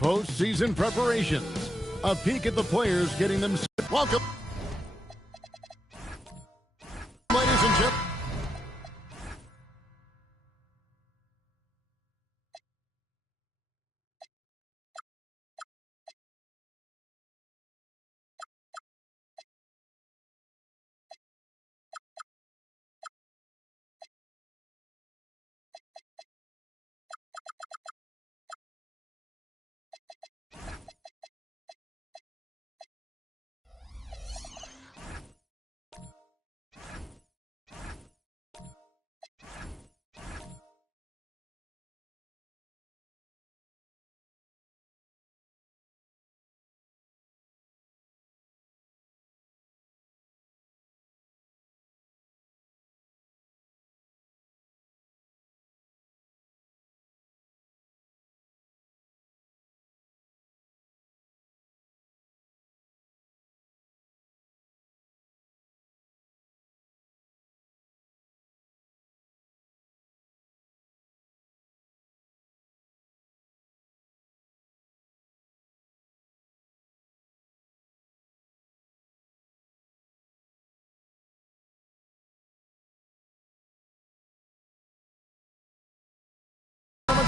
Postseason preparations. A peek at the players getting them. Welcome, ladies and gentlemen.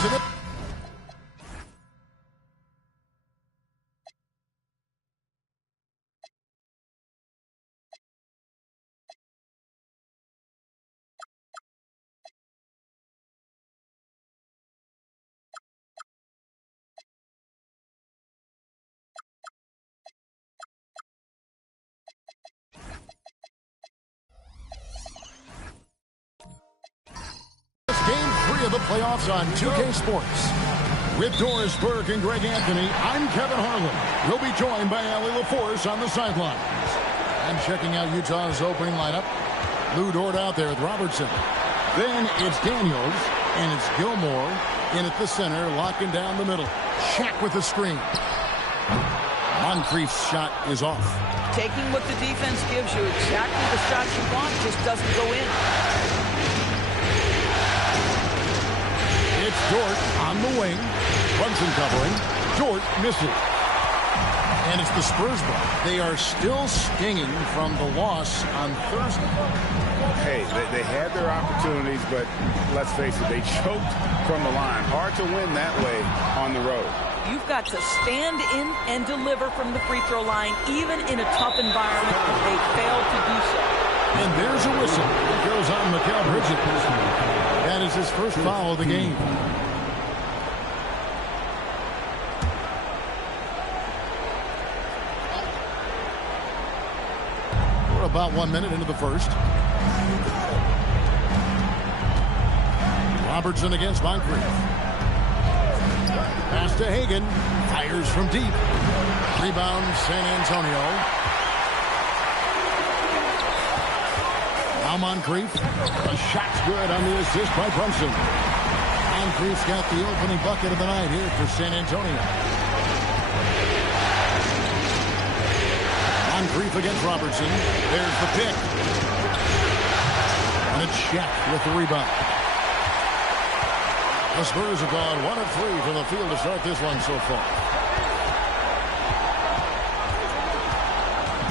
To the Game 3 of the playoffs on 2K Sports. With Doris Burke and Greg Anthony, I'm Kevin Harlan. We'll be joined by Allie LaForce on the sidelines. And checking out Utah's opening lineup, Lou Dort out there with Robertson. Then it's Daniels, and it's Gilmore in at the center, locking down the middle. Shaq with the screen. Moncrief's shot is off. Taking what the defense gives you, exactly the shot you want, just doesn't go in. It's Dort on the wing. Brunson covering. Dort misses. And it's the Spurs ball. They are still stinging from the loss on Thursday. Hey, they had their opportunities, but let's face it, they choked from the line. Hard to win that way on the road. You've got to stand in and deliver from the free throw line, even in a tough environment, and they failed to do so. And there's a whistle. It goes on Mikal Bridges. That is his first foul of the game. We're about 1 minute into the first. Robertson against Moncrief. Pass to Hagan. Fires from deep. Rebound San Antonio. Now Moncrief. A shot's good on the assist by Brunson. Moncrief's got the opening bucket of the night here for San Antonio. Moncrief against Robertson. There's the pick. And it's Shaq with the rebound. The Spurs have gone 1 of 3 from the field to start this one so far.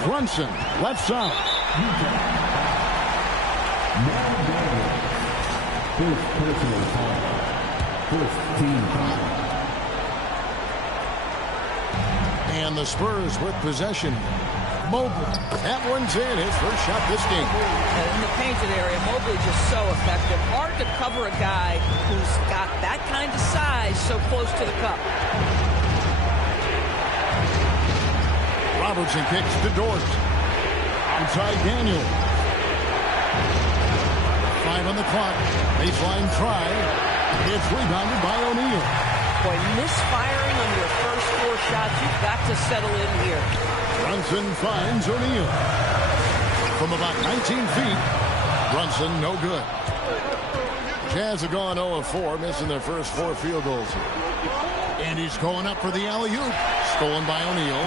Brunson, left side. First personal foul. First team foul. And the Spurs with possession. Mobley. That one's in. His first shot this game. In the painted area, Mobley just so effective. Hard to cover a guy who's got that kind of size so close to the cup. Robertson kicks to Dort. Outside Daniel. 5 on the clock. Baseline try. It's rebounded by O'Neal. Boy, misfiring on your first 4 shots, you've got to settle in here. Brunson finds O'Neal. From about 19 feet, Brunson no good. Jazz have gone 0 of 4, missing their first 4 field goals. And he's going up for the alley-oop. Stolen by O'Neal.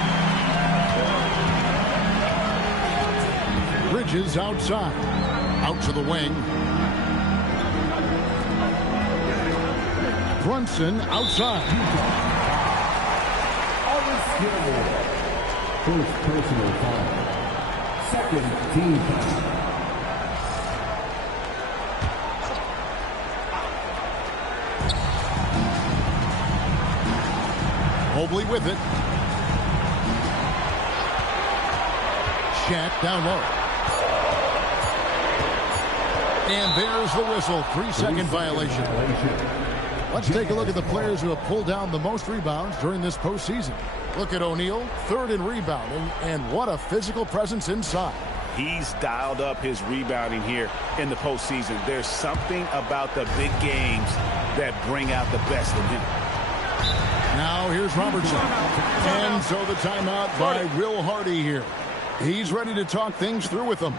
Bridges outside. Out to the wing. Brunson outside. First personal foul. Second team foul. Mobley with it. Shaq down low. And there's the whistle. 3-second violation. Let's take a look at the players who have pulled down the most rebounds during this postseason. Look at O'Neal, third in rebounding, and what a physical presence inside. He's dialed up his rebounding here in the postseason. There's something about the big games that bring out the best in him. Now here's Robertson. And so the timeout by Will Hardy here. He's ready to talk things through with them.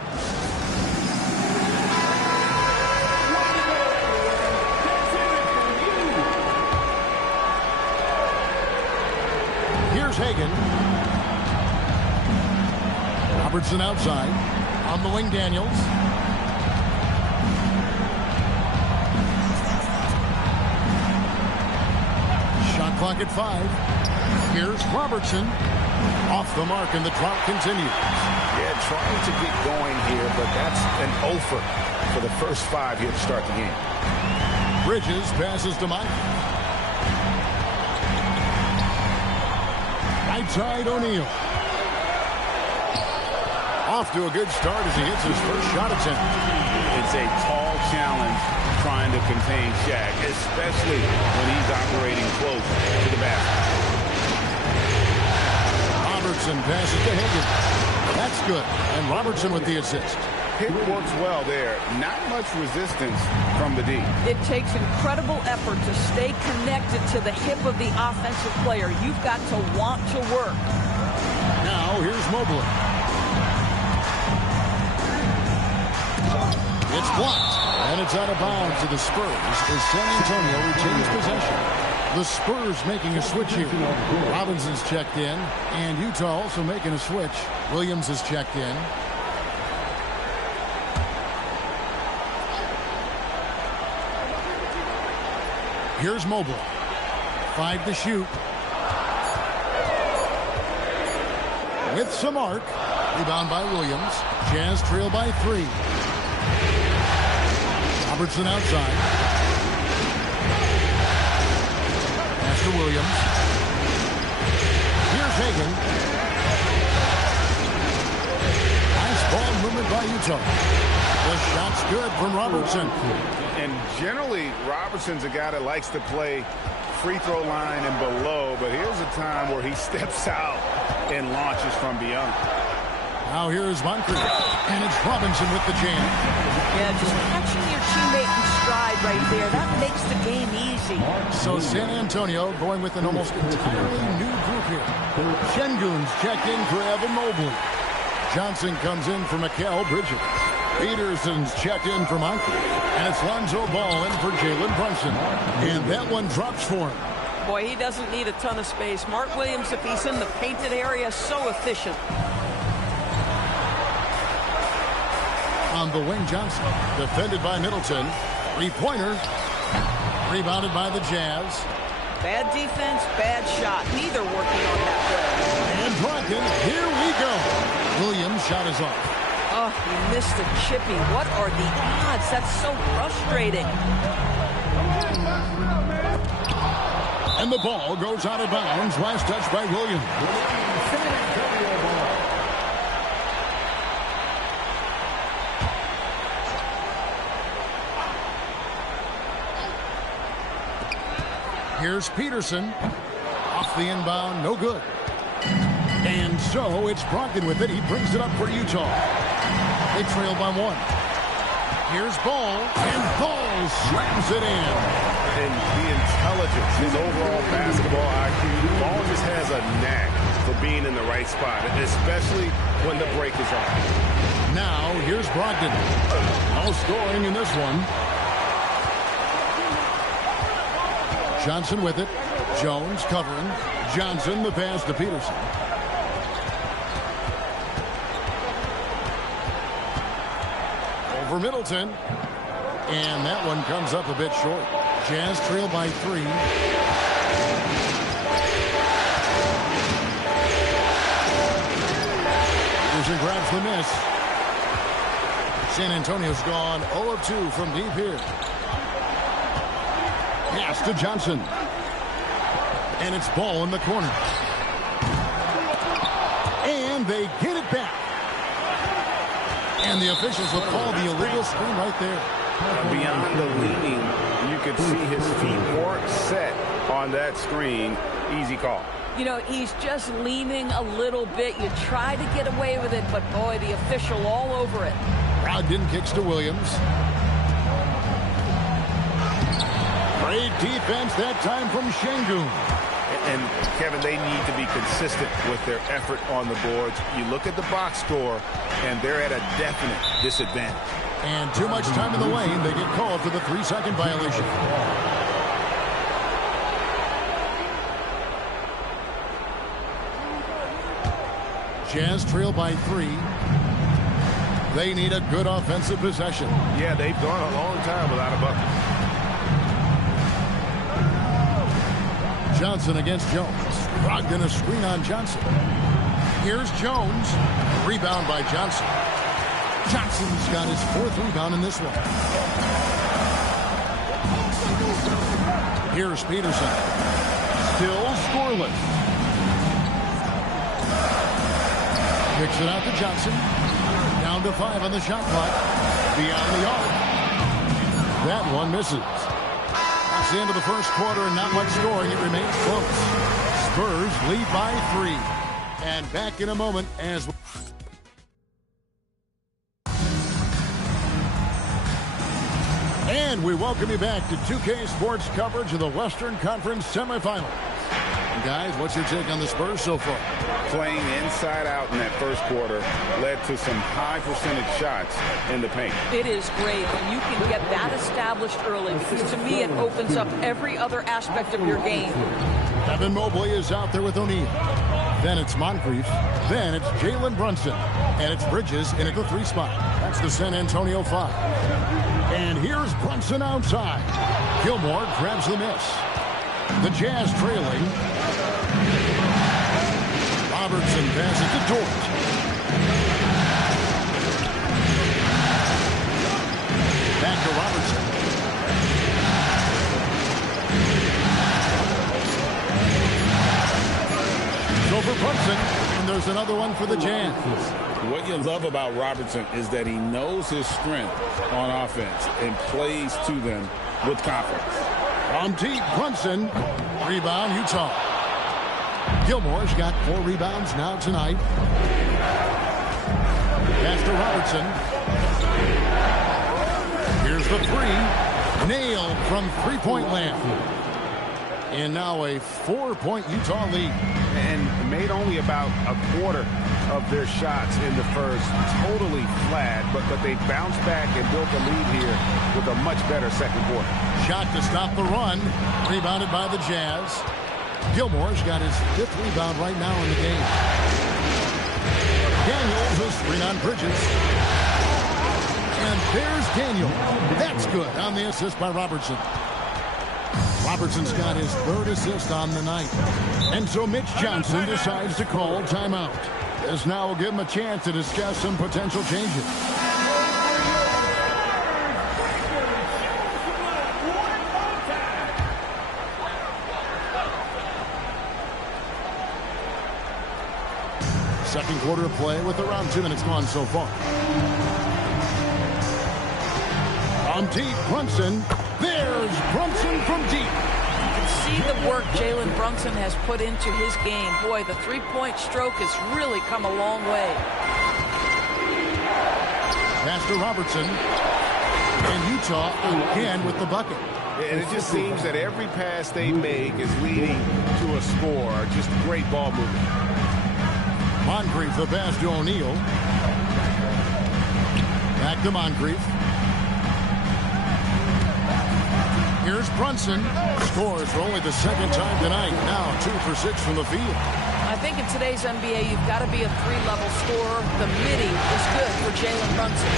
Here's Hagan. Robertson outside. On the wing, Daniels. Shot clock at 5. Here's Robertson. Off the mark, and the drought continues. Yeah, trying to get going here, but that's an offer for the first 5 here to start the game. Bridges passes to Mike. Right side, O'Neal. Off to a good start as he hits his first shot attempt. It's a tall challenge trying to contain Shaq, especially when he's operating close to the basket. Robertson passes to Hagan. That's good. And Robertson with the assist. Hit works well there. Not much resistance from the D. It takes incredible effort to stay connected to the hip of the offensive player. You've got to want to work. Now here's Mobley. It's blocked. And it's out of bounds to the Spurs as San Antonio retains possession. The Spurs making a switch here. Robinson's checked in. And Utah also making a switch. Williams is checked in. Here's Mobley. 5 to shoot. With some arc. Rebound by Williams. Jazz trail by 3. Robertson outside. Pass to Williams. Here's Hagan. Nice ball movement by Utah. The shot's good from Robertson. And generally, Robertson's a guy that likes to play free throw line and below, but here's a time where he steps out and launches from beyond. Now here's Moncrief, and it's Robinson with the jam. Yeah, just catching your teammate in stride right there. That makes the game easy. So San Antonio going with an almost entirely new group here. Şengün's checked in for Evan Mobley. Johnson comes in for Mikal Bridges. Peterson's checked in for Moncrief. And it's Lonzo Ball in for Jalen Brunson. And that one drops for him. Boy, he doesn't need a ton of space. Mark Williams, if he's in the painted area, so efficient. On the wing, Johnson. Defended by Middleton. Three-pointer. Rebounded by the Jazz. Bad defense, bad shot. Neither working on that play. And Brogdon, here we go. Williams' shot is off. Oh, he missed the chippy. What are the odds? That's so frustrating. And the ball goes out of bounds. Last touch by Williams. Here's Peterson. Off the inbound, no good. And so it's Brogdon with it. He brings it up for Utah. They trail by 1. Here's Ball, and Ball slams it in. And the intelligence, his overall basketball IQ, Ball just has a knack for being in the right spot, especially when the break is on. Now here's Brogdon. No scoring in this one. Johnson with it. Jones covering. Johnson the pass to Peterson. Over Middleton. And that one comes up a bit short. Jazz trail by 3. Peterson grabs the miss. San Antonio's gone 0 of 2 from deep here. Pass to Johnson. And it's ball in the corner. And they get it back. And the officials will call the illegal screen right there. Beyond the leaning, you could see his feet weren't set on that screen. Easy call. You know, he's just leaning a little bit. You try to get away with it, but boy, the official all over it. Brogdon kicks to Williams. Great defense that time from Şengün. And, Kevin, they need to be consistent with their effort on the boards. You look at the box score, and they're at a definite disadvantage. And too much time in the lane. They get called for the 3-second violation. Jazz trail by 3. They need a good offensive possession. Yeah, they've gone a long time without a bucket. Johnson against Jones. Brogdon a screen on Johnson. Here's Jones. Rebound by Johnson. Johnson's got his 4th rebound in this one. Here's Peterson. Still scoreless. Kicks it out to Johnson. Down to 5 on the shot clock. Beyond the arc. That one misses. It's the end of the first quarter and not much scoring. It remains close. Spurs lead by 3. And back in a moment as... And we welcome you back to 2K Sports coverage of the Western Conference semifinals. Guys, what's your take on the Spurs so far? Playing inside out in that first quarter led to some high percentage shots in the paint. It is great when you can get that established early, because to me it opens up every other aspect of your game. Evan Mobley is out there with O'Neal. Then it's Moncrief. Then it's Jalen Brunson. And it's Bridges in at the 3 spot. That's the San Antonio 5. And here's Brunson outside. Gilmore grabs the miss. The Jazz trailing. Robertson passes to Dort. Back to Robertson. So for Brunson, and there's another one for the Jazz. What you love about Robertson is that he knows his strength on offense and plays to them with confidence. From deep, Brunson. Rebound, Utah. Gilmore's got 4 rebounds now tonight. Pass to Robertson. Here's the 3. Nailed from 3-point land. And now a 4-point Utah lead. And made only about a quarter of their shots in the first. Totally flat, but they bounced back and built a lead here with a much better second quarter. Shot to stop the run. Rebounded by the Jazz. Gilmore's got his 5th rebound right now in the game. Daniels a screen on Bridges. And there's Daniel. That's good on the assist by Robertson. Robertson's got his 3rd assist on the night. And so Mitch Johnson decides to call timeout. This now will give him a chance to discuss some potential changes. Second quarter of play with around 2 minutes gone so far. From deep, Brunson. There's Brunson from deep. You can see the work Jalen Brunson has put into his game. Boy, the 3-point stroke has really come a long way. Pass to Robertson. And Utah again with the bucket. And it just seems that every pass they make is leading to a score. Just great ball movement. Moncrief the pass to O'Neal. Back to Moncrief. Here's Brunson. Scores for only the 2nd time tonight. Now 2 for 6 from the field. I think in today's NBA, you've got to be a 3-level scorer. The midi is good for Jalen Brunson.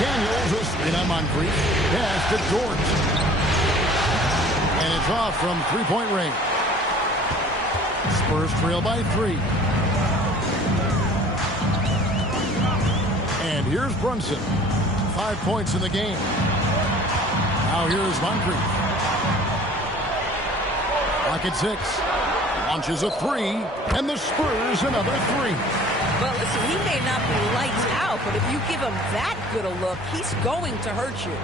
Daniels a screen on Moncrief. Pass to Dort. And it's off from 3-point range. Spurs trail by 3. Here's Brunson. 5 points in the game. Now here's Moncrief. Clock at 6. Launches a 3. And the Spurs another 3. Well, listen, he may not be lights out, but if you give him that good a look, he's going to hurt you.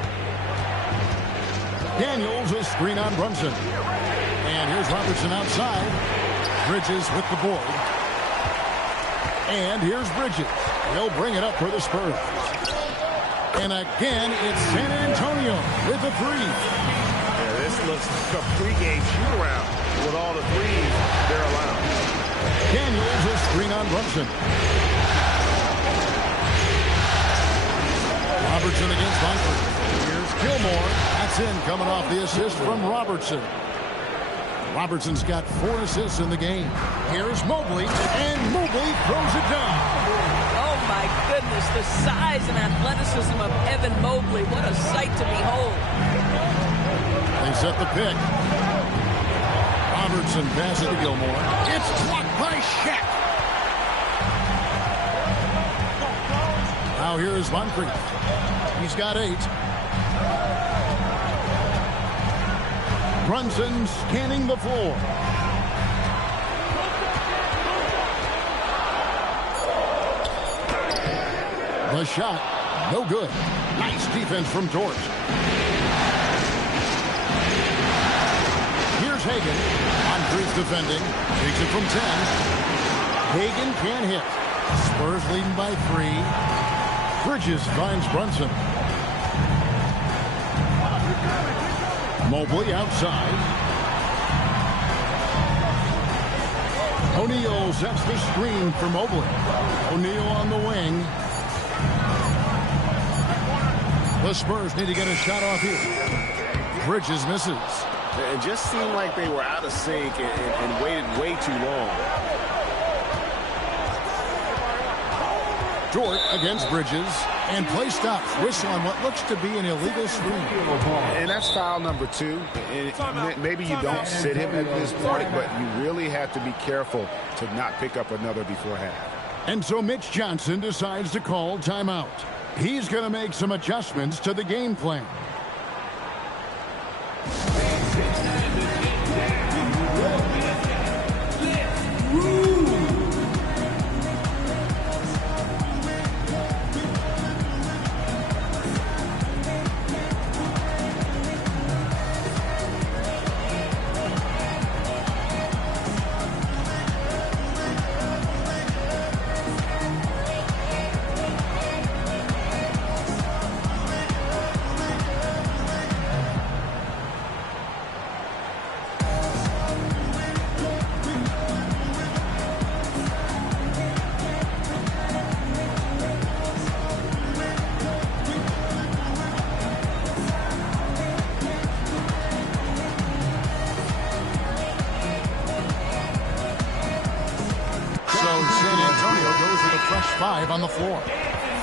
Daniels a screen on Brunson. And here's Robertson outside. Bridges with the board. And here's Bridges. He'll bring it up for the Spurs. And again, it's San Antonio with a 3. Yeah, this looks like a three-game shoot-around with all the threes they're allowed. Daniels a screen on Brunson. Robertson against Moncrief. Here's Gilmore. That's in, coming off the assist from Robertson. Robertson's got 4 assists in the game. Here's Mobley, and Mobley throws it down. Oh, my goodness, the size and athleticism of Evan Mobley. What a sight to behold. They set the pick. Robertson passes to Gilmore. It's blocked by Shaq. Now here's Moncrief. He's got 8. Brunson scanning the floor. The shot, no good. Nice defense from Dort. Here's Hagan. Moncrief defending. Takes it from 10. Hagan can't hit. Spurs leading by 3. Bridges finds Brunson. Mobley outside. O'Neal sets the screen for Mobley. O'Neal on the wing. The Spurs need to get a shot off here. Bridges misses. It just seemed like they were out of sync and waited way too long. Dort against Bridges, and play stops. Whistle on what looks to be an illegal screen. And that's foul number 2. And maybe you don't sit him at this point, but you really have to be careful to not pick up another before half. And so Mitch Johnson decides to call timeout. He's going to make some adjustments to the game plan. Fresh 5 on the floor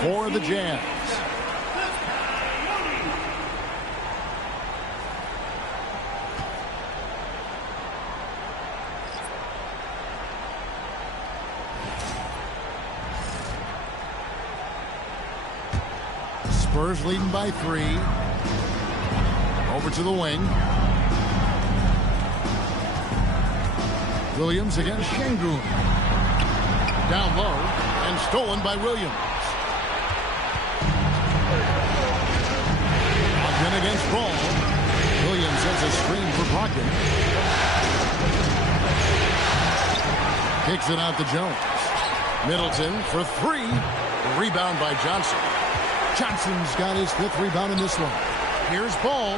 for the Jazz. Spurs leading by 3. Over to the wing. Williams against Şengün. Down low. And stolen by Williams. Brogdon against Ball. Williams sets a screen for Brogdon. Kicks it out to Jones. Middleton for 3. Rebound by Johnson. Johnson's got his 5th rebound in this one. Here's Ball.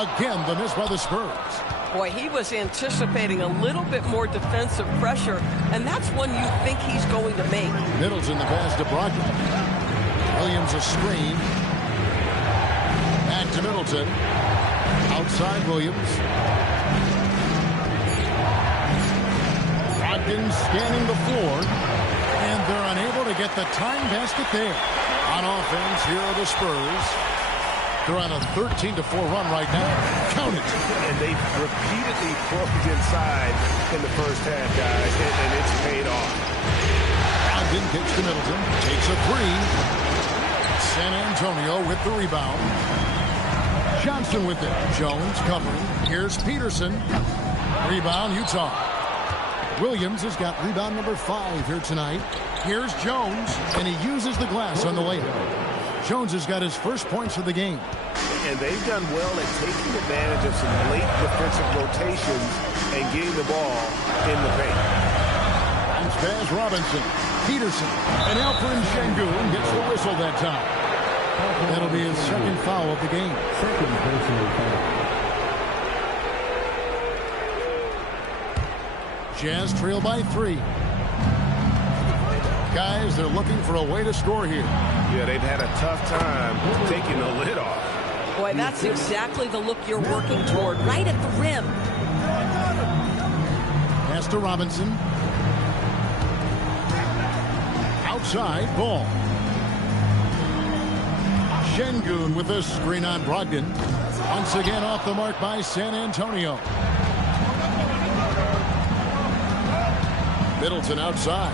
Again, the miss by the Spurs. Boy, he was anticipating a little bit more defensive pressure, and that's one you think he's going to make. Middleton the pass to Brogdon. Williams a screen. Back to Middleton. Outside Williams. Brogdon scanning the floor, and they're unable to get the time basket there. On offense, here are the Spurs. They're on a 13-4 run right now. Count it. And they've repeatedly broken inside in the first half, guys, and it's paid off. Brogdon kicks to Middleton. Takes a three. San Antonio with the rebound. Johnson with it. Jones covering. Here's Peterson. Rebound, Utah. Williams has got rebound number 5 here tonight. Here's Jones, and he uses the glass on the layup. Jones has got his first points of the game. And they've done well at taking advantage of some late defensive rotations and getting the ball in the paint. Bounce pass Robinson. Peterson. And Alfred Şengün gets the whistle that time. That'll be his second foul of the game. Second personal foul. Jazz trail by 3. Guys, they're looking for a way to score here. Yeah, they've had a tough time taking the lid off. Boy, that's exactly the look you're working toward, right at the rim. Pass to Robinson. Outside, ball. Şengün with a screen on Brogdon. Once again off the mark by San Antonio. Middleton outside.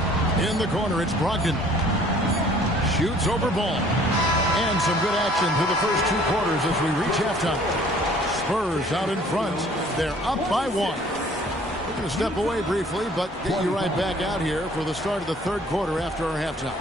In the corner, it's Brogdon. Shoots over ball. And some good action through the first 2 quarters as we reach halftime. Spurs out in front. They're up by 1. We're going to step away briefly, but get you right back out here for the start of the 3rd quarter after our halftime.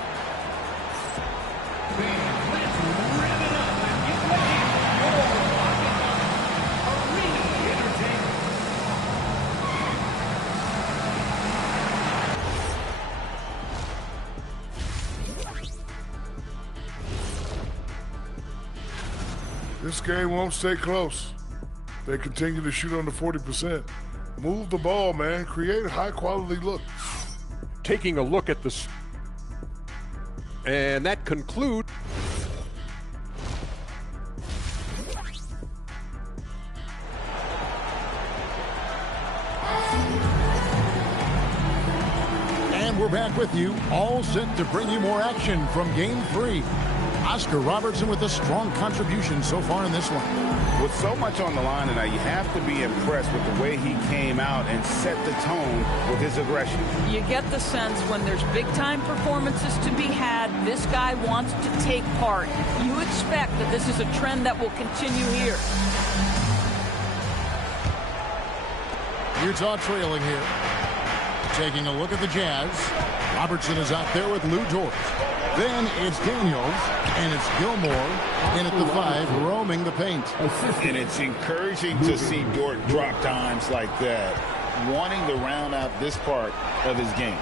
This game won't stay close. They continue to shoot under 40%. Move the ball, man. Create a high-quality look. Taking a look at and that concludes. And we're back with you, all set to bring you more action from Game 3. Oscar Robertson with a strong contribution so far in this one. With so much on the line tonight, you have to be impressed with the way he came out and set the tone with his aggression. You get the sense when there's big-time performances to be had, this guy wants to take part. You expect that this is a trend that will continue here. Utah trailing here. Taking a look at the Jazz. Robertson is out there with Lou Dort. Then it's Daniels, and it's Gilmore in at the 5, roaming the paint. And it's encouraging to see Dort drop dimes like that, wanting to round out this part of his game.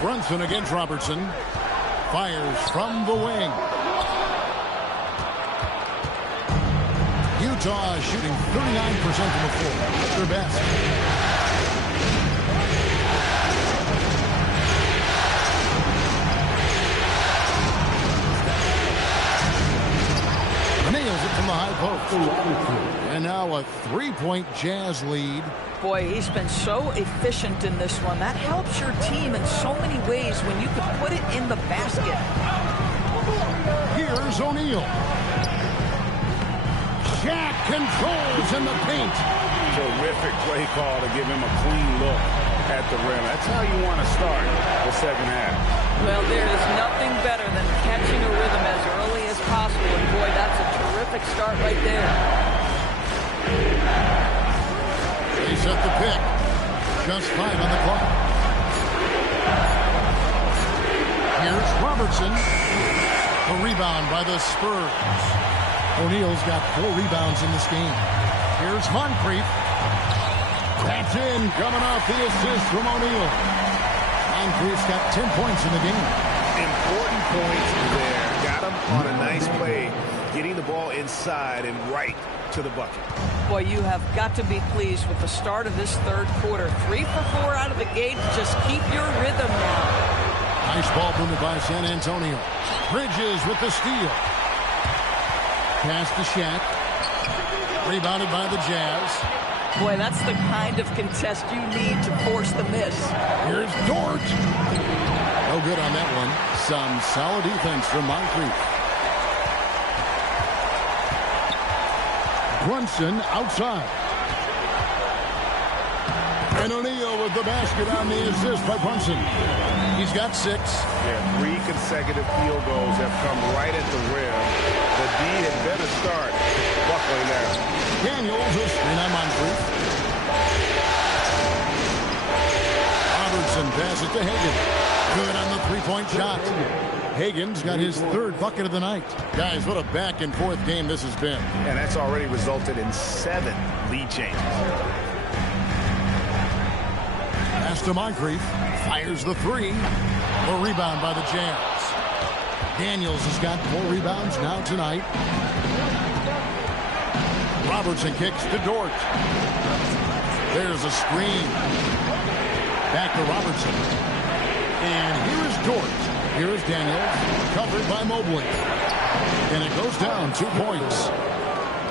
Brunson against Robertson. Fires from the wing. Utah shooting 39% from the floor. That's their best. Nails it from the high post. And now a 3-point Jazz lead. Boy, he's been so efficient in this one. That helps your team in so many ways when you can put it in the basket. Here's O'Neal. Shaq controls in the paint. Terrific play call to give him a clean look at the rim. That's how you want to start the second half. Well, there is nothing better than catching a rhythm as early as possible. And boy, that's a terrific start right there. They set the pick. Just 5 on the clock. Here's Robertson. A rebound by the Spurs. O'Neal's got 4 rebounds in this game. Here's Moncrief. That's in. Coming off the assist from O'Neal. Moncrief's got 10 points in the game. Important points there. Got him on a nice play, getting the ball inside and right to the bucket. Boy, you have got to be pleased with the start of this 3rd quarter. 3 for 4 out of the gate. Just keep your rhythm now. Nice ball movement by San Antonio. Bridges with the steal. Pass to Shaq. Rebounded by the Jazz. Boy, that's the kind of contest you need to force the miss. Here's Dort. No good on that one. Some solid defense from Moncrief. Brunson outside. And O'Neal with the basket on the assist by Brunson. He's got 6. Yeah, 3 consecutive field goals have come right at the rim. The D had better start buckling there. Daniels a screen on Moncrief. Robertson passes it to Hagan. Good on the three-point shot. Hagan's got his 3rd bucket of the night. Guys, what a back-and-forth game this has been. And that's already resulted in 7 lead changes. Pass to Moncrief. Fires the 3. A rebound by the Jazz. Daniels has got 4 rebounds now tonight. Robertson kicks to Dort. There's a screen. Back to Robertson. And here is Dort. Here is Daniels. Covered by Mobley. And it goes down 2 points.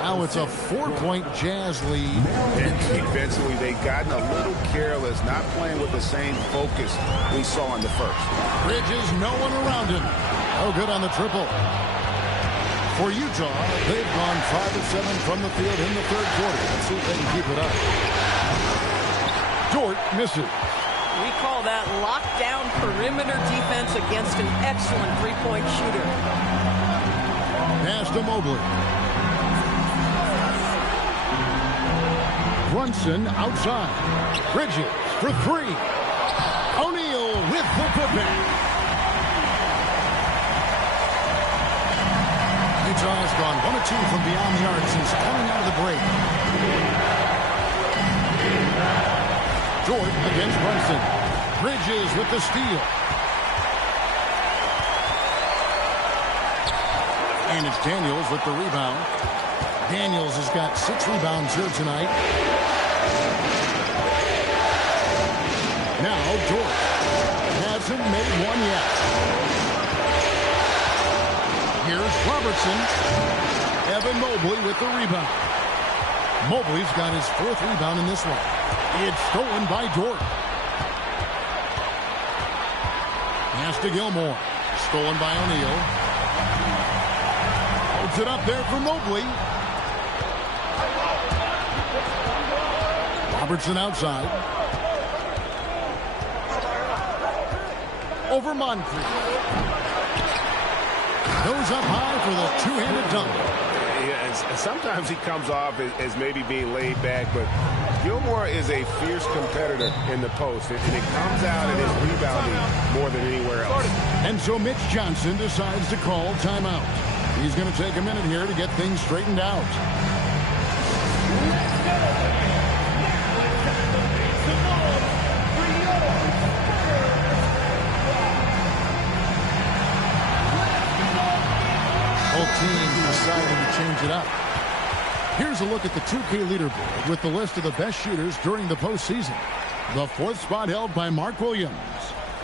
Now it's a 4-point Jazz lead. And defensively, they've gotten a little careless, not playing with the same focus we saw in the first. Bridges, no one around him. Oh, good on the triple. For Utah, they've gone 5 of 7 from the field in the 3rd quarter. Let's see if they can keep it up. Dort misses. We call that lockdown perimeter defense against an excellent three-point shooter. Pass to Mobley. Brunson outside. Bridges for 3. O'Neal with the putback. Utah has gone 1 of 2 from beyond the arc since coming out of the break. Dort against Brunson. Bridges with the steal. And it's Daniels with the rebound. Daniels has got 6 rebounds here tonight. Now Dort hasn't made one yet. Here's Robertson. Evan Mobley with the rebound. Mobley's got his 4th rebound in this one. It's stolen by Dort. Pass to Gilmore. Stolen by O'Neal. Holds it up there for Mobley. Robertson outside. Over Moncrief. Goes up high for the 2-handed dunk. Yeah, sometimes he comes off as maybe being laid back, but Gilmore is a fierce competitor in the post, and it comes out in his rebounding more than anywhere else. And so Mitch Johnson decides to call timeout. He's going to take a minute here to get things straightened out. Both teams deciding to change it up. Here's a look at the 2K leaderboard with the list of the best shooters during the postseason. The 4th spot held by Mark Williams.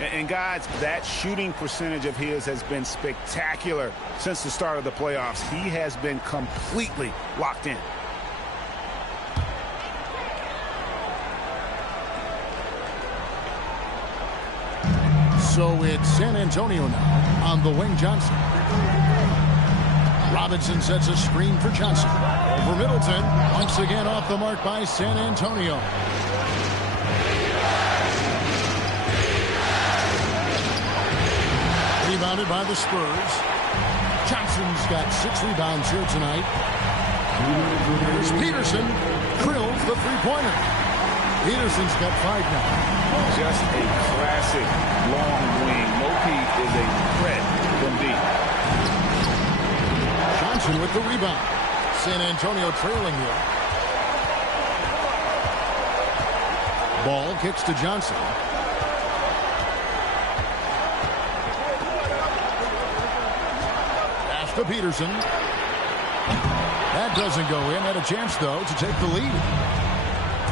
And guys, that shooting percentage of his has been spectacular since the start of the playoffs. He has been completely locked in. So it's San Antonio now on the wing. Johnson. Robinson sets a screen for Johnson. Over Middleton. Once again off the mark by San Antonio. Rebounded by the Spurs. Johnson's got 6 rebounds here tonight. Here's Peterson. Drills the 3-pointer. Peterson's got 5 now. Just a classic long wing. Mopi is a threat from deep. Johnson with the rebound. San Antonio trailing here. Ball kicks to Johnson. Pass to Peterson. That doesn't go in. Had a chance, though, to take the lead.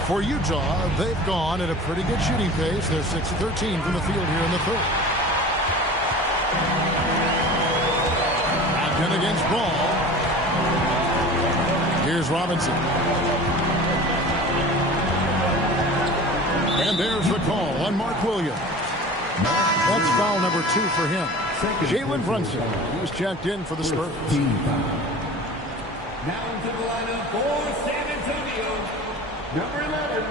For Utah, they've gone at a pretty good shooting pace. They're 6 of 13 from the field here in the 3rd. Again against Ball. Here's Robinson. And there's the call on Mark Williams. That's foul number 2 for him. Jalen Brunson. He's checked in for the Spurs. Now into the lineup for San Antonio, number 11,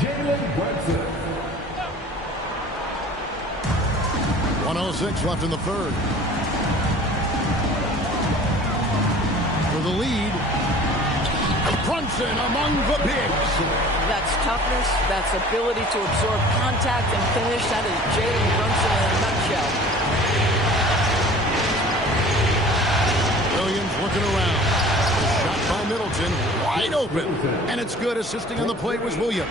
Jalen Brunson. 1:06 left in the third. For the lead, Brunson among the bigs. That's toughness. That's ability to absorb contact and finish. That is Jalen Brunson in a nutshell. Williams looking around. Shot by Middleton, wide open. And it's good. Assisting on the play was Williams.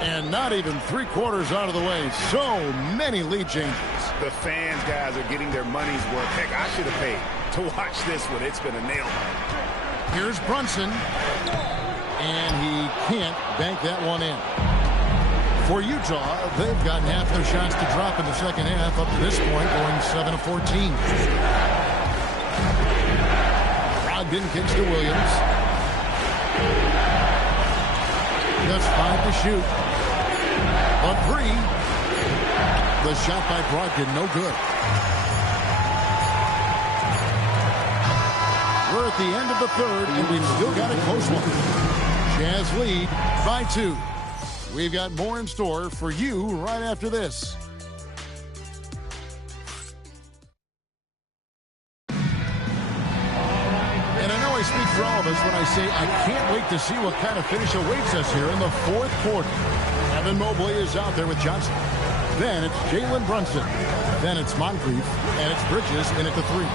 And not even 3/4 out of the way. So many lead changes. The fans, guys, are getting their money's worth. Heck, I should have paid to watch this one. It's been a nail biter. Here's Brunson. And he can't bank that one in. For Utah, they've gotten half their shots to drop in the second half up to this point, going 7 of 14. Brogdon kicks to Williams. Just 5 to shoot. A 3. The shot by Brogdon, no good. We're at the end of the third, and we've still got a close one. Jazz lead by 2. We've got more in store for you right after this. And I know I speak for all of us when I say I can't wait to see what kind of finish awaits us here in the fourth quarter. Evan Mobley is out there with Johnson. Then it's Jalen Brunson. Then it's Moncrief. And it's Bridges in at the 3.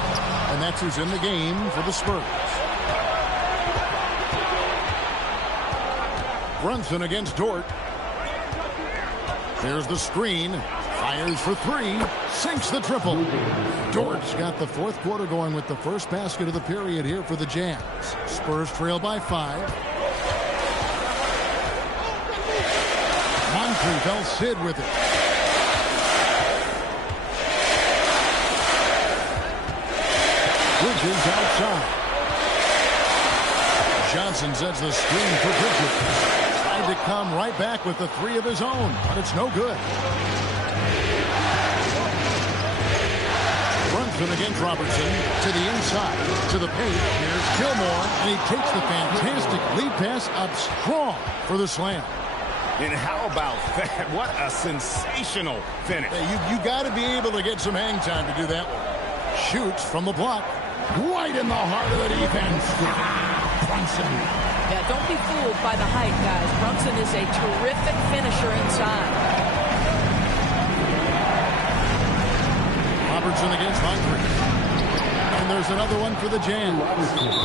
And that's who's in the game for the Spurs. Brunson against Dort. There's the screen. Fires for 3. Sinks the triple. Dort's got the fourth quarter going with the first basket of the period here for the Jazz. Spurs trail by 5. Moncrief, El Cid with it. Bridges outside. Johnson sets the screen for Bridges. Tried to come right back with the 3 of his own, but it's no good. Brunson against Robertson to the inside, to the paint. Here's Gilmore, and he takes the fantastic lead pass up strong for the slam. And how about that? What a sensational finish. Hey, you got to be able to get some hang time to do that one. Shoots from the block. Right in the heart of the defense. Brunson. Yeah, don't be fooled by the height, guys. Brunson is a terrific finisher inside. Robertson against Moncrief. And there's another one for the Jazz.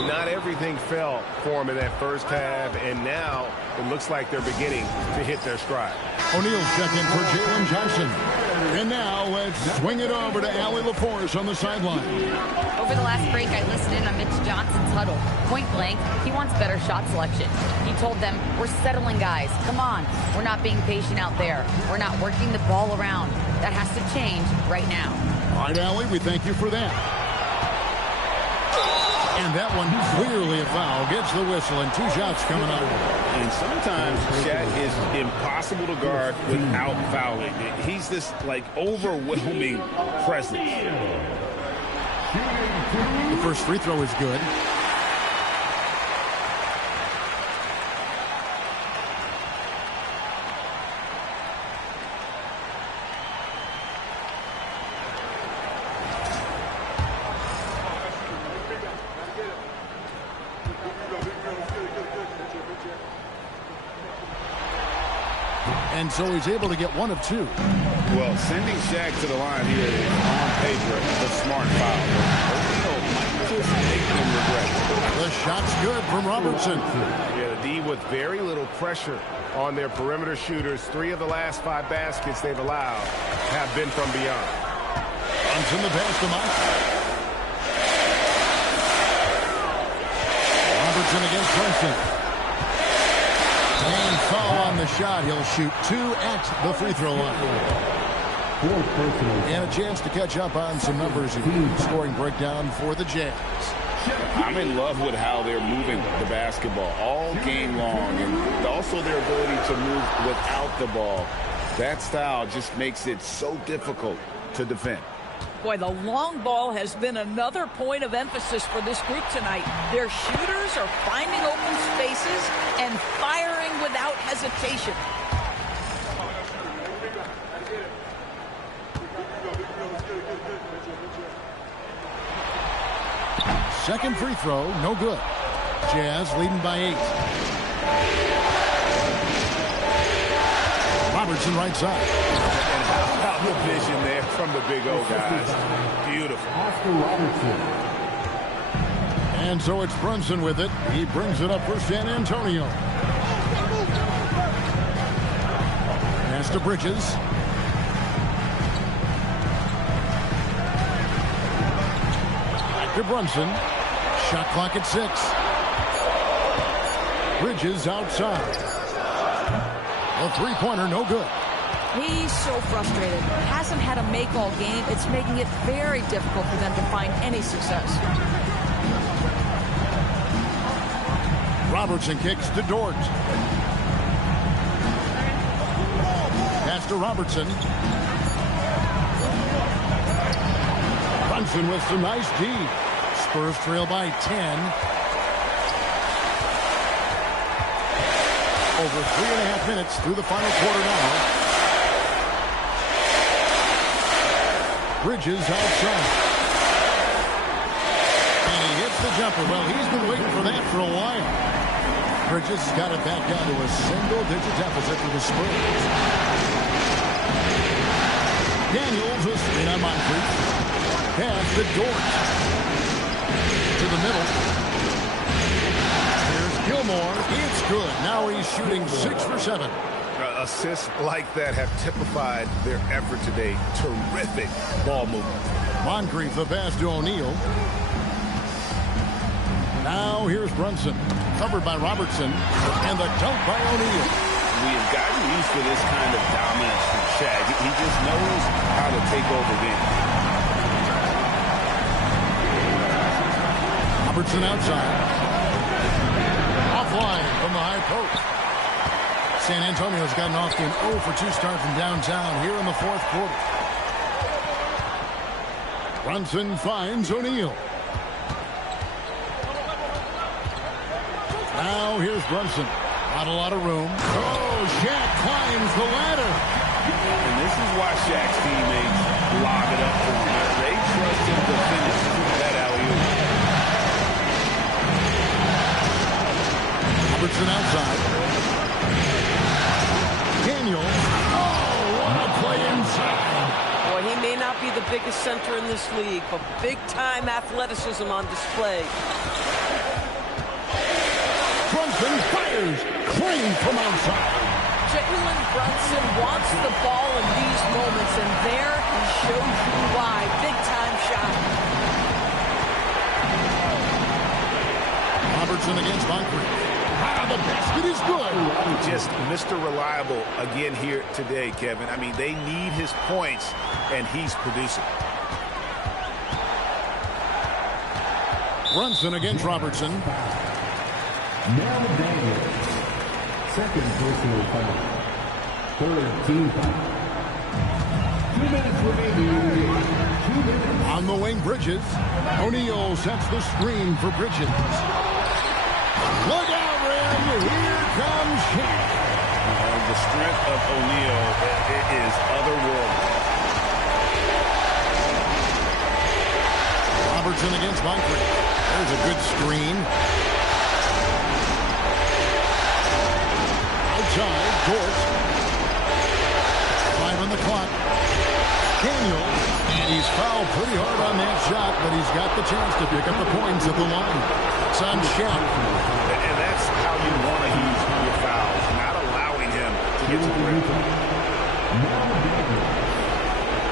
Not everything fell for him in that first half, and now it looks like they're beginning to hit their stride. O'Neal's checking for Jalen Johnson. And now let's swing it over to Allie LaForce on the sideline. Over the last break, I listened in on Mitch Johnson's huddle. Point blank, he wants better shot selection. He told them, we're settling, guys. Come on. We're not being patient out there. We're not working the ball around. That has to change right now. All right, Allie, we thank you for that. And that one clearly a foul. Gets the whistle, and 2 shots coming up. And sometimes Shaq is impossible to guard without fouling. He's this, like, overwhelming presence. The first free throw is good. And so he's able to get 1 of 2. Well, sending Shaq to the line here is on paper a smart foul. Might just make him regret it. The shot's good from Robertson. Yeah, the D with very little pressure on their perimeter shooters. 3 of the last 5 baskets they've allowed have been from beyond. Brunson the pass to Moncrief. Robertson against Brunson. And foul on the shot. He'll shoot 2 at the free throw line. And a chance to catch up on some numbers in scoring breakdown for the Jazz. I'm in love with how they're moving the basketball all game long, and also their ability to move without the ball. That style just makes it so difficult to defend. Boy, the long ball has been another point of emphasis for this group tonight. Their shooters are finding open spaces and firing without hesitation. Second free throw, no good. Jazz leading by 8. Robertson right side. And how about the vision there from the big O guys? Beautiful. And so it's Brunson with it. He brings it up for San Antonio. Pass to Bridges. Back to Brunson. Shot clock at 6. Bridges outside. A three-pointer, no good. He's so frustrated. Hasn't had a make all game. It's making it very difficult for them to find any success. Robertson kicks to Dort. Pass to Robertson. Brunson with some nice D. Spurs trail by 10. Over 3.5 minutes through the final quarter now. Bridges outside. And he hits the jumper. Well, he's been waiting for that for a while. Bridges has got it back down to a single-digit deficit for the Spurs. Daniels a screen on Moncrief. Pass to Dort. To the middle. Here's Gilmore. It's good. Now he's shooting 6 for 7. Assists like that have typified their effort today. Terrific ball movement. Moncrief the pass to O'Neal. Now here's Brunson. Covered by Robertson. And the dunk by O'Neal. We have gotten used to this kind of dominance from Shaq. He just knows how to take over games. Robertson outside. Offline from the high post. San Antonio's gotten off to an 0 for 2 start from downtown here in the fourth quarter. Brunson finds O'Neal. Now here's Brunson. Not a lot of room. Oh, Shaq climbs the ladder. And this is why Shaq's teammates lob it up to him. They trust him to finish that alley-oop. Robertson outside. Daniels. Oh, what a play inside. Boy, he may not be the biggest center in this league, but big-time athleticism on display. Brunson fires. Clean from outside. Jalen Brunson wants the ball in these moments, and there he shows you why. Big-time shot. Robertson against Moncrief. Ah, the basket is good. Just Mr. Reliable again here today, Kevin. I mean, they need his points, and he's producing. Brunson against Robertson. Now Daniels. Second personal foul. Third team foul. 2 minutes remaining. 2 minutes. On the wing, Bridges. O'Neal sets the screen for Bridges. Look out, Rim. Here comes Shaq. The strength of O'Neal is otherworldly. Robertson against Moncrief. There's a good screen. Outside, Dort. 5 on the clock. Daniel. And he's fouled pretty hard on that shot, but he's got the chance to pick up the points at the line. It's on Shaq. And that's how you want to use your fouls, not allowing him to get to the rim. Now Daniels.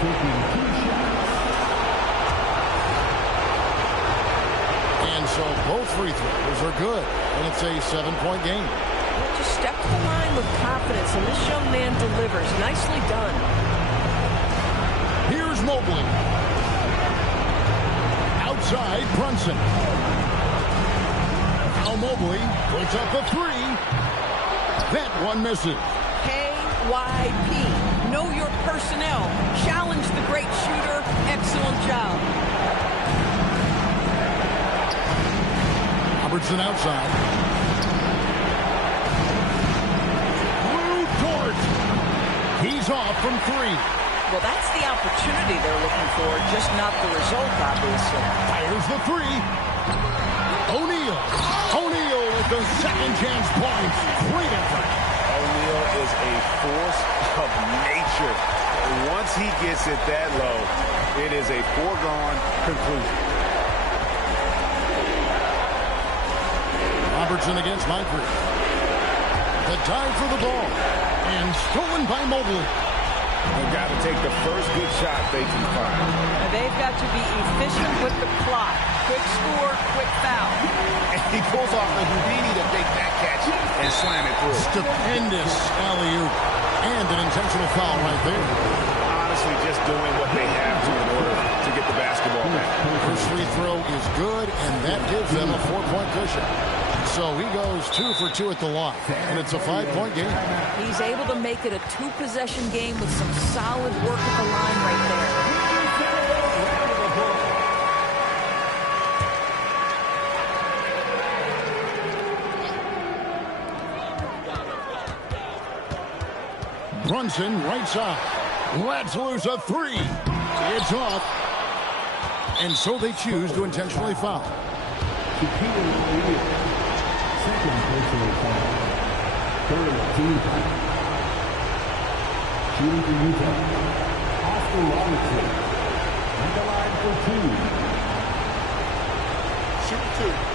Taking 2 shots. And so both free throws are good. And it's a 7-point game. Just step to the line with confidence, and this young man delivers. Nicely done. Here's Mobley. Outside, Brunson. Now Mobley puts up a 3. That one misses. KYP. Know your personnel. Challenge the great shooter. Excellent job. Robertson outside. He's off from 3. Well, that's the opportunity they're looking for, just not the result, obviously. Fires the 3. O'Neal with the second chance points. Great effort. O'Neal is a force of nature. Once he gets it that low, it is a foregone conclusion. Robertson against Michael. The dive for the ball. And stolen by Mobley. They've got to take the first good shot they can find. And they've got to be efficient with the clock. Quick score, quick foul. And he pulls off the Houdini to make that catch and slam it through. Stupendous alley-oop. And an intentional foul right there. Honestly, just doing what they have to in order to get the basketball back. First free throw is good, and that gives them a 4-point cushion. So he goes 2 for 2 at the line, and it's a 5-point game. He's able to make it a 2-possession game with some solid work at the line right there. Brunson, right side. Lets loose a 3. It's off. And so they choose to intentionally foul. Second personal foul. Third team foul. Shooting for Utah. Oscar Robertson. At the line for 2. Shoot 2.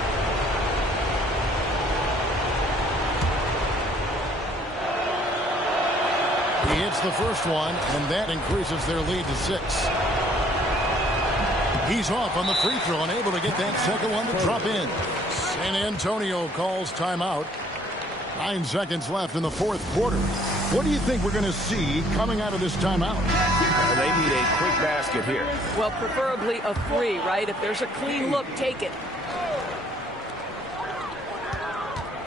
He hits the first one, and that increases their lead to 6. He's off on the free throw and able to get that second one to drop in. San Antonio calls timeout. 9 seconds left in the fourth quarter. What do you think we're going to see coming out of this timeout? Well, they need a quick basket here. Well, preferably a 3, right? If there's a clean look, take it.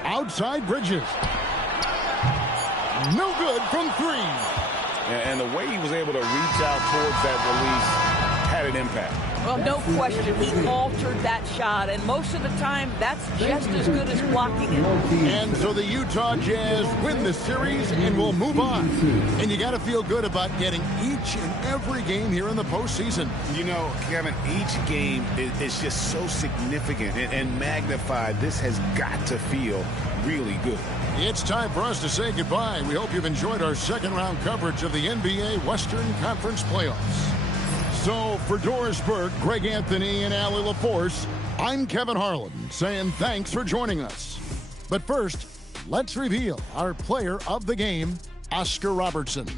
Outside Bridges. No good from 3. And the way he was able to reach out towards that release had an impact. Well, no question. He altered that shot, and most of the time, that's just as good as blocking it. And so the Utah Jazz win the series and will move on. And you got to feel good about getting each and every game here in the postseason. You know, Kevin, each game is just so significant and magnified. This has got to feel really good. It's time for us to say goodbye. We hope you've enjoyed our second-round coverage of the NBA Western Conference Playoffs. So, for Doris Burke, Greg Anthony, and Allie LaForce, I'm Kevin Harlan, saying thanks for joining us. But first, let's reveal our player of the game, Oscar Robertson.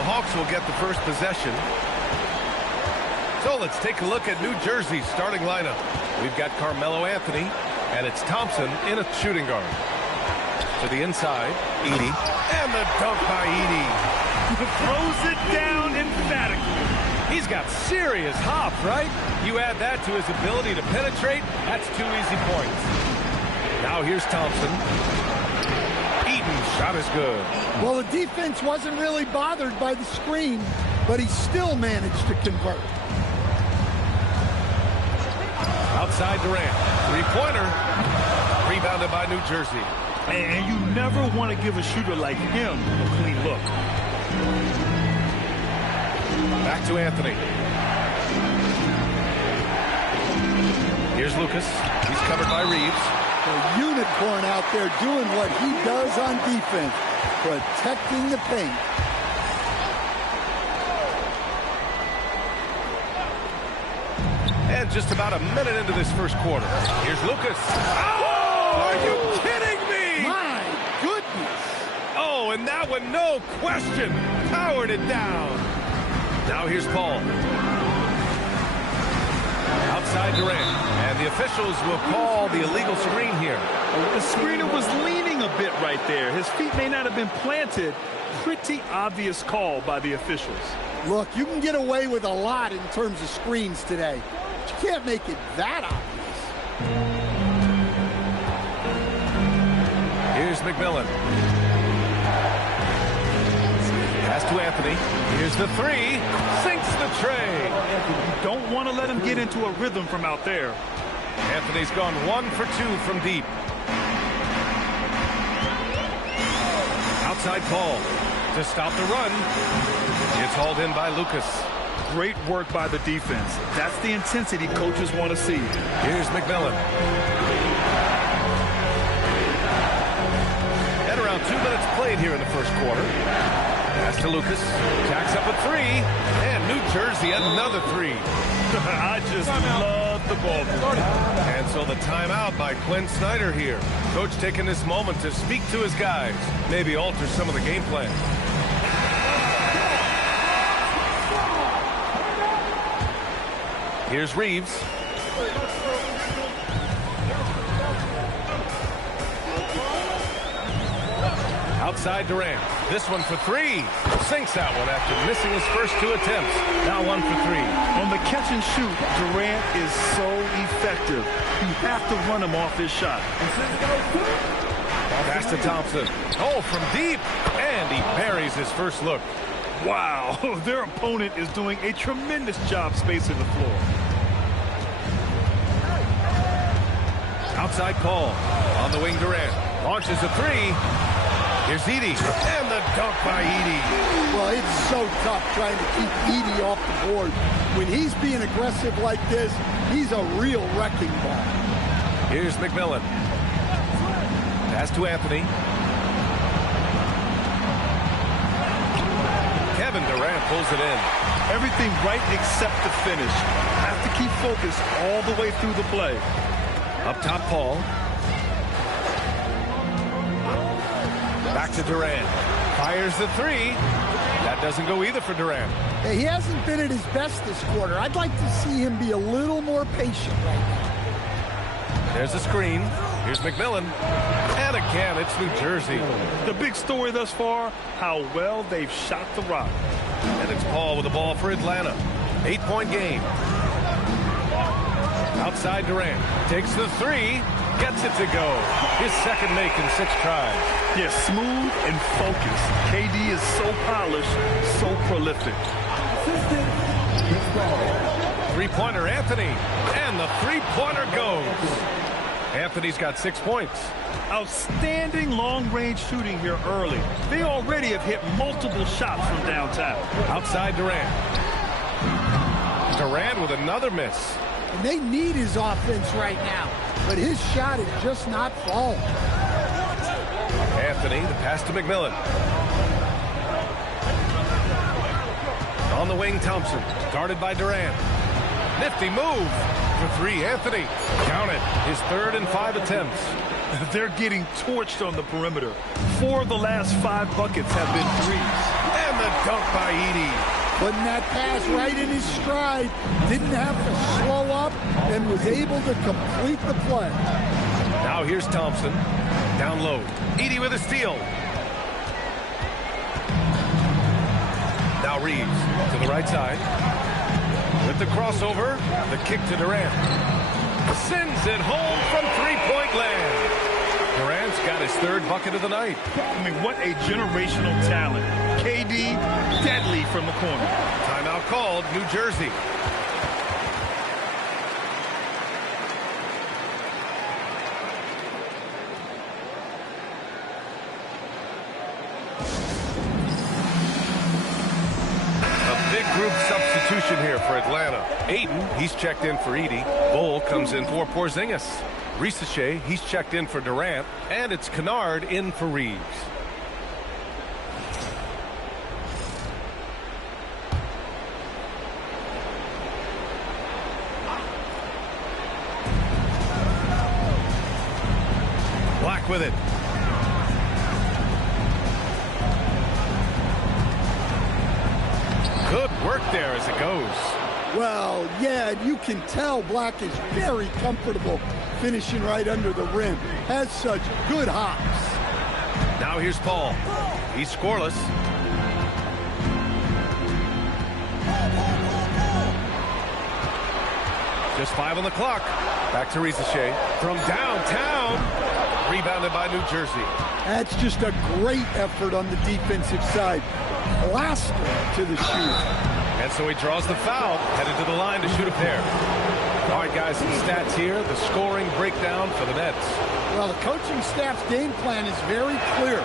the Hawks will get the first possession. So let's take a look at New Jersey's starting lineup. We've got Carmelo Anthony, and it's Thompson in a shooting guard. To the inside, Edey, and the dunk by Edey. Throws it down emphatically. He's got serious hop, right? You add that to his ability to penetrate, that's 2 easy points. Now here's Thompson. Eaton's shot is good. Well, the defense wasn't really bothered by the screen, but he still managed to convert. Outside Durant. Three-pointer. Rebounded by New Jersey. And you never want to give a shooter like him a clean look. Back to Anthony. Here's Lucas. He's covered by Reeves. A unicorn out there doing what he does on defense, protecting the paint. And just about a minute into this first quarter. Here's Lucas. Oh, are you kidding me? My goodness. Oh, and that one, no question, powered it down. Now here's Paul. Outside Durant. And the officials will call the illegal screen here. The screener was leaning a bit right there. His feet may not have been planted. Pretty obvious call by the officials. Look, you can get away with a lot in terms of screens today. But you can't make it that obvious. Here's McMillan. Pass to Anthony. Here's the three. Sinks the tray. You don't want to let him get into a rhythm from out there. Anthony's gone 1 for 2 from deep. Outside Paul to stop the run. It's hauled in by Lucas. Great work by the defense. That's the intensity coaches want to see. Here's McMillan. At around 2 minutes played here in the first quarter. Pass to Lucas. Jacks up a three. And New Jersey another three. I just love the ball. And so the timeout by Quinn Snyder here. Coach taking this moment to speak to his guys. Maybe alter some of the game plan. Here's Reeves. Outside Durant. This one for three. Sinks that one after missing his first 2 attempts. Now 1 for 3. On the catch and shoot, Durant is so effective. You have to run him off his shot. Pass to Thompson. Oh, from deep. And he buries his first look. Wow, their opponent is doing a tremendous job spacing the floor. Outside Paul. On the wing, Durant. Launches a three. Here's Edey. And the dunk by Edey. Well, it's so tough trying to keep Edey off the board. When he's being aggressive like this, he's a real wrecking ball. Here's McMillan. Pass to Anthony. Kevin Durant pulls it in. Everything right except the finish. Have to keep focused all the way through the play. Up top, Paul. Back to Durant. Fires the three. That doesn't go either for Durant. Hey, he hasn't been at his best this quarter. I'd like to see him be a little more patient right now. There's the screen. Here's McMillan. And again, it's New Jersey. The big story thus far, how well they've shot the rock. And it's Paul with the ball for Atlanta. 8-point game. Outside Durant. Takes the three. Gets it to go. His second make in 6 tries. Yes, smooth and focused. KD is so polished, so prolific. Three-pointer, Anthony. And the three-pointer goes. Anthony's got 6 points. Outstanding long-range shooting here early. They already have hit multiple shots from downtown. Outside Durant. Durant with another miss. And they need his offense right now. But his shot is just not falling. Anthony, the pass to McMillan. On the wing, Thompson. Guarded by Durant. Nifty move. For three, Anthony. Count it. His 3rd and 5 attempts. They're getting torched on the perimeter. 4 of the last 5 buckets have been threes. And the dunk by Edey. Putting that pass right in his stride. Didn't have to slow up and was able to complete the play. Now here's Thompson. Down low. Edey with a steal. Now Reeves to the right side. With the crossover, the kick to Durant. Sends it home from three-point land. Durant's got his third bucket of the night. I mean, what a generational talent. KD, deadly from the corner. Timeout called, New Jersey. Group substitution here for Atlanta. Ayton, he's checked in for Edey. Bull comes in for Porzingis. Risache, he's checked in for Durant. And it's Kennard in for Reeves. Black with it. Good work there as it goes. Well, yeah, you can tell Black is very comfortable finishing right under the rim. Has such good hops. Now here's Paul. He's scoreless. Just 5 on the clock. Back to Risache. From downtown. Rebounded by New Jersey. That's just a great effort on the defensive side. Blaster to the shoot. And so he draws the foul, headed to the line to shoot a pair. All right, guys, some stats here. The scoring breakdown for the Nets. Well, the coaching staff's game plan is very clear.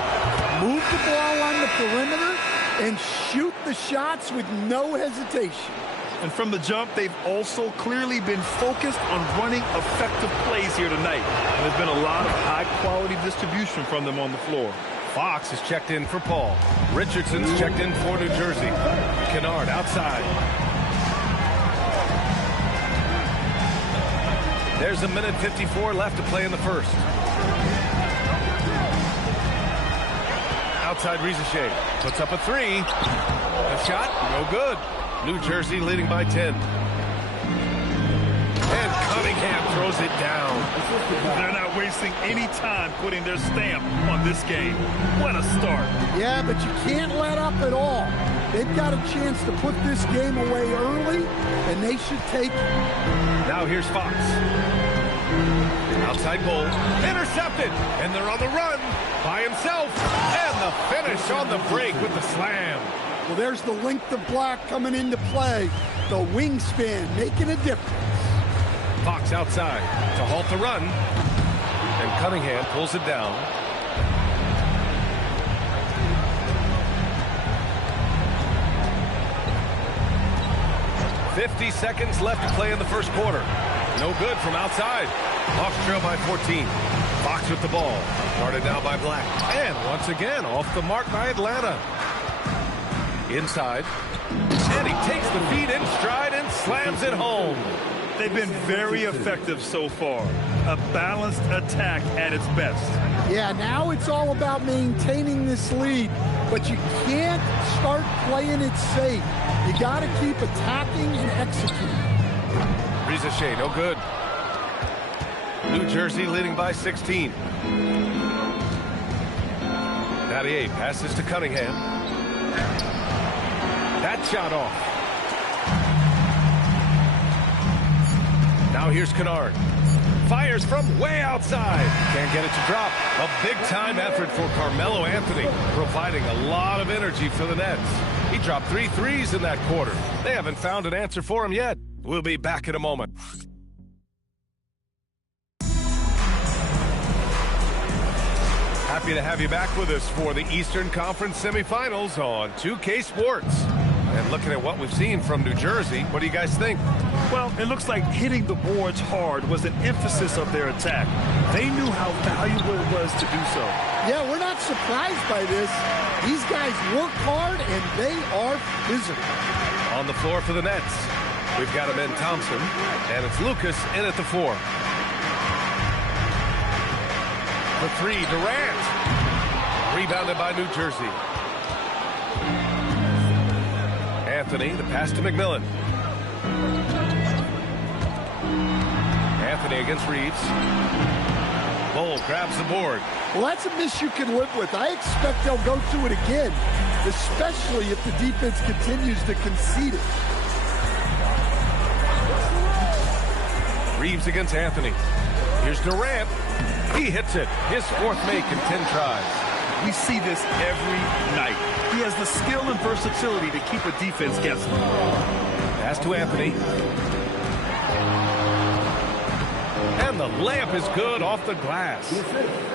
Move the ball on the perimeter and shoot the shots with no hesitation. And from the jump, they've also clearly been focused on running effective plays here tonight. And there's been a lot of high-quality distribution from them on the floor. Fox is checked in for Paul. Richardson's checked in for New Jersey. Kennard outside. There's a minute 54 left to play in the first. Outside Risache. Puts up a three. A shot, no good. New Jersey leading by 10. And Cunningham throws it down. They're not wasting any time putting their stamp on this game. What a start. Yeah, but you can't let up at all. They've got a chance to put this game away early, and they should take it. Now here's Fox. Outside goal. Intercepted. And they're on the run by himself. And the finish on the break with the slam. Well, there's the length of Black coming into play. The wingspan making a difference. Fox outside to halt the run. And Cunningham pulls it down. .50 seconds left to play in the first quarter. No good from outside. Hawks trail by 14. Fox with the ball. Guarded now by Black. And once again, off the mark by Atlanta. Inside. And he takes the feed in stride and slams it home. They've been very effective so far. A balanced attack at its best. Yeah, now it's all about maintaining this lead, but you can't start playing it safe. You got to keep attacking and executing. Risache, no good. New Jersey leading by 16. 98 passes to Cunningham. That shot off. Now here's Kennard. Fires from way outside. Can't get it to drop. A big-time effort for Carmelo Anthony, providing a lot of energy for the Nets. He dropped 3 threes in that quarter. They haven't found an answer for him yet. We'll be back in a moment. Happy to have you back with us for the Eastern Conference semifinals on 2K Sports. And looking at what we've seen from New Jersey, what do you guys think? Well, it looks like hitting the boards hard was an emphasis of their attack. They knew how valuable it was to do so. Yeah, we're not surprised by this. These guys work hard, and they are physical. On the floor for the Nets, we've got him in Thompson, and it's Lucas in at the 4. For 3, Durant. Rebounded by New Jersey. Anthony, the pass to McMillan. Anthony against Reeves. Bull grabs the board. Well, that's a miss you can live with. I expect they'll go to it again, especially if the defense continues to concede it. Reeves against Anthony. Here's Durant. He hits it. His fourth make in 10 tries. We see this every night. He has the skill and versatility to keep a defense guessing. Pass to Anthony. And the layup is good off the glass.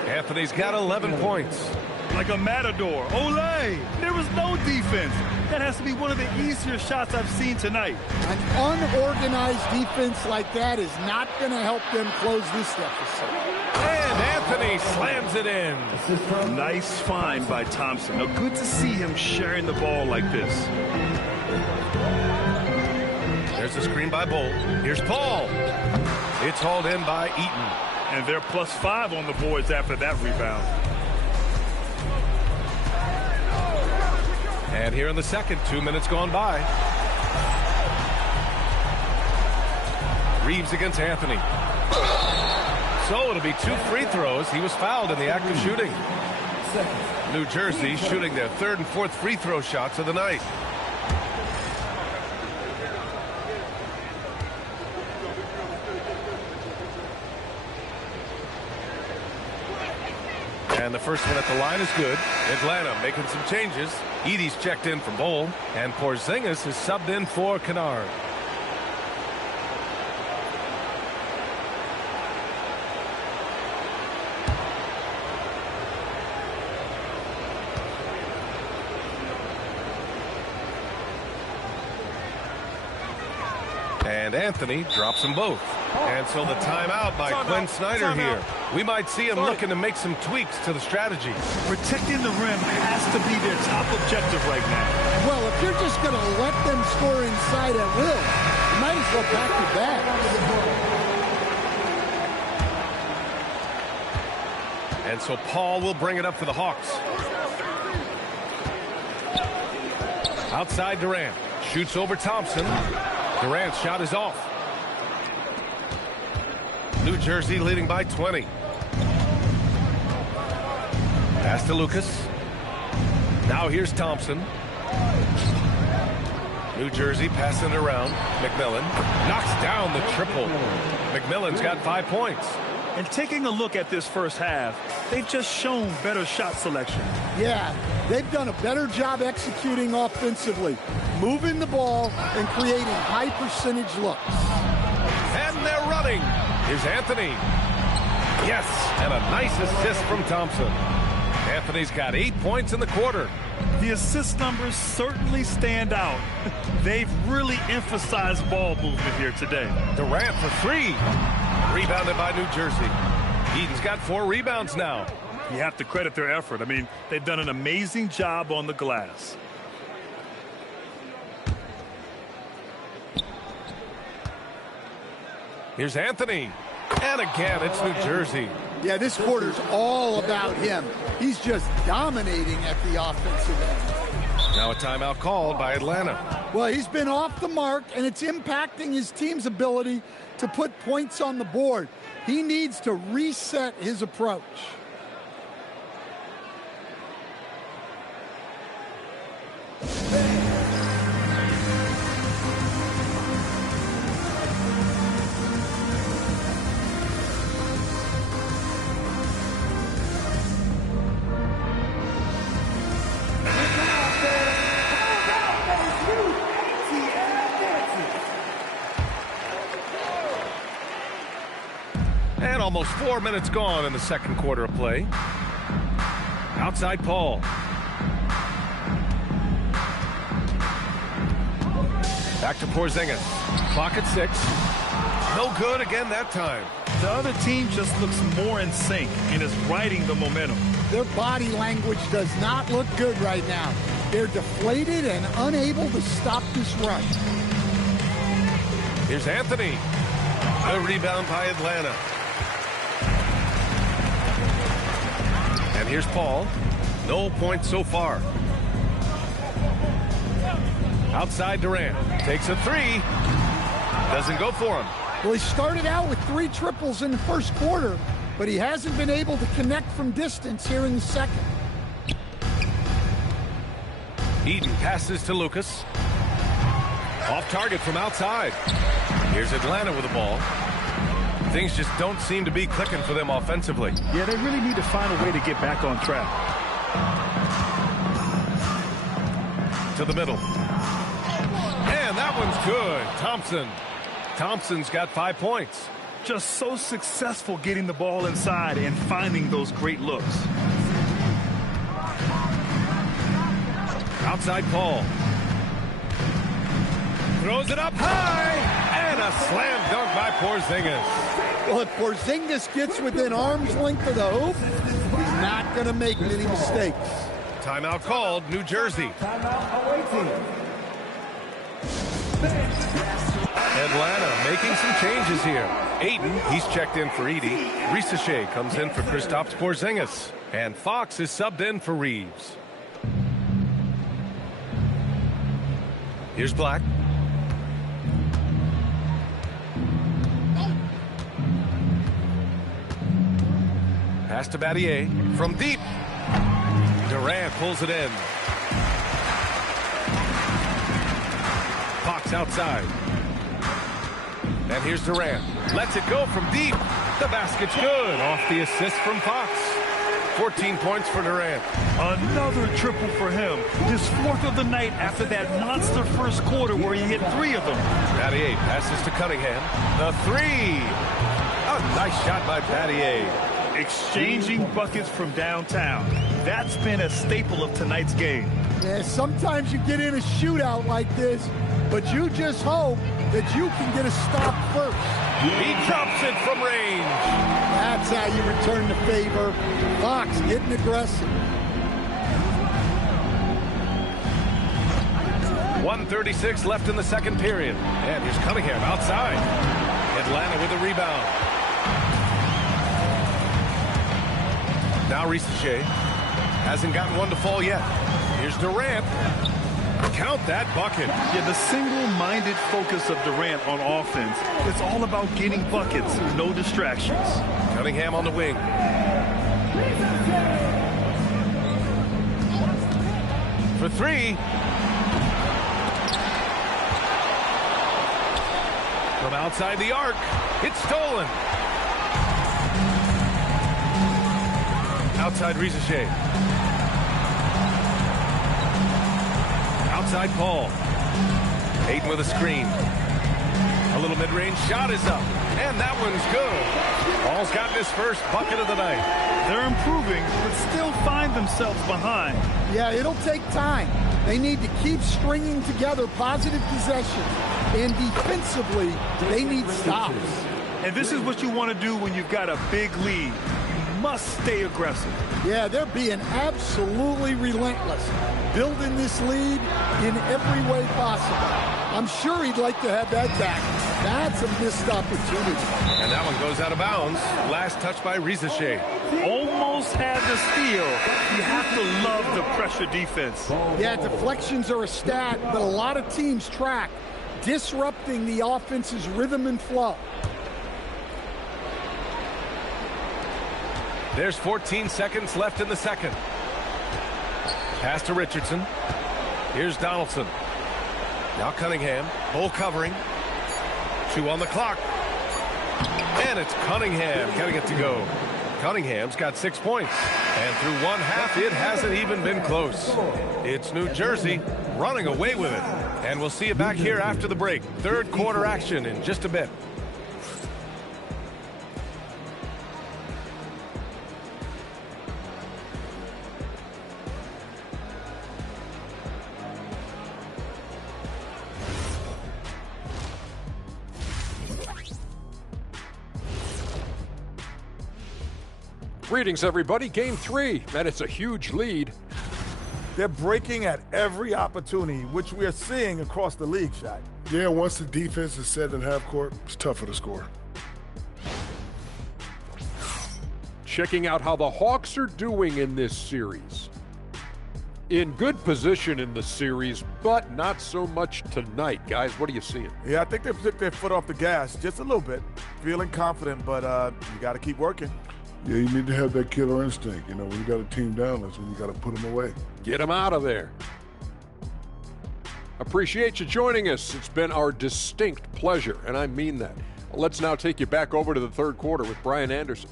Anthony's got 11 points. Like a matador. Olay! There was no defense. That has to be one of the easier shots I've seen tonight. An unorganized defense like that is not going to help them close this deficit. And Anthony slams it in. Nice find by Thompson. Now, good to see him sharing the ball like this. There's a screen by Bull. Here's Paul. It's hauled in by Eaton. And they're +5 on the boards after that rebound. And here in the second, 2 minutes gone by. Reeves against Anthony. So it'll be 2 free throws. He was fouled in the act of shooting. New Jersey shooting their 3rd and 4th free throw shots of the night. And the first one at the line is good. Atlanta making some changes. Edey's checked in for Bull, and Porzingis is subbed in for Kennard. And Anthony drops them both. And so the timeout by Quinn Snyder here. We might see him looking to make some tweaks to the strategy. Protecting the rim has to be their top objective right now. Well, if you're just going to let them score inside at will, you might as well pack your bags. And so Paul will bring it up for the Hawks. Outside Durant. Shoots over Thompson. Durant's shot is off. New Jersey leading by 20. Pass to Lucas. Now here's Thompson. New Jersey passing it around. McMillan knocks down the triple. McMillan's got 5 points. And taking a look at this first half, they've just shown better shot selection. Yeah, they've done a better job executing offensively, moving the ball and creating high percentage looks. And they're running. Here's Anthony. Yes, and a nice assist from Thompson. Anthony's got 8 points in the quarter. The assist numbers certainly stand out. They've really emphasized ball movement here today. Durant for 3. Rebounded by New Jersey. Eden's got 4 rebounds now. You have to credit their effort. I mean, they've done an amazing job on the glass. Here's Anthony. And again, it's New Jersey. Yeah, this quarter's all about him. He's just dominating at the offensive end. Now a timeout called by Atlanta. Well, he's been off the mark, and it's impacting his team's ability to put points on the board. He needs to reset his approach. And almost 4 minutes gone in the second quarter of play. Outside Paul. Back to Porzingis. Clock at 6. No good again that time. The other team just looks more in sync and is riding the momentum. Their body language does not look good right now. They're deflated and unable to stop this run. Here's Anthony. A rebound by Atlanta. And here's Paul. No points so far. Outside Durant. Takes a three. Doesn't go for him. Well, he started out with 3 triples in the first quarter, but he hasn't been able to connect from distance here in the second. Eden passes to Lucas. Off target from outside. Here's Atlanta with the ball. Things just don't seem to be clicking for them offensively. Yeah, they really need to find a way to get back on track. To the middle. And that one's good. Thompson's got 5 points. Just so successful getting the ball inside and finding those great looks. Outside Paul. Throws it up high. And a slam dunk by Porzingis. Well, if Porzingis gets within arm's length of the hoop, he's not going to make many mistakes. Timeout called, New Jersey. Atlanta making some changes here. Aiden, he's checked in for Edie. Risachet comes in for Kristaps Porzingis. And Fox is subbed in for Reeves. Here's Black. Pass to Battier from deep. Durant pulls it in. Fox outside. And here's Durant. Lets it go from deep. The basket's good. Off the assist from Fox. 14 points for Durant. Another triple for him. His 4th of the night after that monster first quarter where he hit 3 of them. Battier passes to Cunningham. The 3. A nice shot by Battier. Exchanging buckets from downtown. That's been a staple of tonight's game. Yeah, sometimes you get in a shootout like this, but you just hope that you can get a stop first. He drops it from range. That's how you return the favor. Fox getting aggressive. 1:36 left in the second period. And here's Cunningham outside. Atlanta with a rebound. Now Risachet hasn't gotten one to fall yet. Here's Durant. Count that bucket. Yeah, the single-minded focus of Durant on offense. It's all about getting buckets, no distractions. Cunningham on the wing. For 3. From outside the arc. It's stolen. Outside Risachet. Outside Paul. Aiden with a screen. A little mid-range shot is up. And that one's good. Paul's gotten his first bucket of the night. They're improving, but still find themselves behind. Yeah, it'll take time. They need to keep stringing together positive possessions. And defensively, they need stops. And this is what you want to do when you've got a big lead. Must stay aggressive. Yeah, they're being absolutely relentless, building this lead in every way possible. I'm sure he'd like to have that back. That's a missed opportunity. And that one goes out of bounds. Last touch by Risachet. Almost had the steal. You have to love the pressure defense. Yeah, deflections are a stat, but a lot of teams track, disrupting the offense's rhythm and flow. There's 14 seconds left in the second. Pass to Richardson. Here's Donaldson. Now Cunningham. Bull covering. 2 on the clock. And it's Cunningham getting it to go. Cunningham's got 6 points. And through one half, it hasn't even been close. It's New Jersey running away with it. And we'll see you back here after the break. Third quarter action in just a bit. Greetings, everybody. Game 3, and it's a huge lead. They're breaking at every opportunity, which we are seeing across the league, Shaq. Yeah, once the defense is set in half court, it's tougher to score. Checking out how the Hawks are doing in this series. In good position in the series, but not so much tonight. Guys, what are you seeing? Yeah, I think they took their foot off the gas just a little bit. Feeling confident, but you got to keep working. Yeah, you need to have that killer instinct. You know, when you got a team down, that's when you got to put them away. Get them out of there. Appreciate you joining us. It's been our distinct pleasure, and I mean that. Let's now take you back over to the third quarter with Brian Anderson.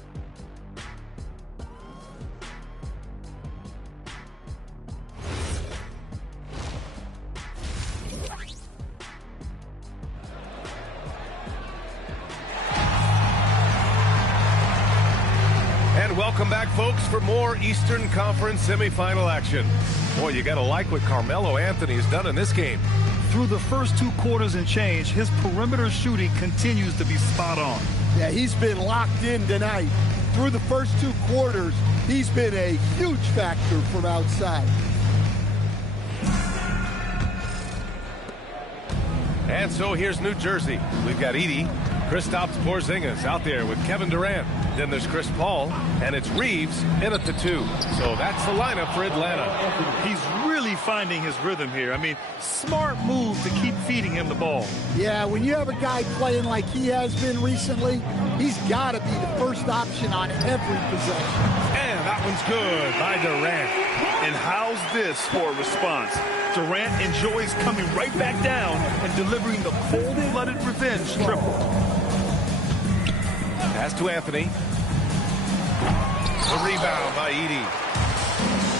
Welcome back, folks, for more Eastern Conference semifinal action. Boy, you got to like what Carmelo Anthony has done in this game. Through the first 2 quarters and change, his perimeter shooting continues to be spot on. Yeah, he's been locked in tonight. Through the first 2 quarters, he's been a huge factor from outside. And so here's New Jersey. We've got Edey, Kristaps Porzingis out there with Kevin Durant. Then there's Chris Paul, and it's Reeves in at the 2. So that's the lineup for Atlanta. He's really finding his rhythm here. I mean, smart move to keep feeding him the ball. Yeah, when you have a guy playing like he has been recently, he's got to be the first option on every possession. And that one's good by Durant. And how's this for a response? Durant enjoys coming right back down and delivering the cold-blooded revenge triple. Pass to Anthony. The rebound by Edey.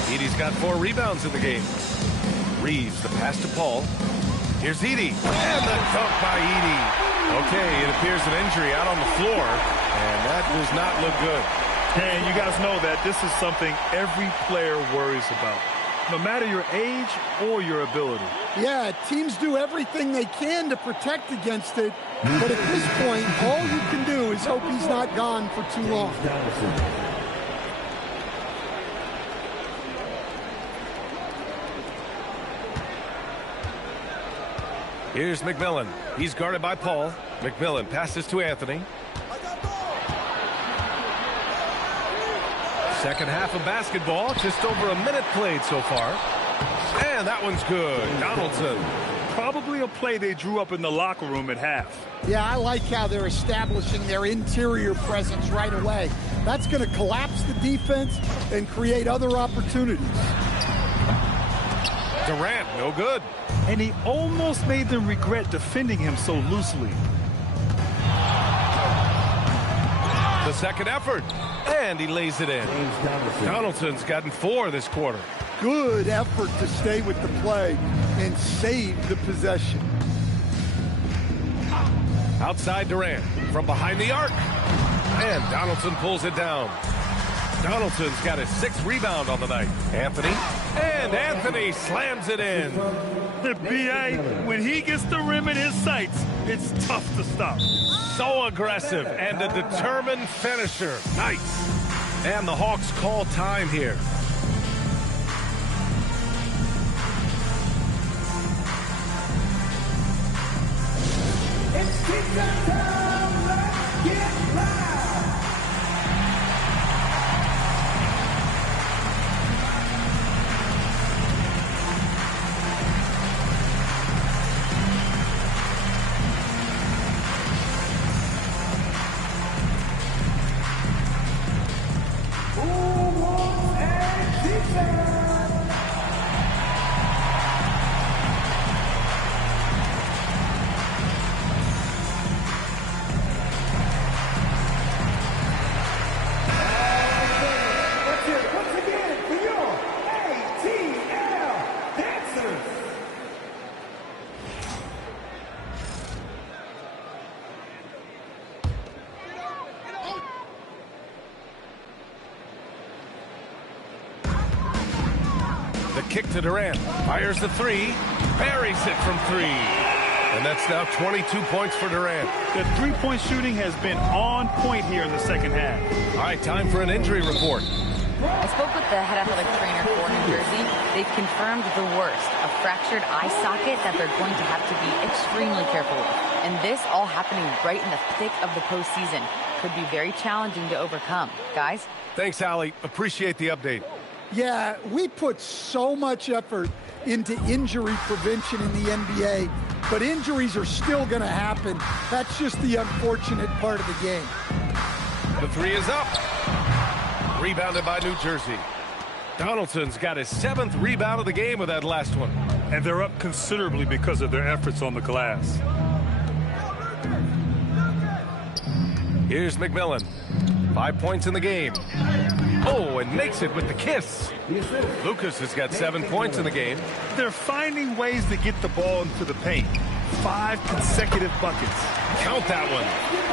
Edey's got 4 rebounds in the game. Reeves, the pass to Paul. Here's Edey. And the dunk by Edey. Okay, it appears an injury out on the floor, and that does not look good. And you guys know that this is something every player worries about, no matter your age or your ability. Yeah, teams do everything they can to protect against it, but at this point, all you can do is hope he's not gone for too long. Here's McMillan. He's guarded by Paul. McMillan passes to Anthony. Second half of basketball, just over a minute played so far. And that one's good. Donaldson. Probably a play they drew up in the locker room at half. Yeah, I like how they're establishing their interior presence right away. That's going to collapse the defense and create other opportunities. Durant, no good. And he almost made them regret defending him so loosely. The second effort. And he lays it in. Donaldson's gotten 4 this quarter. Good effort to stay with the play and save the possession. Outside Durant from behind the arc. And Donaldson pulls it down. Donaldson's got his 6th rebound on the night. Anthony. And Anthony slams it in. The B.A., when he gets the rim in his sights, it's tough to stop. So aggressive and a determined finisher. Nice. And the Hawks call time here. It's kick-out time. Let's get loud. Kick to Durant. Fires the 3. Buries it from 3. And that's now 22 points for Durant. The three-point shooting has been on point here in the second half. All right, time for an injury report. I spoke with the head athletic trainer for New Jersey. They've confirmed the worst, a fractured eye socket that they're going to have to be extremely careful with. And this all happening right in the thick of the postseason could be very challenging to overcome. Guys? Thanks, Allie. Appreciate the update. Yeah, we put so much effort into injury prevention in the NBA, but injuries are still going to happen. That's just the unfortunate part of the game. The three is up. Rebounded by New Jersey. Donaldson's got his 7th rebound of the game with that last one. And they're up considerably because of their efforts on the glass. Here's McMillan. 5 points in the game. Oh, and makes it with the kiss. Lucas has got 7 points in the game. They're finding ways to get the ball into the paint. 5 consecutive buckets. Count that one.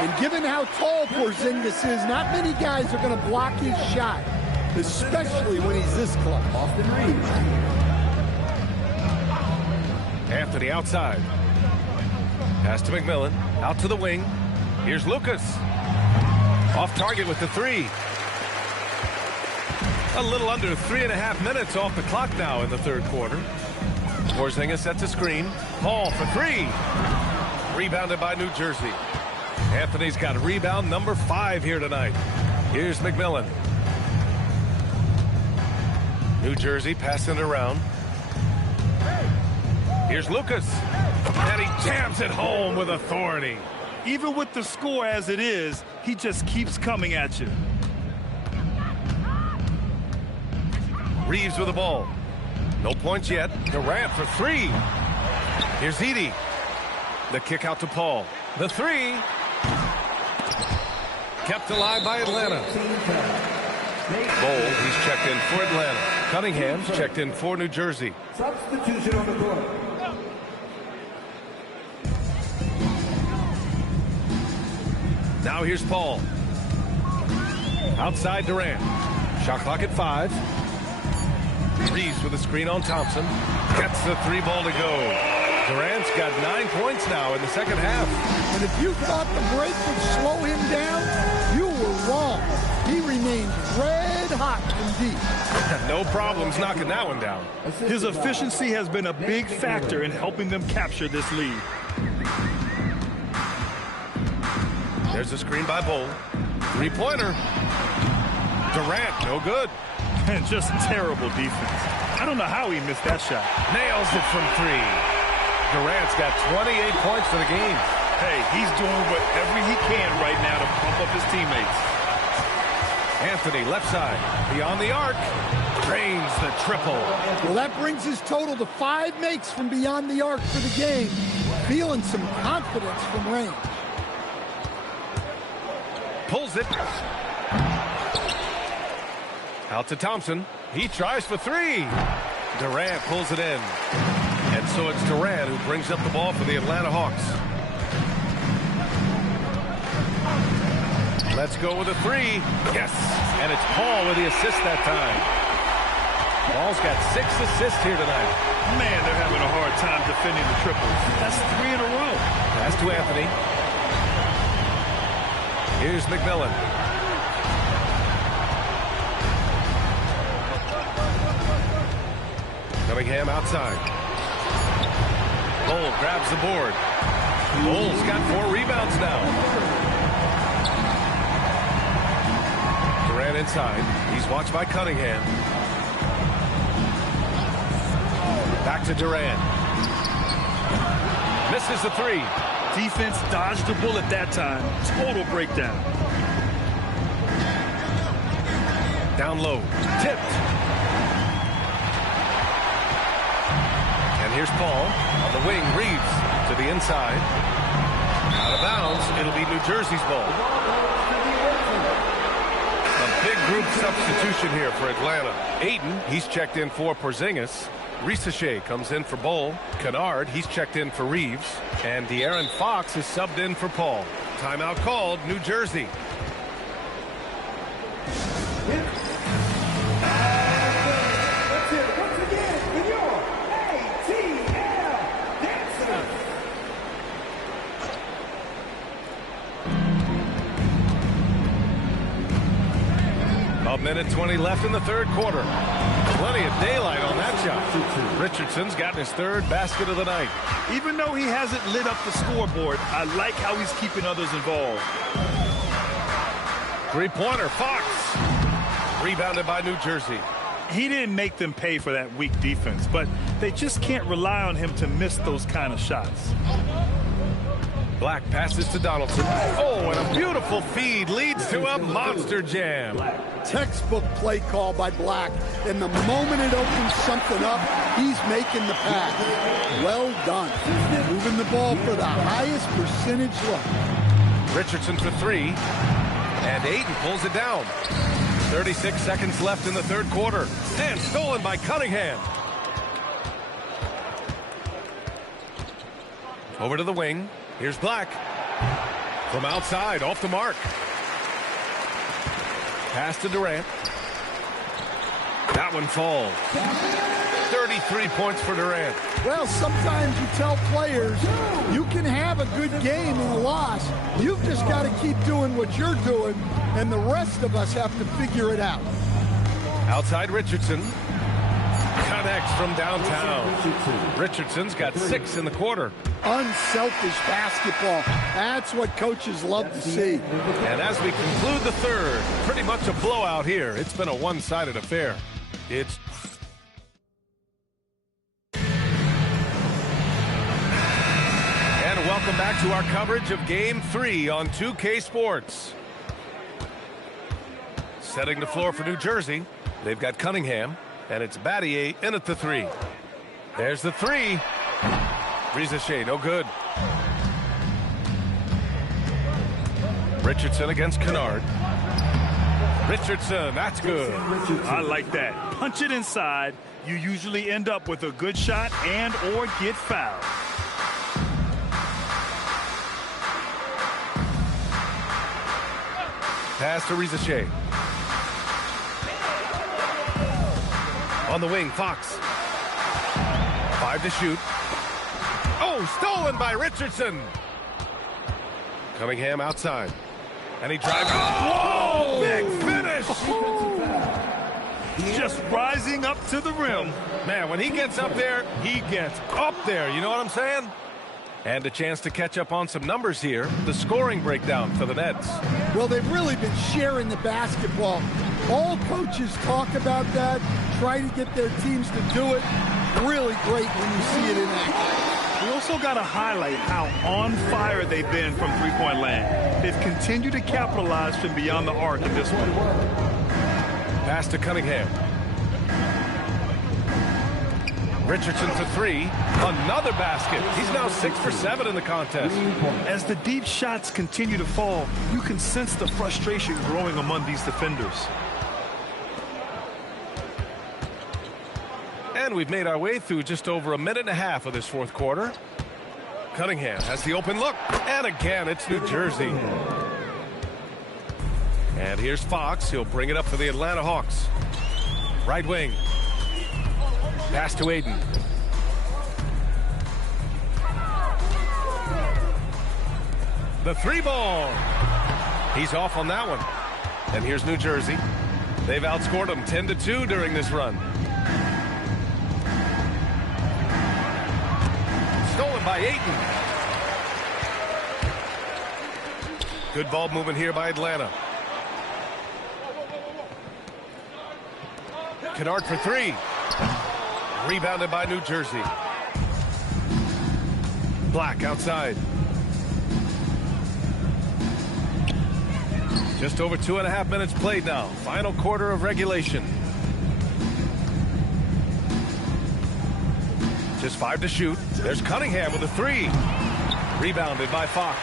And given how tall Porzingis is, not many guys are going to block his shot, especially when he's this close. Austin Reeves. Anthony outside. Pass to McMillan. Out to the wing. Here's Lucas. Off target with the three. A little under 3.5 minutes off the clock now in the third quarter. Porzingis sets a screen. Paul for three. Rebounded by New Jersey. Anthony's got rebound number 5 here tonight. Here's McMillan. New Jersey passing it around. Here's Lucas. And he jams it home with authority. Even with the score as it is, he just keeps coming at you. Reeves with the ball. No points yet. Durant for three. Here's Edey. The kick out to Paul. The three. Kept alive by Atlanta. Bol, he's checked in for Atlanta. Cunningham's checked in for New Jersey. Substitution on the court. Now here's Paul. Outside Durant. Shot clock at 5. Reeves with a screen on Thompson. Gets the 3 ball to go. Durant's got 9 points now in the second half. And if you thought the break would slow him down, you were wrong. He remains red hot from deep. No problems knocking that one down. His efficiency has been a big factor in helping them capture this lead. There's a screen by Bol. 3-pointer. Durant, no good. And just terrible defense. I don't know how he missed that shot. Nails it from 3. Durant's got 28 points for the game. Hey, he's doing whatever he can right now to pump up his teammates. Anthony, left side. Beyond the arc. Drains the triple. Well, that brings his total to 5 makes from beyond the arc for the game. Feeling some confidence from range. Pulls it. Out to Thompson. He tries for 3. Durant pulls it in. And so it's Durant who brings up the ball for the Atlanta Hawks. Let's go with a 3. Yes. And it's Paul with the assist that time. Paul's got 6 assists here tonight. Man, they're having a hard time defending the triples. That's 3 in a row. Pass to Anthony. Here's McMillan. Cunningham outside. Bol grabs the board. Bol's got 4 rebounds now. Durant inside. He's watched by Cunningham. Back to Durant. Misses the 3. Defense dodged the bullet that time. Total breakdown. Down low. Tipped. And here's Paul. On the wing, Reeves to the inside. Out of bounds. It'll be New Jersey's ball. A big group substitution here for Atlanta. Ayton, he's checked in for Porzingis. Risache comes in for Bol. Kennard, he's checked in for Reeves. And De'Aaron Fox is subbed in for Paul. Timeout called, New Jersey. Let's hear it once again for your ATL dancers. A minute 20 left in the third quarter. Plenty of daylight on that shot. Richardson's gotten his 3rd basket of the night. Even though he hasn't lit up the scoreboard, I like how he's keeping others involved. 3-pointer, Fox. Rebounded by New Jersey. he didn't make them pay for that weak defense, but they just can't rely on him to miss those kind of shots. Black passes to Donaldson. Oh, and a beautiful feed leads to a monster jam. Textbook play call by Black, and the moment it opens something up, he's making the pass. Well done. Moving the ball for the highest percentage look. Richardson for three, and Ayton pulls it down. 36 seconds left in the third quarter, and stolen by Cunningham. Over to the wing. Here's Black. From outside, off the mark. Pass to Durant. That one falls. 33 points for Durant. Well, sometimes you tell players you can have a good game in a loss. You've just got to keep doing what you're doing, and the rest of us have to figure it out. Outside Richardson. Connects from downtown. Richardson's got 6 in the quarter. Unselfish basketball. That's what coaches love to see. And as we conclude the third, pretty much a blowout here. It's been a one-sided affair. It's welcome back to our coverage of Game 3 on 2K Sports. Setting the floor for New Jersey, they've got Cunningham, and it's Battier in at the three. There's the three. Rizashe, no good. Richardson against Kennard. Richardson, that's good. I like that. Punch it inside. You usually end up with a good shot and or get fouled. Pass to Rizashe. On the wing, Fox. 5 to shoot. Oh, stolen by Richardson. Cunningham outside. And he drives. Oh, big finish. Just rising up to the rim. Man, when he gets up there, he gets up there. You know what I'm saying? And a chance to catch up on some numbers here. The scoring breakdown for the Nets. Well, they've really been sharing the basketball. All coaches talk about that, try to get their teams to do it. Really great when you see it in action. We also got to highlight how on fire they've been from three-point land. They've continued to capitalize from beyond the arc in this one. Pass to Cunningham. Richardson for three. Another basket. He's now 6 for 7 in the contest. As the deep shots continue to fall, you can sense the frustration growing among these defenders. And we've made our way through just over a minute and a half of this fourth quarter. Cunningham has the open look. And again, it's New Jersey. And here's Fox. He'll bring it up for the Atlanta Hawks. Right wing. Pass to Ayton. The three ball. He's off on that one. And here's New Jersey. They've outscored them 10-2 during this run. Stolen by Ayton. Good ball movement here by Atlanta. Kennard for three. Rebounded by New Jersey. Black outside. Just over 2.5 minutes played now. Final quarter of regulation. Just 5 to shoot. There's Cunningham with a three. Rebounded by Fox.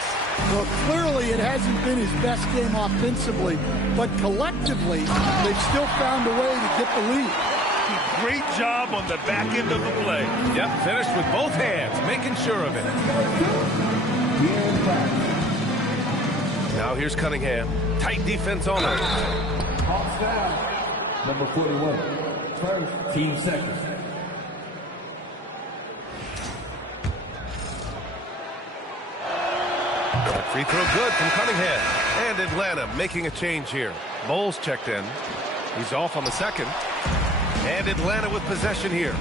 Well, clearly it hasn't been his best game offensively, but collectively, they've still found a way to get the lead. Great job on the back end of the play. Yep, finished with both hands, making sure of it. Now here's Cunningham. Tight defense on it. Hawks down. Number 41. First, team seconds. Free throw good from Cunningham. And Atlanta making a change here. Bowles checked in. He's off on the second. And Atlanta with possession here.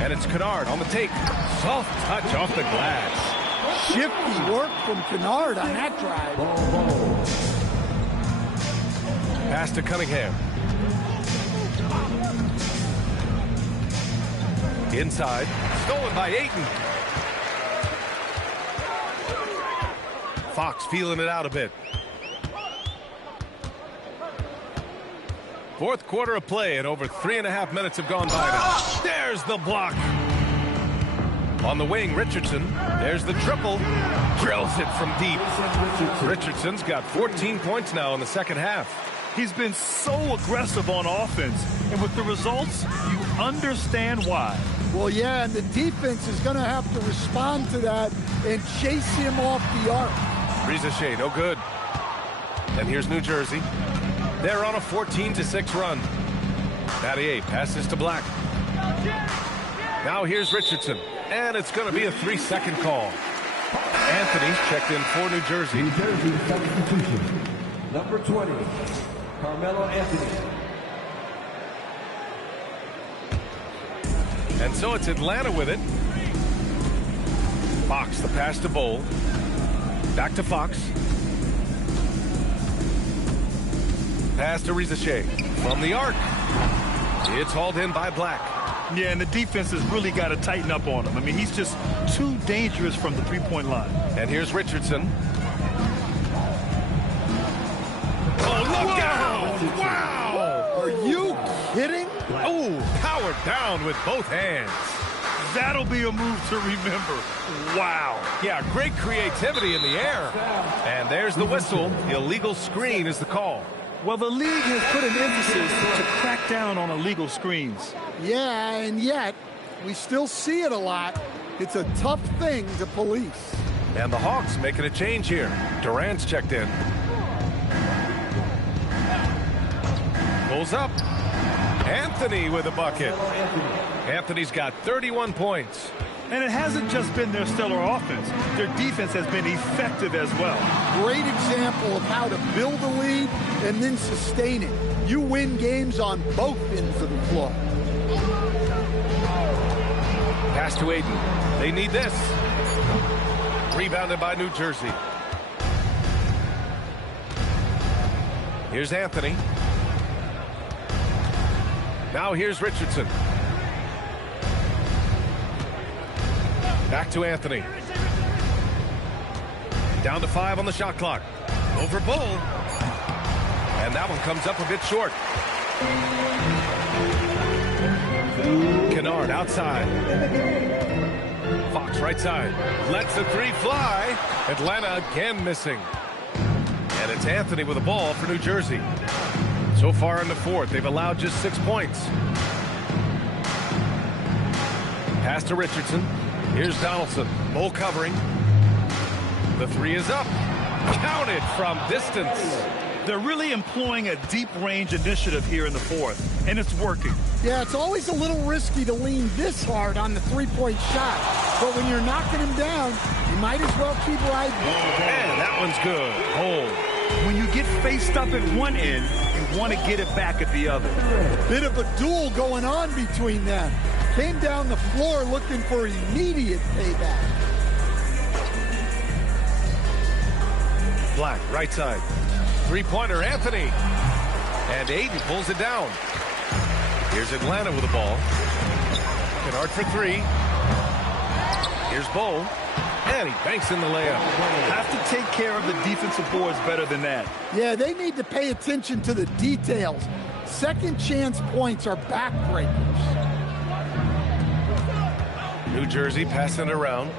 And it's Kennard on the take. Soft touch off the glass. Shifty work from Kennard on that drive. Pass to Cunningham. Inside. Stolen by Ayton. Fox feeling it out a bit. Fourth quarter of play, and over 3.5 minutes have gone by now. There's the block. On the wing, Richardson. There's the triple. Drills it from deep. Richardson's got 14 points now in the second half. He's been so aggressive on offense, and with the results, you understand why. Well, yeah, and the defense is going to have to respond to that and chase him off the arc. Rizachet, no good. And here's New Jersey. They're on a 14-6 run. Battier passes to Black. Now here's Richardson. And it's going to be a 3-second call. Anthony's checked in for New Jersey. New Jersey substitution. Number 20, Carmelo Anthony. And so it's Atlanta with it. Fox, the pass to Bowl. Back to Fox. Pass to Rizachet. From the arc. It's hauled in by Black. Yeah, and the defense has really got to tighten up on him. I mean, he's just too dangerous from the three-point line. And here's Richardson. Oh, look out! Wow! Are you kidding? Oh, powered down with both hands. That'll be a move to remember. Wow. Yeah, great creativity in the air. And there's the whistle. Illegal screen is the call. Well, the league has put an emphasis to crack down on illegal screens. Yeah, and yet we still see it a lot. It's a tough thing to police. And the Hawks making a change here. Durant's checked in. Pulls up. Anthony with a bucket. Anthony's got 31 points. And it hasn't just been their stellar offense. Their defense has been effective as well. Great example of how to build a lead and then sustain it. You win games on both ends of the floor. Pass to Ayton. They need this. Rebounded by New Jersey. Here's Anthony. Now here's Richardson. Back to Anthony. Down to 5 on the shot clock. Over Bull. And that one comes up a bit short. Kennard outside. Fox right side. Lets the three fly. Atlanta again missing. And it's Anthony with the ball for New Jersey. So far in the fourth, they've allowed just 6 points. Pass to Richardson. Here's Donaldson. Bull covering. The three is up. Counted from distance. They're really employing a deep range initiative here in the fourth, and it's working. Yeah, it's always a little risky to lean this hard on the three-point shot. But when you're knocking him down, you might as well keep riding. And that one's good. Hold. When you get faced up at one end, you want to get it back at the other. Bit of a duel going on between them. Came down the floor looking for immediate payback. Black, right side. Three-pointer, Anthony. And Ayton pulls it down. Here's Atlanta with the ball. Kennard for three. Here's Bull. And he banks in the layup. Have to take care of the defensive boards better than that. Yeah, they need to pay attention to the details. Second chance points are backbreakers. New Jersey passing it around.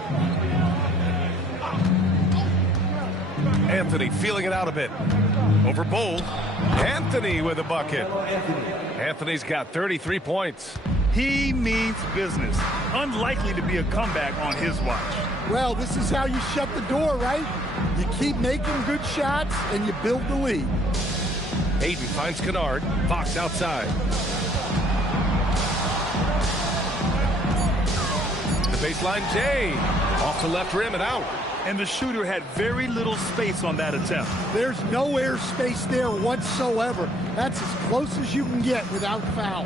Anthony feeling it out a bit. Over Bull. Anthony with a bucket. Anthony's got 33 points. He means business. Unlikely to be a comeback on his watch. Well, this is how you shut the door, right? You keep making good shots and you build the lead. Ayton finds Kennard. Fox outside. The baseline, Jay. Off the left rim and out. And the shooter had very little space on that attempt. There's no air space there whatsoever. That's as close as you can get without foul.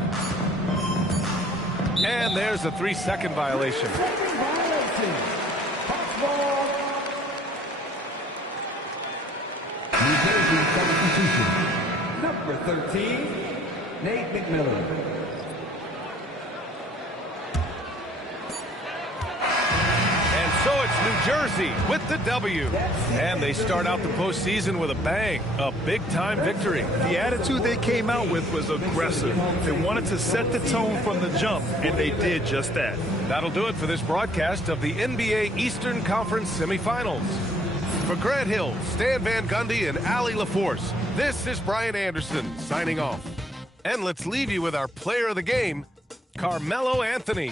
And there's a 3-second violation. New Jersey substitution. Number 13, Nate McMillan. So it's New Jersey with the W. And they start out the postseason with a bang, a big-time victory. The attitude they came out with was aggressive. They wanted to set the tone from the jump, and they did just that. That'll do it for this broadcast of the NBA Eastern Conference semifinals. For Grant Hill, Stan Van Gundy, and Allie LaForce, this is Brian Anderson signing off. And let's leave you with our player of the game, Carmelo Anthony.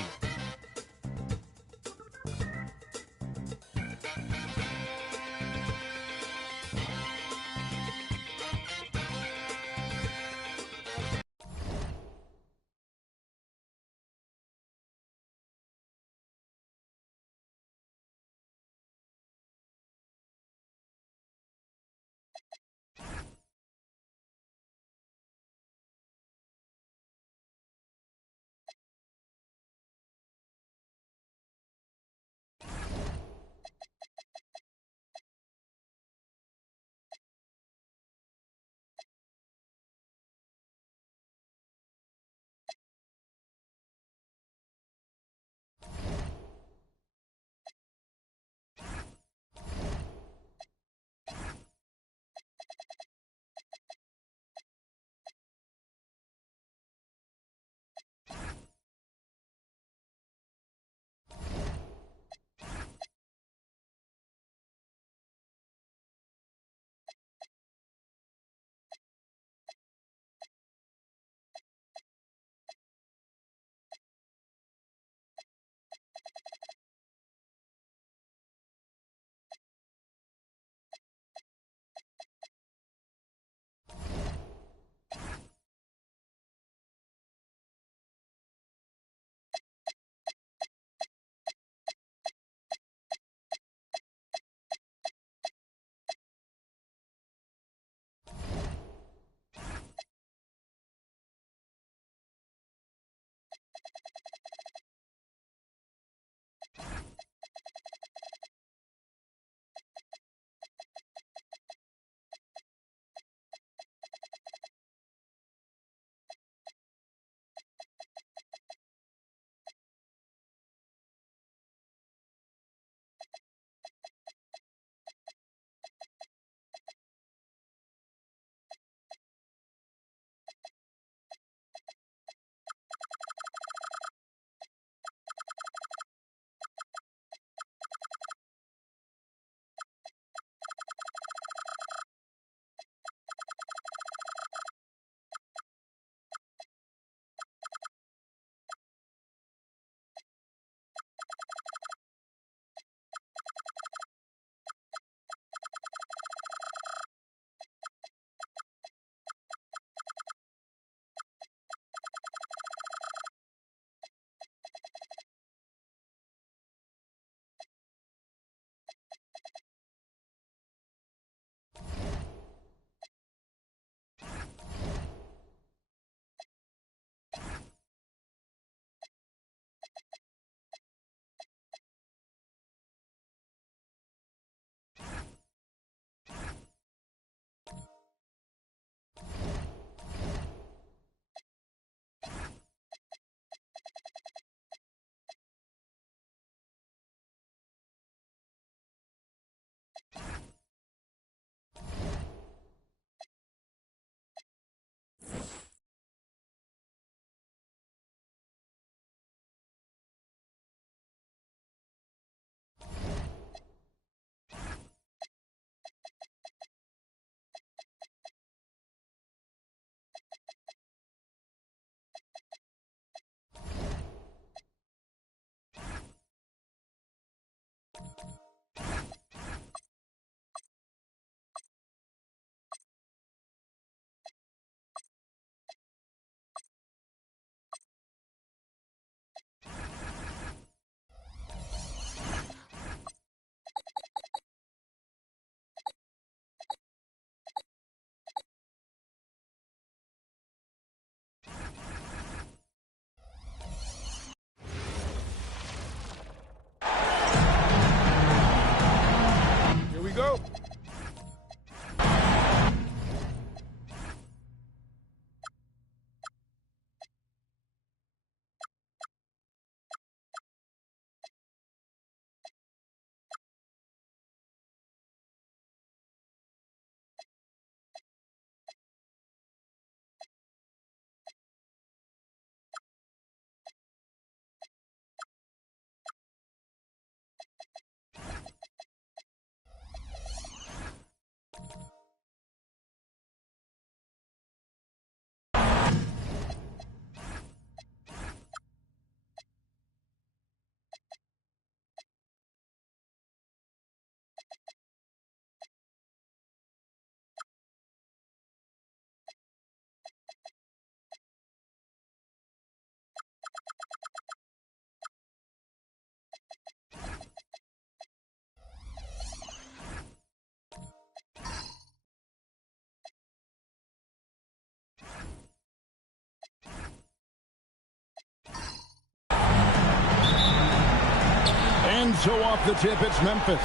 And so off the tip, it's Memphis.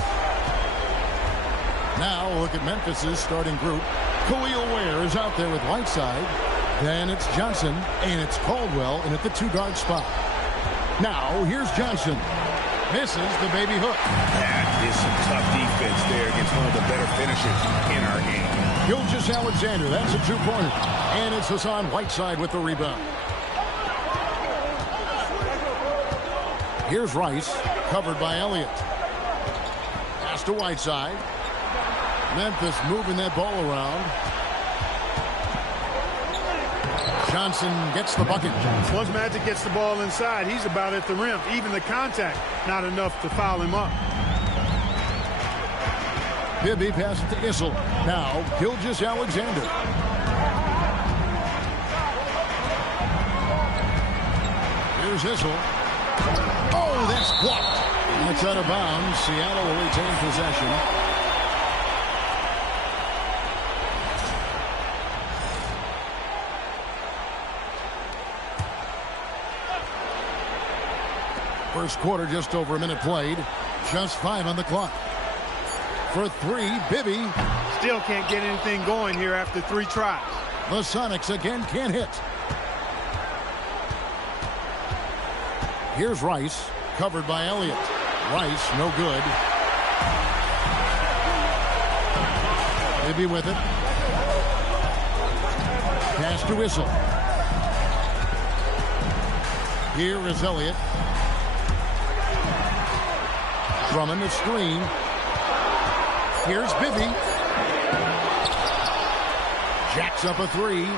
Now look at Memphis's starting group. Khalil Ware is out there with Whiteside. Then it's Johnson, and it's Caldwell in at the 2-guard spot. Now here's Johnson. Misses the baby hook. That is some tough defense there against one of the better finishers in our game. Gilgeous-Alexander, that's a 2-pointer. And it's Hassan Whiteside with the rebound. Here's Rice, covered by Elliott. Pass to Whiteside. Memphis moving that ball around. Johnson gets the bucket. Once Magic gets the ball inside, he's about at the rim. Even the contact, not enough to foul him up. Bibby passes to Issel. Now, Gilgeous-Alexander. Here's Issel. Oh, that's blocked. That's out of bounds. Seattle will retain possession. First quarter, just over a minute played. Just 5 on the clock. For 3, Bibby. Still can't get anything going here after 3 tries. The Sonics again can't hit. Here's Rice, covered by Elliott. Rice, no good. Bibby with it. Pass to Issel. Here is Elliott. Drummond, the screen. Here's Bibby. Jacks up a 3.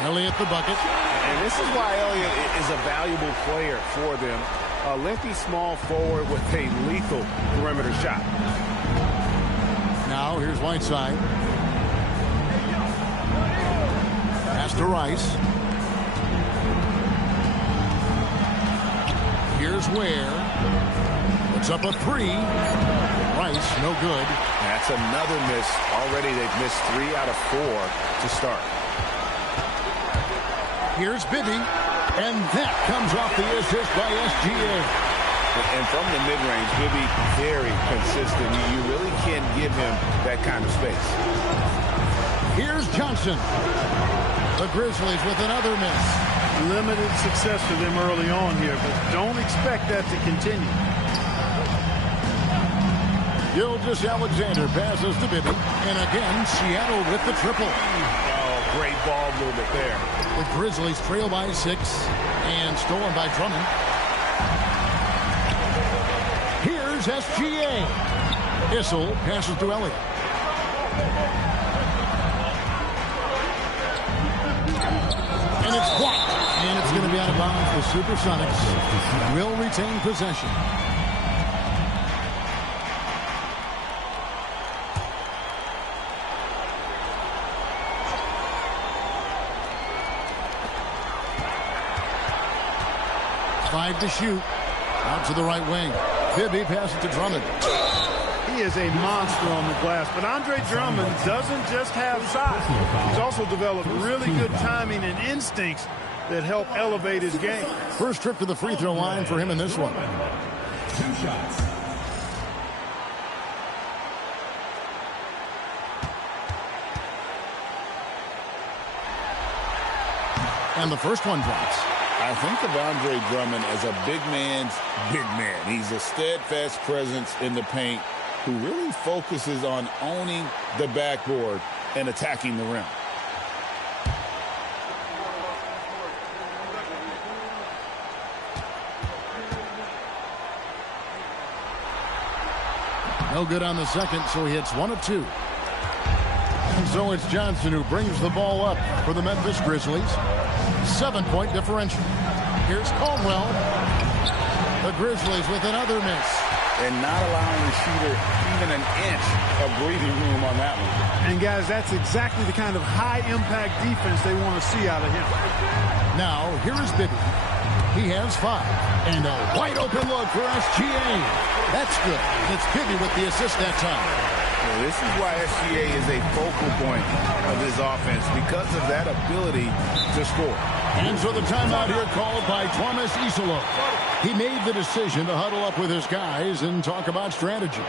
Elliott the bucket. And this is why Elliott is a valuable player for them. A lengthy small forward with a lethal perimeter shot. Now here's Whiteside. Pass to Rice. Here's Ware. It's up a 3. Rice, no good. That's another miss. Already they've missed 3 out of 4 to start. Here's Bibby. And that comes off the assist by SGA. And from the mid-range, Bibby very consistent. You really can't give him that kind of space. Here's Johnson. The Grizzlies with another miss. Limited success for them early on here, but don't expect that to continue. Gilgeous-Alexander passes to Bibby. And again, Seattle with the triple. Oh, great ball movement there. The Grizzlies trail by 6 and stolen by Drummond. Here's SGA. Issel passes to Elliott. And it's blocked. And it's going to be out of bounds. The Supersonics will retain possession. To shoot. Out to the right wing. Bibby passes to Drummond. He is a monster on the glass, but Andre Drummond doesn't just have size. He's also developed really good timing and instincts that help elevate his game. First trip to the free throw line for him in this one. 2 shots. And the first one drops. I think of Andre Drummond as a big man's big man. He's a steadfast presence in the paint who really focuses on owning the backboard and attacking the rim. No good on the second, so he hits 1 of 2. And so it's Johnson who brings the ball up for the Memphis Grizzlies. 7-point differential. Here's Caldwell. The Grizzlies with another miss. And not allowing the shooter even an inch of breathing room on that one. And guys, that's exactly the kind of high-impact defense they want to see out of him. Now, here is Bibby. He has 5. And a wide-open look for SGA. That's good. It's Bibby with the assist that time. Well, this is why SGA is a focal point of this offense, because of that ability to score. And so the timeout here called by Thomas Isolo. He made the decision to huddle up with his guys and talk about strategy.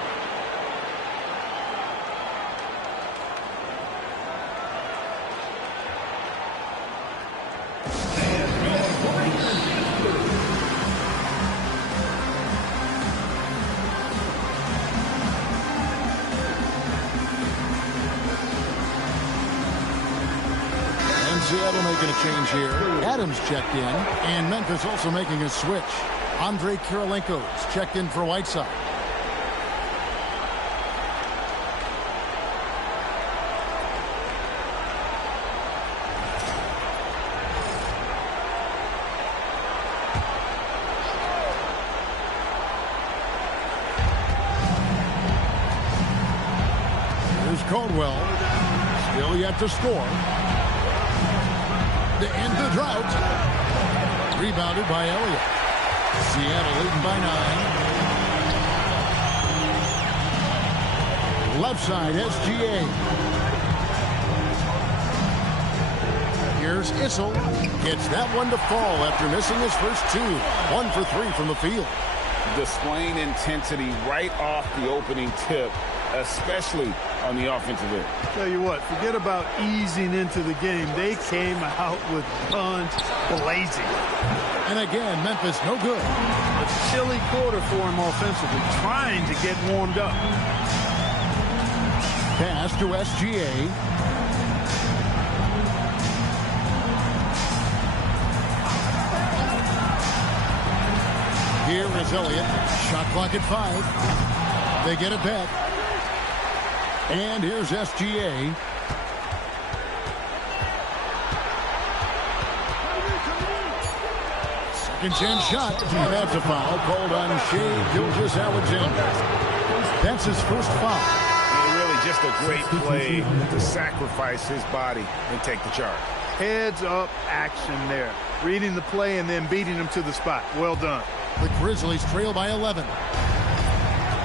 Seattle making a change here. Adams checked in, and Memphis also making a switch. Andre Kirilenko's checked in for Whiteside. Here's Caldwell. Still yet to score. To end the drought. Rebounded by Elliott. Seattle leading by 9. Left side, SGA. Here's Issel. Gets that one to fall after missing his first 2. 1 for 3 from the field. Displaying intensity right off the opening tip, especially on the offensive end. Tell you what, forget about easing into the game. They came out with guns blazing. And again, Memphis no good. A chilly quarter for him offensively, trying to get warmed up. Pass to SGA. Here is Elliott. Shot clock at 5. They get it back. And here's SGA. Second chance shot. And that's a foul called on Shea Gilgeous-Alexander. That's his first foul. And really just a great play to sacrifice his body and take the charge. Heads up action there. Reading the play and then beating him to the spot. Well done. The Grizzlies trail by 11.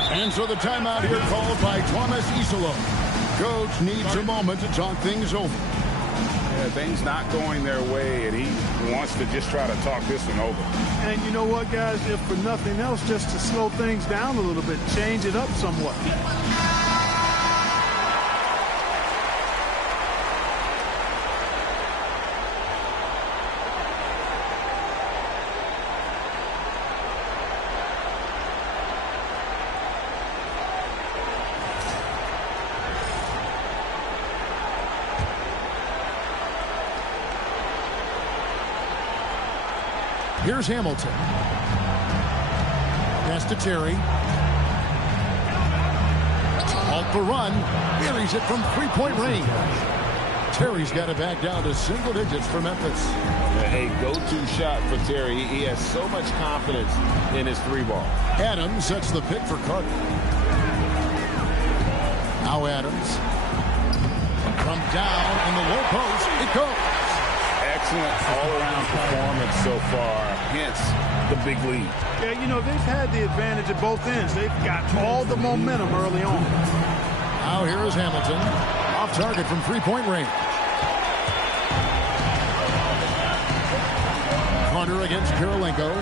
And so the timeout here called by Thomas Isolo. Coach needs a moment to talk things over. Yeah, things not going their way, and he wants to just try to talk this one over. And you know what, guys? If for nothing else, just to slow things down a little bit, change it up somewhat. Here's Hamilton. Pass to Terry. To halt the run. Buries it from three-point range. Terry's got it back down to single digits for Memphis. A go-to shot for Terry. He has so much confidence in his 3-ball. Adams sets the pick for Carter. Now Adams. From down in the low post, it goes. Excellent all-around performance so far, hence the big lead. Yeah, you know, they've had the advantage at both ends. They've got all the momentum early on. Now here is Hamilton. Off target from three-point range. Carter against Kirilenko.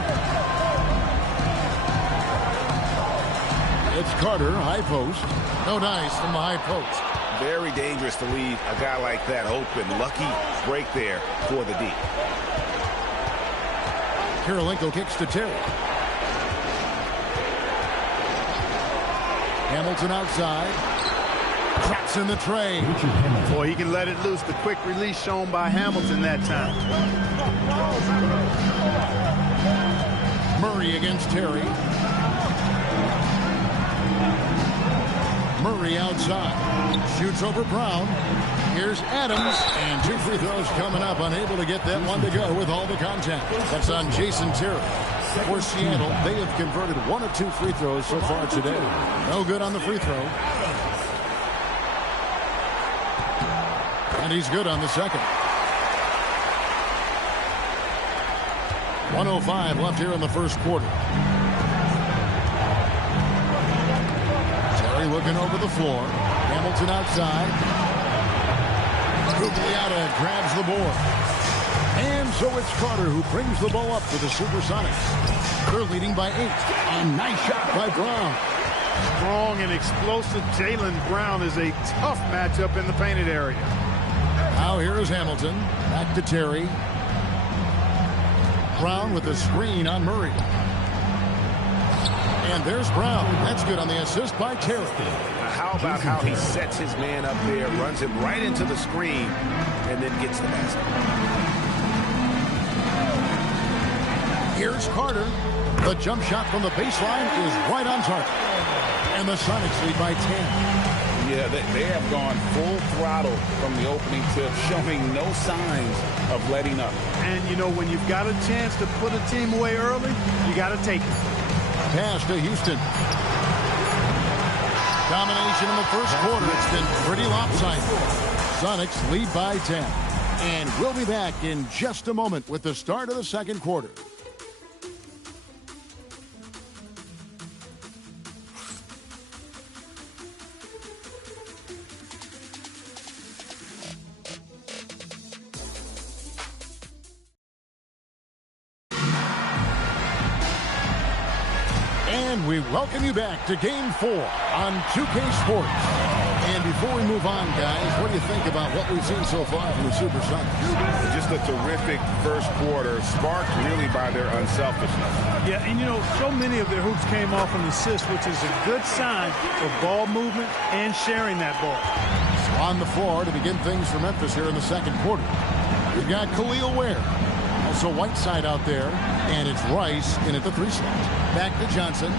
It's Carter, high post. No dice from the high post. Very dangerous to leave a guy like that open. Lucky break there for the D. Kirilenko kicks to Terry. Hamilton outside. Traps in the tray. Boy, he can let it loose. The quick release shown by Hamilton that time. Murray against Terry. Murray outside. Shoots over Brown. Here's Adams. And 2 free throws coming up. Unable to get that one to go with all the contact. That's on Jason Terry. For Seattle, they have converted 1 of 2 free throws so far today. No good on the free throw. And he's good on the second. 1:05 left here in the first quarter. Terry looking over the floor. Hamilton outside. Gugliotta grabs the board. And so it's Carter who brings the ball up for the Supersonics. They're leading by 8. A nice shot by Brown. Strong and explosive Jaylen Brown is a tough matchup in the painted area. Now here is Hamilton. Back to Terry. Brown with the screen on Murray. And there's Brown. That's good on the assist by Terry. How about how he sets his man up there, runs him right into the screen, and then gets the basket. Here's Carter. The jump shot from the baseline is right on target. And the Sonics lead by 10. Yeah, they have gone full throttle from the opening tip, showing no signs of letting up. And, you know, when you've got a chance to put a team away early, you got to take it. Pass to Houston. Domination in the first quarter. It's been pretty lopsided. Sonics lead by 10. And we'll be back in just a moment with the start of the second quarter. And we welcome you back to Game 4 on 2K Sports. And before we move on, guys, what do you think about what we've seen so far from the Supersonics? Just a terrific first quarter, sparked really by their unselfishness. Yeah, and you know, so many of their hoops came off an assist, which is a good sign for ball movement and sharing that ball. So on the floor to begin things for Memphis here in the second quarter. We've got Khalil Ware. Also Whiteside out there, and it's Rice in at the 3 slot. Back to Johnson.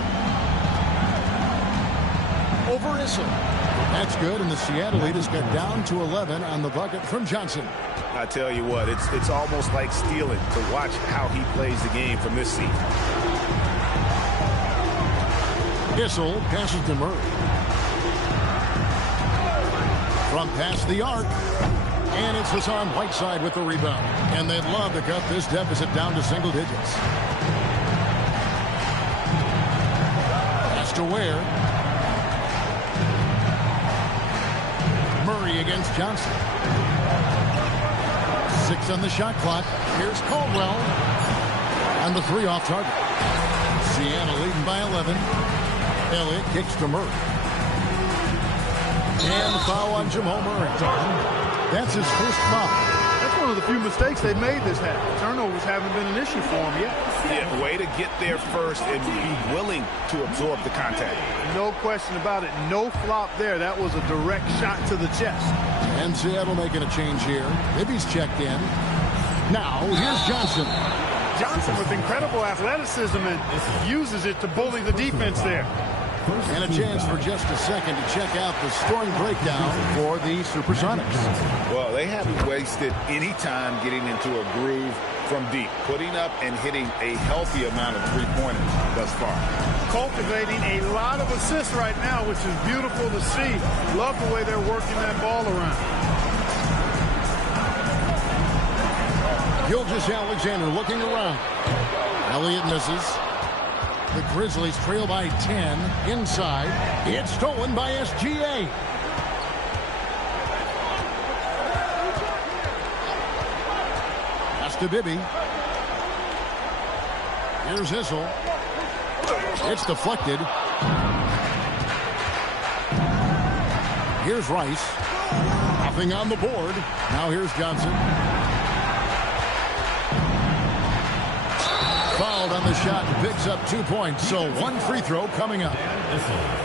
Over Issel. That's good, and the Seattle lead has got down to 11 on the bucket from Johnson. I tell you what, it's almost like stealing to watch how he plays the game from this seat. Issel passes to Murray. From past the arc. And it's Hassan Whiteside with the rebound. And they'd love to cut this deficit down to single digits. Pass to Ware. Murray against Johnson. 6 on the shot clock. Here's Caldwell. And the 3 off target. Seattle leading by 11. Elliott kicks to Murray. And the foul on Jamal Murray. That's his first foul. That's one of the few mistakes they've made this half. Turnovers haven't been an issue for him yet. Yeah, way to get there first and be willing to absorb the contact. No question about it. No flop there. That was a direct shot to the chest. And Seattle making a change here. Ibby's checked in. Now, here's Johnson. Johnson with incredible athleticism and uses it to bully the defense there. And a chance for just a second to check out the scoring breakdown for the Supersonics. Well, they haven't wasted any time getting into a groove from deep, putting up and hitting a healthy amount of three-pointers thus far. Cultivating a lot of assists right now, which is beautiful to see. Love the way they're working that ball around. Gilgeous-Alexander looking around. Elliott misses. The Grizzlies trail by 10 inside. It's stolen by SGA. Pass to Bibby. Here's Issel. It's deflected. Here's Rice. Nothing on the board. Now here's Johnson. Fouled on the shot and picks up 2 points. So 1 free throw coming up.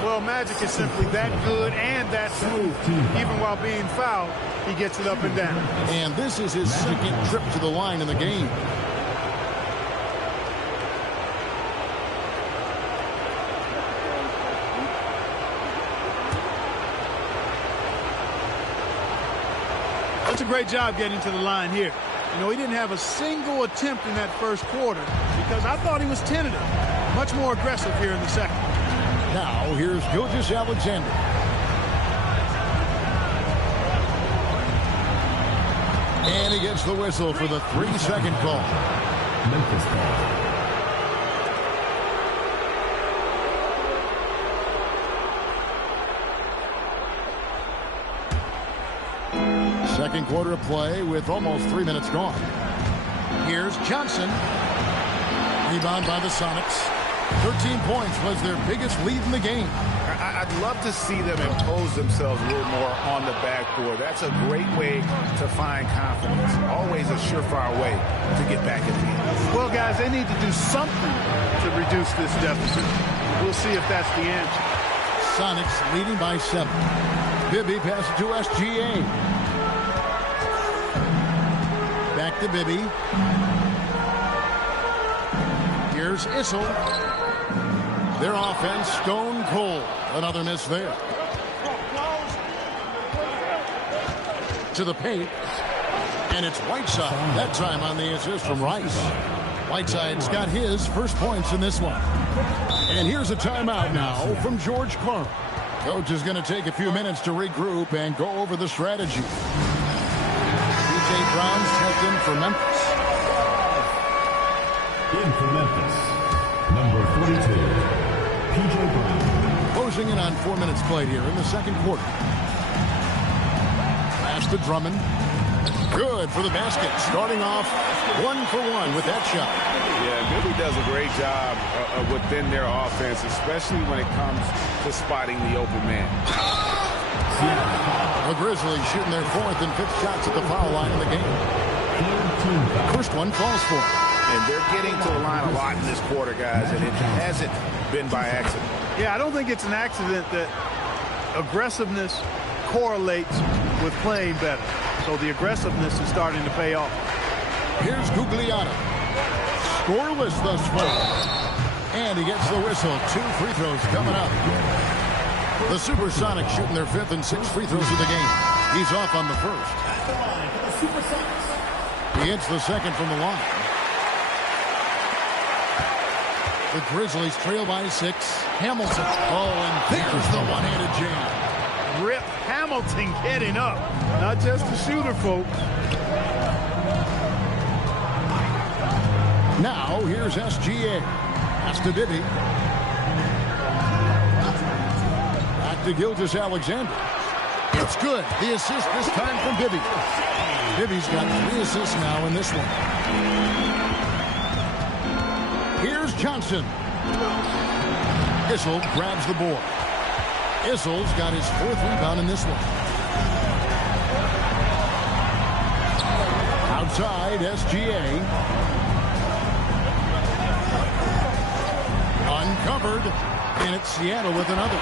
Well, Magic is simply that good and that smooth. Even while being fouled, he gets it up and down. And this is his second trip to the line in the game. That's a great job getting to the line here. You know, he didn't have a single attempt in that first quarter because I thought he was tentative. Much more aggressive here in the second. Now, here's Gilgeous-Alexander. And he gets the whistle for the 3-second call. Memphis ball. Second quarter of play with almost 3 minutes gone. Here's Johnson. Rebound by the Sonics. 13 points was their biggest lead in the game. I'd love to see them impose themselves a little more on the backboard. That's a great way to find confidence. Always a surefire way to get back in the game. Well, guys, they need to do something to reduce this deficit. We'll see if that's the answer. Sonics leading by 7. Bibby passes to SGA. Back to Bibby. Here's Issel. Their offense stone cold. Another miss there. To the paint. And it's Whiteside. That time on the assist from Rice. Whiteside's got his first points in this one. And here's a timeout now from George Karl. Coach is going to take a few minutes to regroup and go over the strategy. P.J. Brown's checked in for Memphis. In for Memphis, number 42, P.J. Brown. Closing in on 4 minutes played here in the second quarter. Pass to Drummond. Good for the basket. Starting off 1 for 1 with that shot. Yeah, Bibby does a great job within their offense, especially when it comes to spotting the open man. The Grizzlies shooting their 4th and 5th shots at the foul line in the game. First one falls for them. And they're getting to the line a lot in this quarter, guys, and it hasn't been by accident. Yeah, I don't think it's an accident that aggressiveness correlates with playing better. So the aggressiveness is starting to pay off. Here's Gugliotta. Scoreless thus far. And he gets the whistle. 2 free throws coming up. The Supersonics shooting their 5th and 6th free throws of the game. He's off on the first. He hits the second from the line. The Grizzlies trail by 6. Hamilton. Oh, and there's the one-handed jam. Rip Hamilton getting up. Not just the shooter, folks. Now, here's SGA. Pass to Bibby. Back to Gilgeous-Alexander. It's good. The assist this time from Bibby. Bibby's got 3 assists now in this one. Here's Johnson. Issel grabs the board. Issel's got his 4th rebound in this one. Outside, SGA. Uncovered. And it's Seattle with another.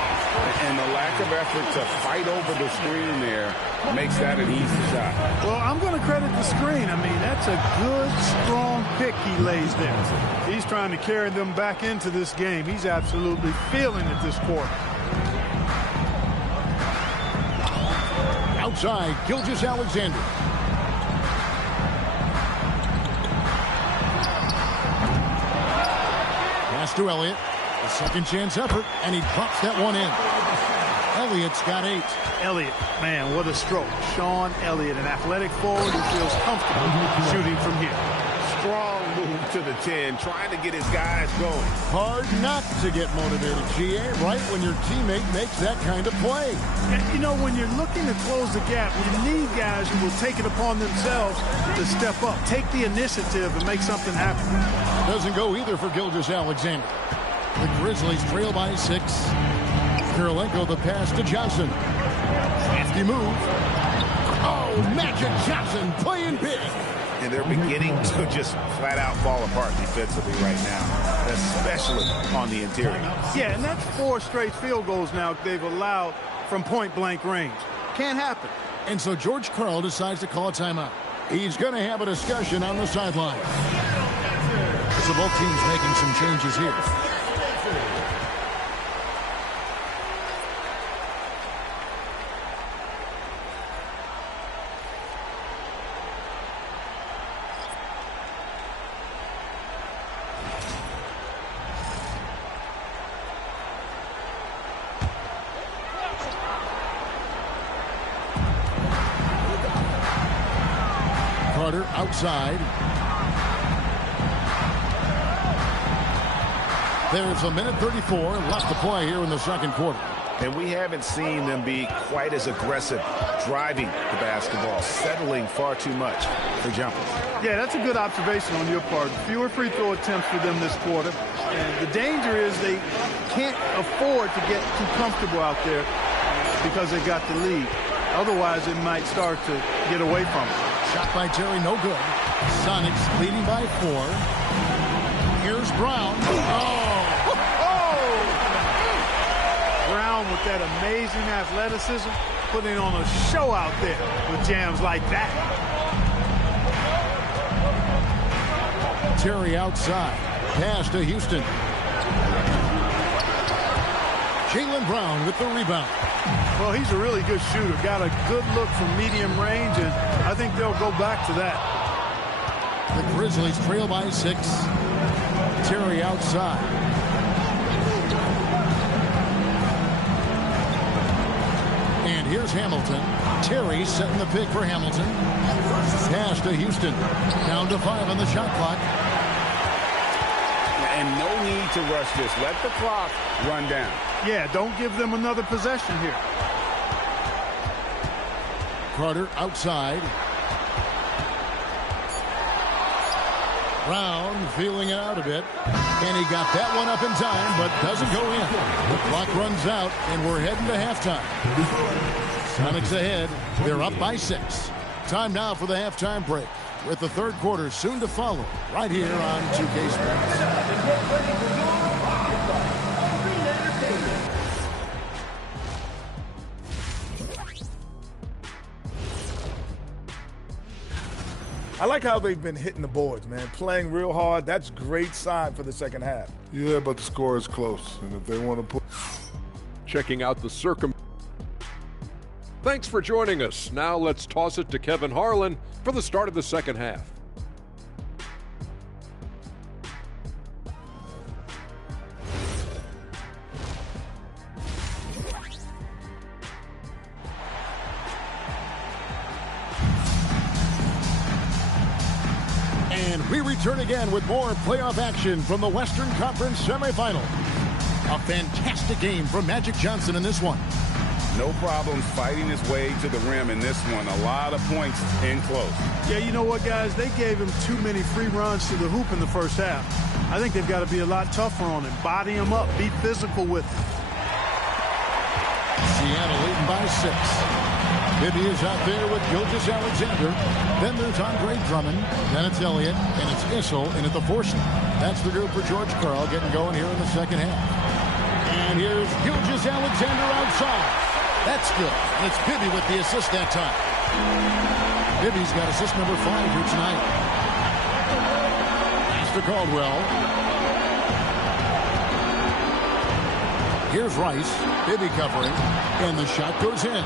And the lack of effort to fight over the screen there makes that an easy shot. Well, I'm going to credit the screen. I mean, that's a good, strong pick he lays there. He's trying to carry them back into this game. He's absolutely feeling it this quarter. Outside, Gilgeous-Alexander. Pass to Elliott. A second chance effort, and he drops that one in. Elliott's got 8. Elliott, man, what a stroke. Sean Elliott, an athletic forward who feels comfortable shooting from here. Strong move to the 10, trying to get his guys going. Hard not to get motivated, GA, right when your teammate makes that kind of play. And, you know, when you're looking to close the gap, you need guys who will take it upon themselves to step up, take the initiative, and make something happen. Doesn't go either for Gilgeous-Alexander. The Grizzlies trail by 6. Kirilenko the pass to Johnson. Hefty move. Oh, Magic Johnson playing big. And they're beginning to just flat out fall apart defensively right now, especially on the interior. Yeah, and that's 4 straight field goals now they've allowed from point-blank range. Can't happen. And so George Karl decides to call a timeout. He's going to have a discussion on the sideline. So both teams making some changes here. Carter outside. There's a minute 34 left to play here in the second quarter. And we haven't seen them be quite as aggressive driving the basketball, settling far too much for jumpers. Yeah, that's a good observation on your part. Fewer free throw attempts for them this quarter. And the danger is they can't afford to get too comfortable out there because they got the lead. Otherwise, it might start to get away from them. Shot by Terry, no good. Sonics leading by 4. Here's Brown. Brown with that amazing athleticism, putting on a show out there with jams like that. Terry outside. Pass to Houston. Jaylen Brown with the rebound. Well, he's a really good shooter. Got a good look from medium range, and I think they'll go back to that. The Grizzlies trail by 6. Terry outside. And here's Hamilton. Terry setting the pick for Hamilton. Pass to Houston. Down to 5 on the shot clock. And no need to rush this. Let the clock run down. Yeah, don't give them another possession here. Carter outside. Brown feeling it out a bit. And he got that one up in time, but doesn't go in. The clock runs out, and we're heading to halftime. Sonics ahead. They're up by 6. Time now for the halftime break, with the third quarter soon to follow, right here on 2K Sports. I like how they've been hitting the boards, man. Playing real hard. That's great sign for the second half. Yeah, but the score is close. And if they want to put... Checking out the Thanks for joining us. Now let's toss it to Kevin Harlan for the start of the second half. And we return again with more playoff action from the Western Conference semifinal. A fantastic game from Magic Johnson in this one. No problem fighting his way to the rim in this one. A lot of points in close. Yeah, you know what, guys? They gave him too many free runs to the hoop in the first half. I think they've got to be a lot tougher on him. Body him up. Be physical with him. Seattle leading by 6. Bibby is out there with Gilgeous-Alexander. Then there's Andre Drummond. Then it's Elliott. And it's Issel in at the 4 slot. That's the group for George Karl getting going here in the second half. And here's Gilgeous-Alexander outside. That's good. And it's Bibby with the assist that time. Bibby's got assist number 5 here tonight. Pass to Caldwell. Here's Rice. Bibby covering. And the shot goes in.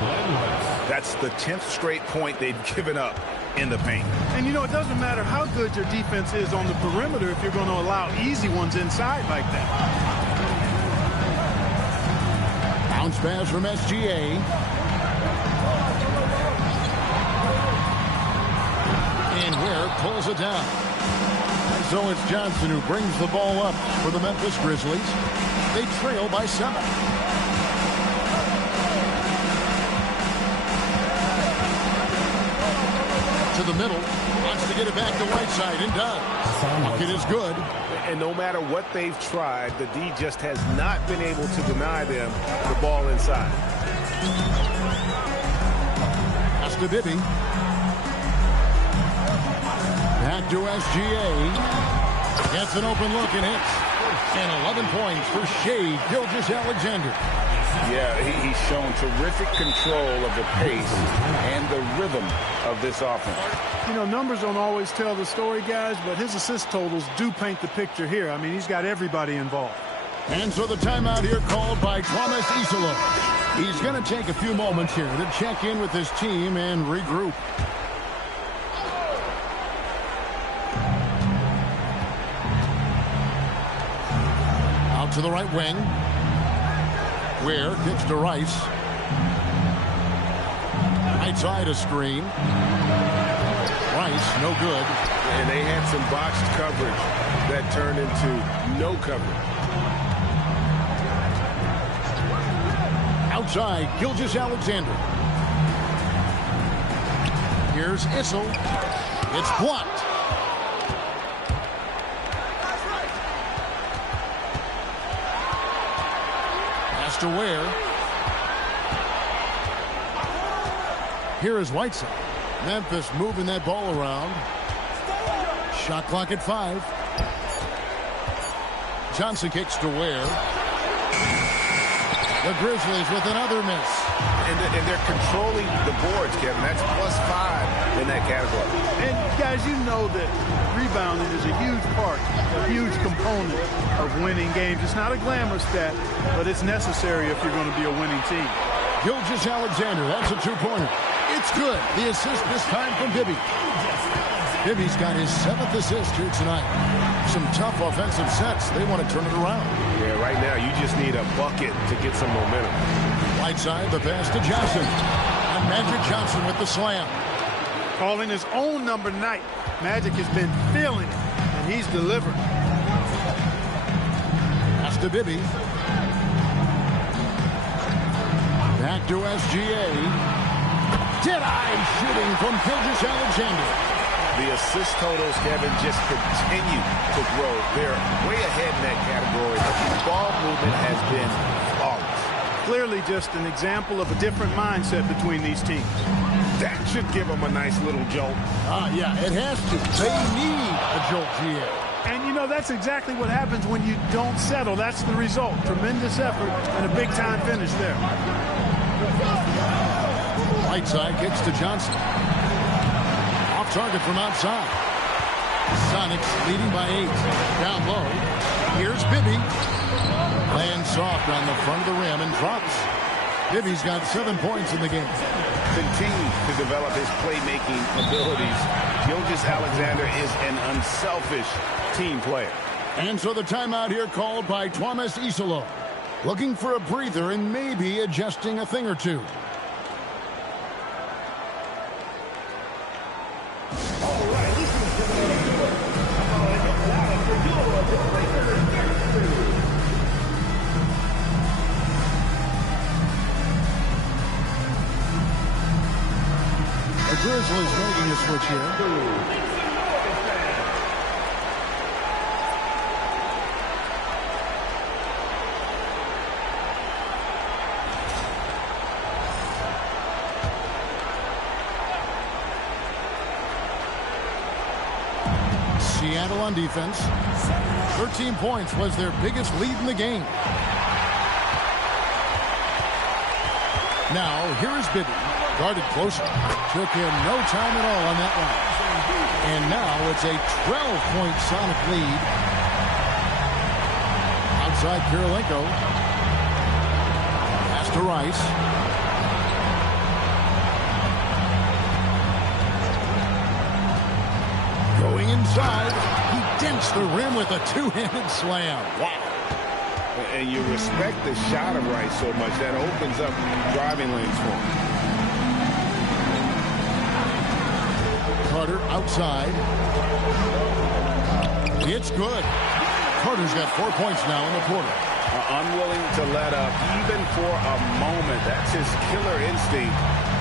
That's the 10th straight point they've given up in the paint. And, you know, it doesn't matter how good your defense is on the perimeter if you're going to allow easy ones inside like that. Bounce pass from SGA. And Ware pulls it down. And so it's Johnson who brings the ball up for the Memphis Grizzlies. They trail by 7. To the middle. Wants to get it back to Whiteside and does. Bucket is good. And no matter what they've tried, the D just has not been able to deny them the ball inside. Pass to Bibby. Back to SGA. Gets an open look and hits. And 11 points for Shai Gilgeous-Alexander. Yeah, he's shown terrific control of the pace and the rhythm of this offense. You know, numbers don't always tell the story, guys, but his assist totals do paint the picture here. I mean, he's got everybody involved. And so the timeout here called by Thomas Issel. He's going to take a few moments here to check in with his team and regroup. Out to the right wing. Ware kicks to Rice. Right side a screen. Rice, no good. And they had some botched coverage that turned into no coverage. Outside, Gilgeous-Alexander. Here's Issel. It's blocked. Pass to Ware. Here is Whiteside. Memphis moving that ball around. Shot clock at 5. Johnson kicks to Ware. The Grizzlies with another miss. And they're controlling the boards, Kevin. That's +5 in that category. And guys, you know that rebounding is a huge part, a huge component of winning games. It's not a glamorous stat, but it's necessary if you're going to be a winning team. Gilgeous-Alexander, that's a two-pointer. It's good. The assist this time from Bibby. Bibby's got his 7th assist here tonight. Some tough offensive sets. They want to turn it around. Yeah, right now you just need a bucket to get some momentum. Whiteside, the pass to Johnson. And Magic Johnson with the slam. Calling his own number night. Magic has been feeling it, and he's delivered. Pass to Bibby. Back to SGA. Dead-eye shooting from Gilgeous-Alexander. The assist totals, Kevin, just continue to grow. They're way ahead in that category. Ball movement has been flawless. Clearly just an example of a different mindset between these teams. That should give them a nice little jolt. Yeah, it has to. They need a jolt, GA. And, you know, that's exactly what happens when you don't settle. That's the result. Tremendous effort and a big-time finish there. Whiteside kicks to Johnson. Off target from outside. Sonics leading by 8. Down low. Here's Bibby. Lands soft on the front of the rim and drops. Bibby's got 7 points in the game. Continues to develop his playmaking abilities. Gilgeous-Alexander is an unselfish team player. And so the timeout here called by Thomas Isolo. Looking for a breather and maybe adjusting a thing or two. The Grizzlies making a switch here. Seattle on defense. 13 points was their biggest lead in the game. Now, here is Bibby. Guarded closer. Took him no time at all on that one. And now it's a 12-point Sonic lead. Outside Kirilenko. Pass to Rice. Going inside. He dents the rim with a two-handed slam. Wow. And you respect the shot of Rice so much. That opens up driving lanes for him. Carter outside. It's good. Carter's got 4 points now in the quarter. Unwilling to let up even for a moment. That's his killer instinct,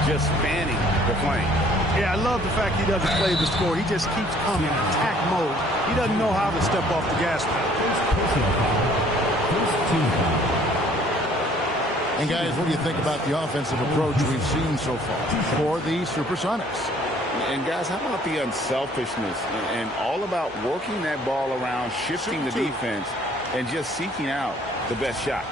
just fanning the flame. Yeah, I love the fact he doesn't play the score. He just keeps coming, attack mode. He doesn't know how to step off the gas pedal. And guys, what do you think about the offensive approach we've seen so far for the Supersonics? And guys, how about the unselfishness and all about working that ball around, shifting the defense, and just seeking out the best shot.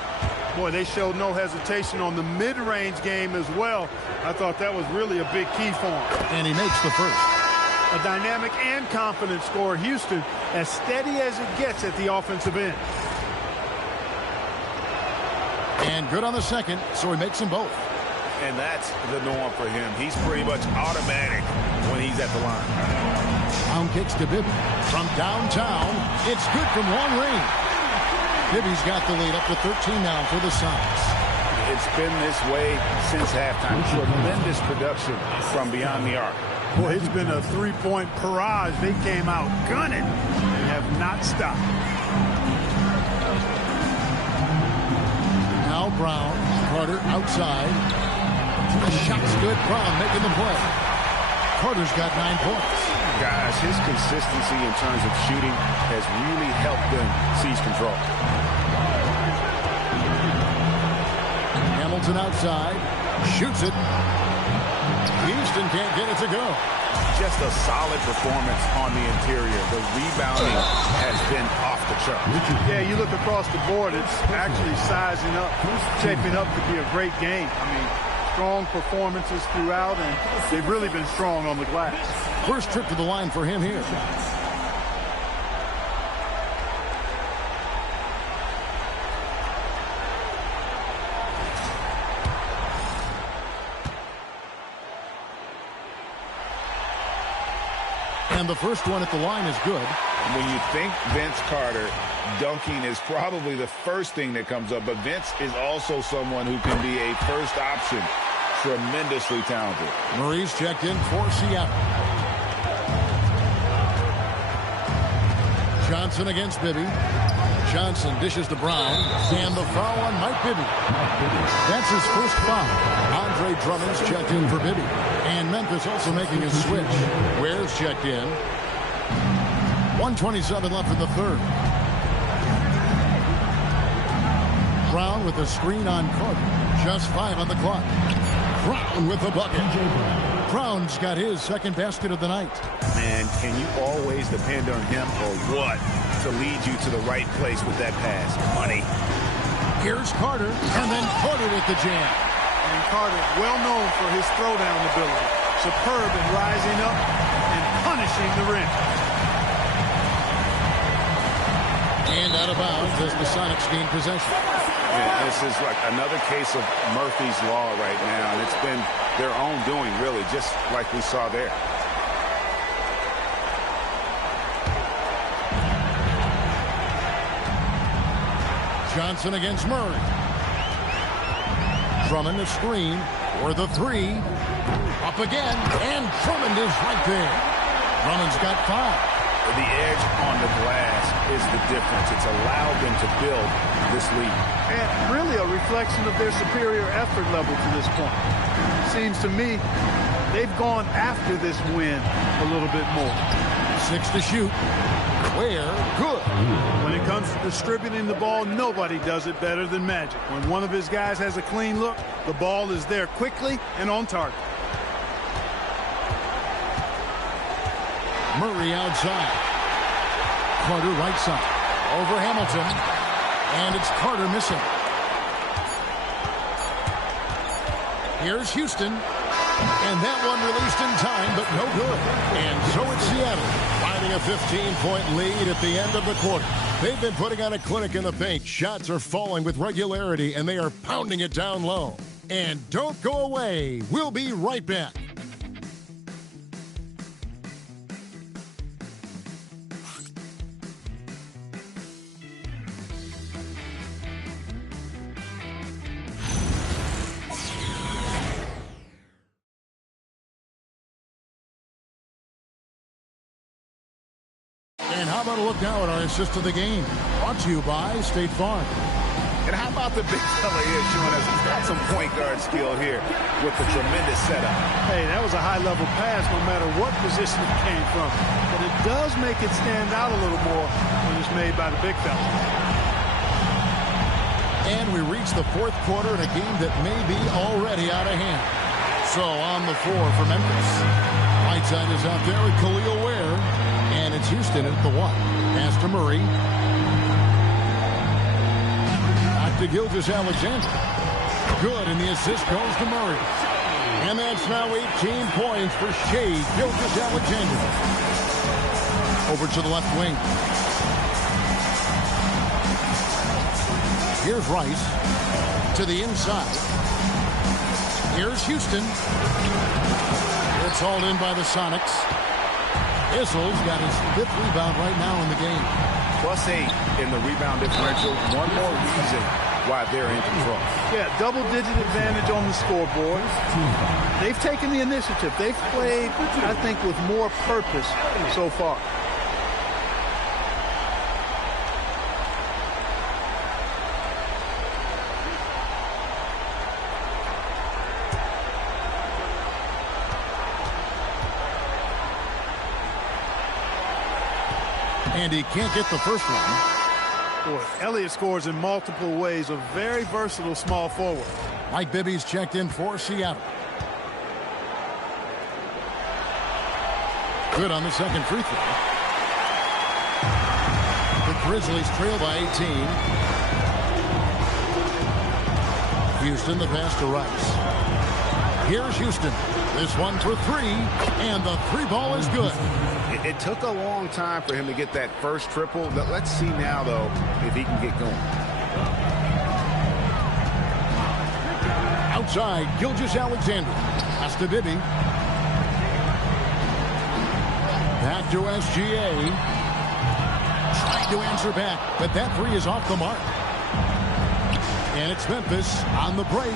Boy, they showed no hesitation on the mid-range game as well. I thought that was really a big key for him. And he makes the first. A dynamic and confident scorer. Houston, as steady as it gets at the offensive end. And good on the second, so he makes them both. And that's the norm for him. He's pretty much automatic when he's at the line. Brown kicks to Bibby. From downtown, it's good from long range. Bibby's got the lead up to 13 now for the Sonics. It's been this way since halftime. Tremendous production from beyond the arc. Boy, it's been a three-point barrage. They came out gunning and have not stopped. Now Brown Carter outside. The shot's good. Brown making the play. Carter's got 9 points. Guys, his consistency in terms of shooting has really helped them seize control. Hamilton outside. Shoots it. Houston can't get it to go. Just a solid performance on the interior. The rebounding has been off the chart. Yeah, you look across the board, it's actually sizing up, shaping up to be a great game. I mean, strong performances throughout, and they've really been strong on the glass. First trip to the line for him here. And the first one at the line is good. When you think Vince Carter, dunking is probably the first thing that comes up. But Vince is also someone who can be a first option. Tremendously talented. Murray's checked in for Seattle. Johnson against Bibby. Johnson dishes to Brown. And the foul on Mike Bibby. That's his first foul. Andre Drummond's checked in for Bibby. And Memphis also making a switch. Ware's checked in. 1:27 left in the third. Brown with a screen on Carter. Just 5 on the clock. Brown with the bucket. Brown's got his second basket of the night. Man, can you always depend on him or what to lead you to the right place with that pass? Money. Here's Carter, and then Carter with the jam. And Carter, well known for his throwdown ability. Superb in rising up and punishing the rim. And out of bounds as the Sonics gain possession. Yeah, this is like another case of Murphy's Law right now, and it's been their own doing, really, just like we saw there. Johnson against Murray. Drummond a screen for the 3. Up again, and Drummond is right there. Drummond's got 5. The edge on the glass is the difference. It's allowed them to build this lead. And really a reflection of their superior effort level to this point. Seems to me they've gone after this win a little bit more. 6 to shoot. Ware, good. When it comes to distributing the ball, nobody does it better than Magic. When one of his guys has a clean look, the ball is there quickly and on target. Murray outside. Carter right side. Over Hamilton. And it's Carter missing. Here's Houston. And that one released in time, but no good. And so it's Seattle, riding a 15-point lead at the end of the quarter. They've been putting on a clinic in the paint. Shots are falling with regularity, and they are pounding it down low. And don't go away. We'll be right back. And how about a look now at our assist of the game? Brought to you by State Farm. And how about the big fella here showing us he's got some point guard skill here with the tremendous setup. Hey, that was a high-level pass no matter what position it came from. But it does make it stand out a little more when it's made by the big fella. And we reach the fourth quarter in a game that may be already out of hand. So on the floor for Memphis. Whiteside is out there with Khalil Ware. And it's Houston at the 1. Pass to Murray. Back to Gilgeous-Alexander. Good, and the assist goes to Murray. And that's now 18 points for Shea Gilgeous-Alexander. Over to the left wing. Here's Rice. To the inside. Here's Houston. It's hauled in by the Sonics. Issel's got his 5th rebound right now in the game. +8 in the rebound differential. One more reason why they're in control. Yeah, double-digit advantage on the scoreboard. They've taken the initiative. They've played, I think, with more purpose so far. And he can't get the first one. Boy, Elliott scores in multiple ways. A very versatile small forward. Mike Bibby's checked in for Seattle. Good on the second free throw. The Grizzlies trail by 18. Houston, the pass to Rice. Here's Houston. This one for three, and the three ball is good. It took a long time for him to get that first triple. Let's see now, though, if he can get going. Outside, Gilgeous-Alexander. Pass to Bibby. Back to SGA. Trying to answer back, but that three is off the mark. And it's Memphis on the break.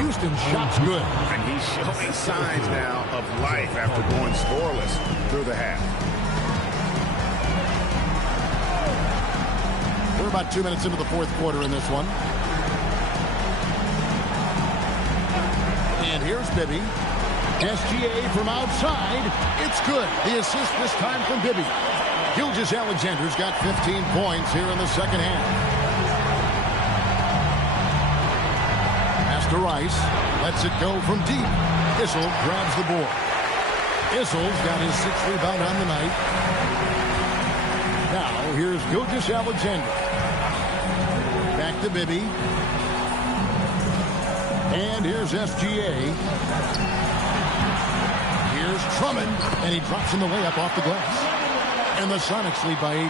Houston shot's good. And he's showing signs now of life after going scoreless through the half. We're about 2 minutes into the fourth quarter in this one. And here's Bibby. SGA from outside. It's good. The assist this time from Bibby. Gilgeous-Alexander's got 15 points here in the second half. To Rice, lets it go from deep. Issel grabs the board. Issel's got his 6th rebound on the night. Now here's Gilgeous-Alexander. Back to Bibby. And here's SGA. Here's Drummond, and he drops in the layup off the glass. And the Sonics lead by 18.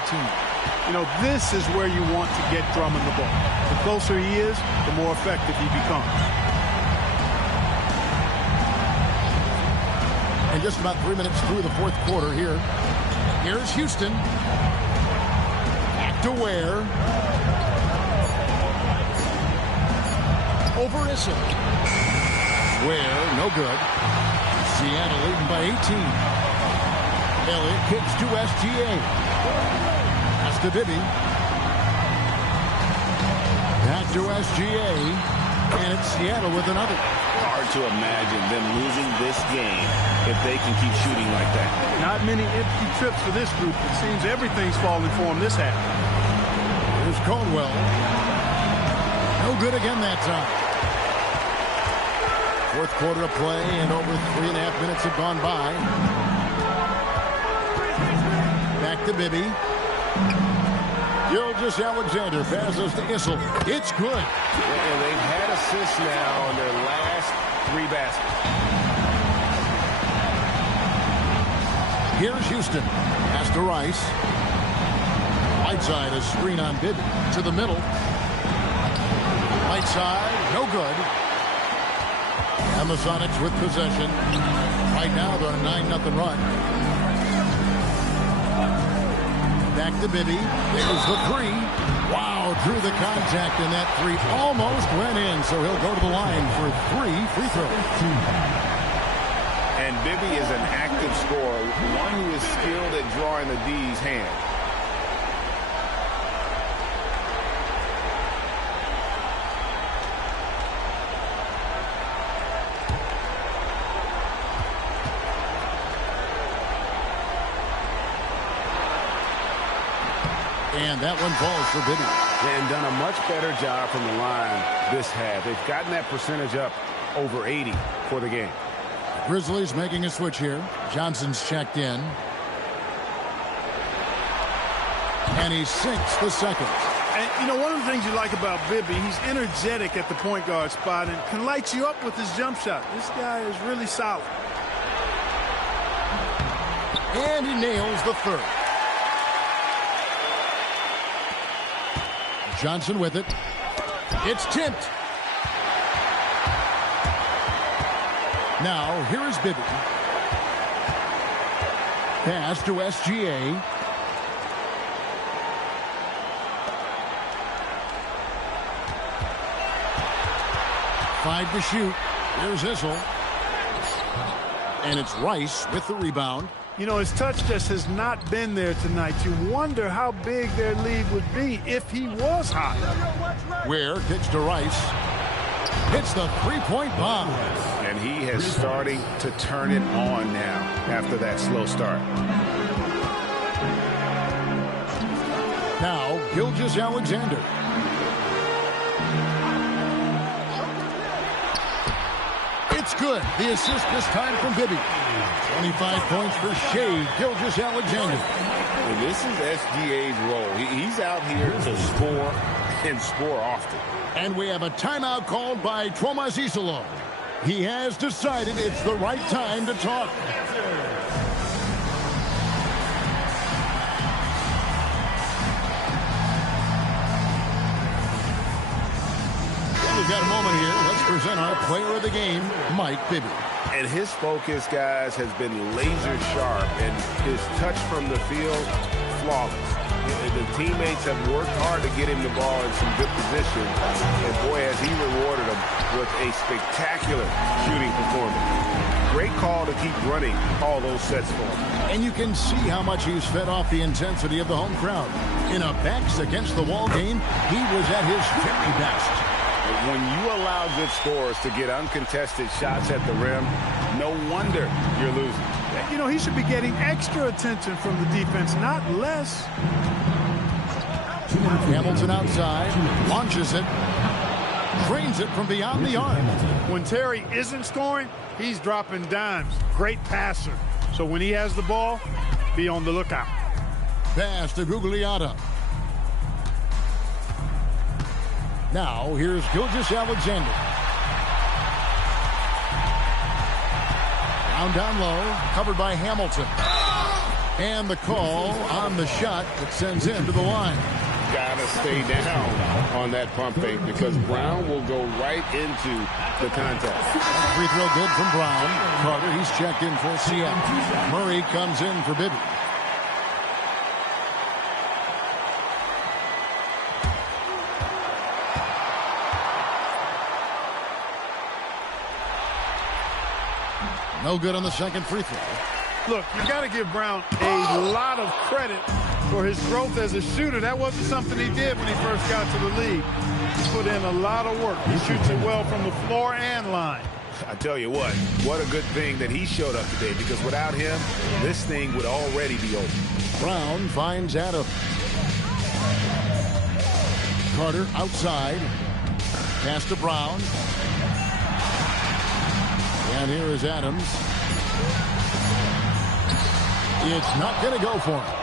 You know, this is where you want to get Drummond the ball. The closer he is, the more effective he becomes. And just about 3 minutes through the fourth quarter here. Here's Houston. Back to Ware. Over Issel. Ware, no good. Seattle leading by 18. Elliott kicks to SGA. Pass to Bibby. Back to SGA. And it's Seattle with another. Hard to imagine them losing this game if they can keep shooting like that. Not many empty trips for this group. It seems everything's falling for them this half. Here's Caldwell. No good again that time. Fourth quarter of play, and over 3.5 minutes have gone by. Back to Bibby. Gilgeous-Alexander passes to Issel. It's good. And they've had assists now on their last 3 baskets. Here's Houston. Pass to Rice. Right side, a screen on Bibby. To the middle. Right side, no good. And the Sonics with possession. Right now, they're on a 9-0 run. Back to Bibby. There's the three. Wow, drew the contact, and that three almost went in, so he'll go to the line for 3 free throws. And Bibby is an active scorer, one who is skilled at drawing the D's hand. And that one falls for Bibby. And done a much better job from the line this half. They've gotten that percentage up over 80 for the game. Grizzlies making a switch here. Johnson's checked in. And he sinks the second. And, you know, one of the things you like about Bibby, he's energetic at the point guard spot and can light you up with his jump shot. This guy is really solid. And he nails the third. Johnson with it. It's tipped. Now, here is Bibby. Pass to SGA. Five to shoot. Here's Issel. And it's Rice with the rebound. You know, his touch just has not been there tonight. You wonder how big their lead would be if he was hot. Ware kicks to Rice. Hits the three-point bomb. And he is starting to turn it on now after that slow start. Now, Gilgeous-Alexander. It's good. The assist this time from Bibby. 25 points for Shea Gilgeous-Alexander. Well, this is SGA's role. He's out here to score and score often. And we have a timeout called by Tomas Isolo. He has decided it's the right time to talk. We've got a moment here. Let's present our player of the game, Mike Bibby. And his focus, guys, has been laser sharp, and his touch from the field, flawless. The teammates have worked hard to get him the ball in some good position, and boy, has he rewarded them with a spectacular shooting performance. Great call to keep running all those sets for him. And you can see how much he's fed off the intensity of the home crowd. In a backs-against-the-wall game, he was at his very best. When you allow good scorers to get uncontested shots at the rim, no wonder you're losing. You know, he should be getting extra attention from the defense, not less. Hamilton outside, launches it, drains it from beyond the arc. When Terry isn't scoring, he's dropping dimes. Great passer. So when he has the ball, be on the lookout. Pass to Gugliotta. Now, here's Gilgeous-Alexander. Down low, covered by Hamilton. And the call on the shot that sends him to the line. Gotta stay down on that pump fake because Brown will go right into the contact. Free throw good from Brown. Carter, he's checked in for CF. Murray comes in for Bibby. No good on the second free throw. Look, you got to give Brown a lot of credit for his growth as a shooter. That wasn't something he did when he first got to the league. He put in a lot of work. He shoots it well from the floor and line. I tell you what a good thing that he showed up today, because without him, this thing would already be over. Brown finds Adams. Carter outside. Pass to Brown. And here is Adams. It's not going to go for him.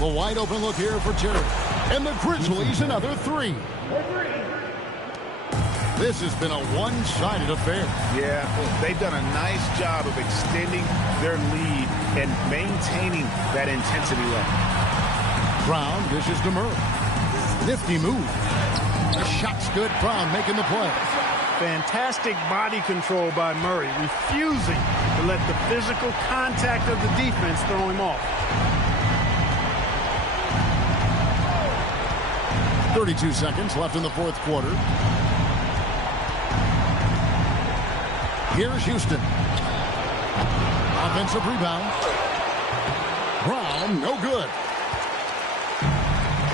The wide open look here for Terry. And the Grizzlies another three. This has been a one-sided affair. Yeah, they've done a nice job of extending their lead and maintaining that intensity level. Brown dishes to Murray. Nifty move. The shot's good. Brown making the play. Fantastic body control by Murray, refusing to let the physical contact of the defense throw him off. 32 seconds left in the fourth quarter. Here's Houston. Offensive rebound. Brown, no good.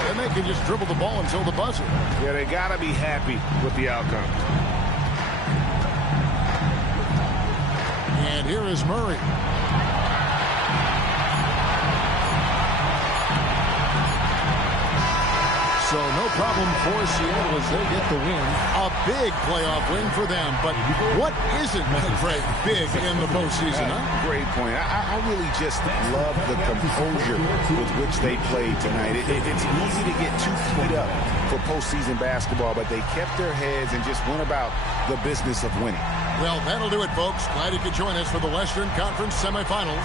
And they can just dribble the ball until the buzzer. Yeah, they got to be happy with the outcome. And here is Murray. So no problem for Seattle as they get the win. A big playoff win for them. But what isn't, Craig, big in the postseason, huh? Great point. I really just love the composure with which they played tonight. It's easy to get too keyed up for postseason basketball, but they kept their heads and just went about the business of winning. Well, that'll do it, folks. Glad you could join us for the Western Conference semifinals.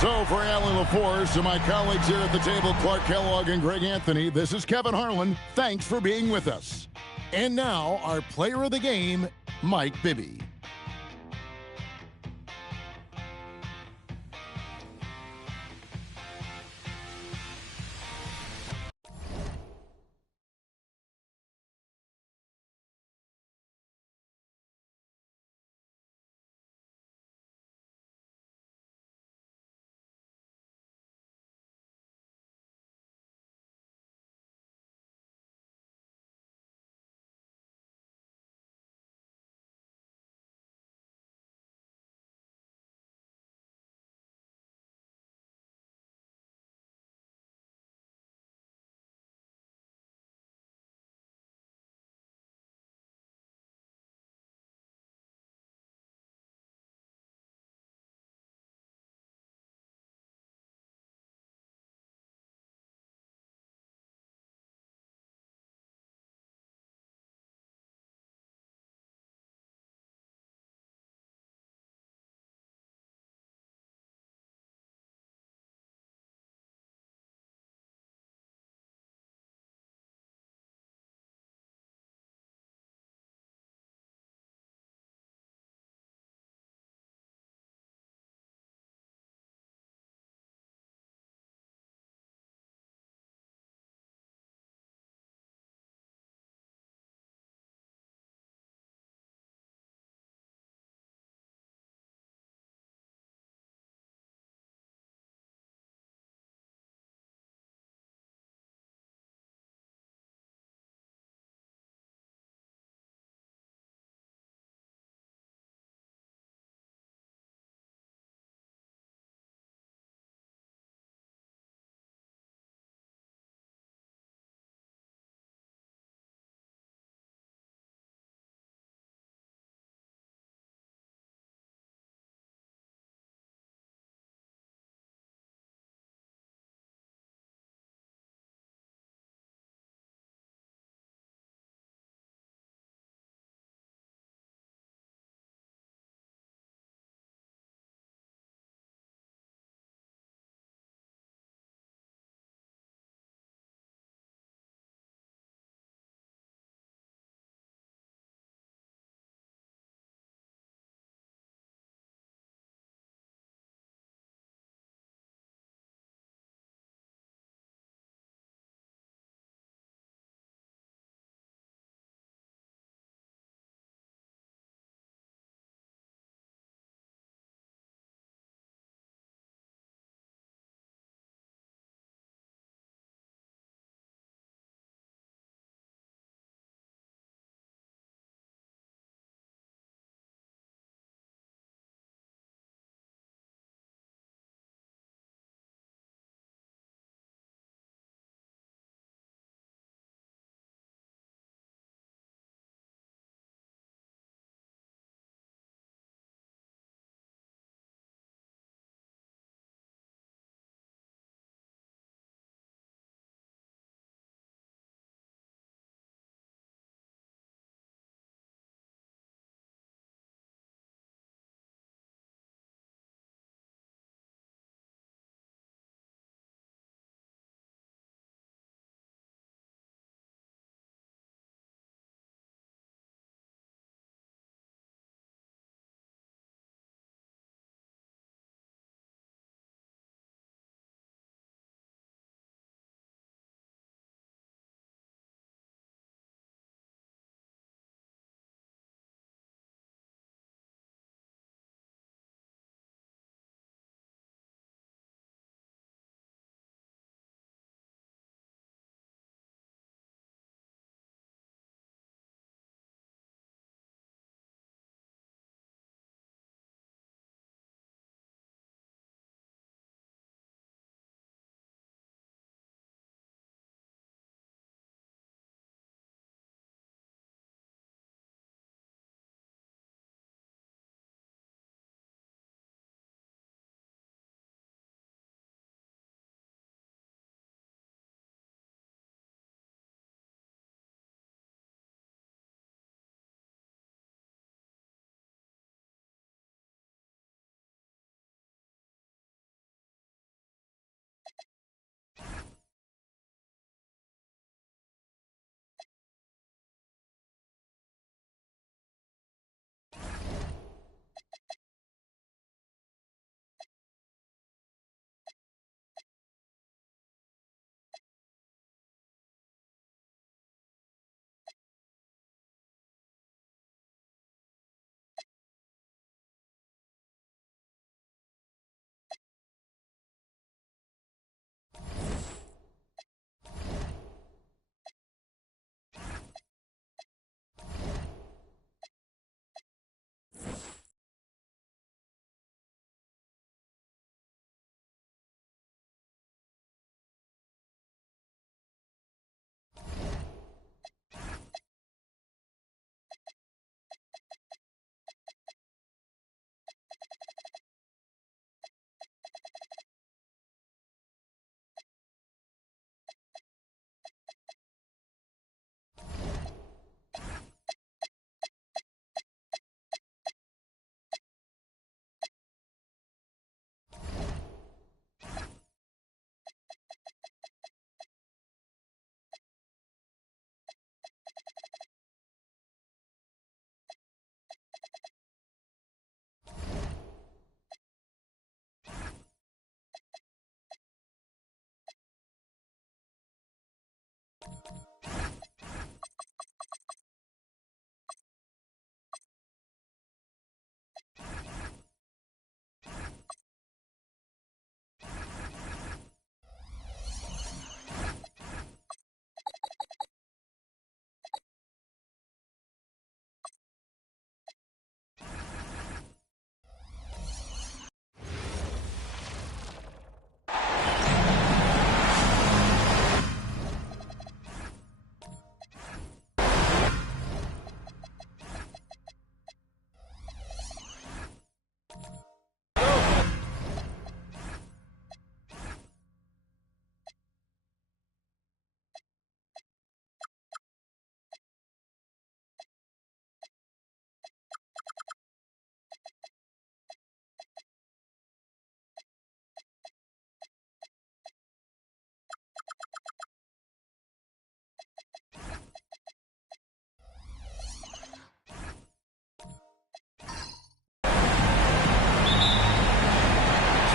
So for Allie LaForce and my colleagues here at the table, Clark Kellogg and Greg Anthony, this is Kevin Harlan. Thanks for being with us. And now, our player of the game, Mike Bibby.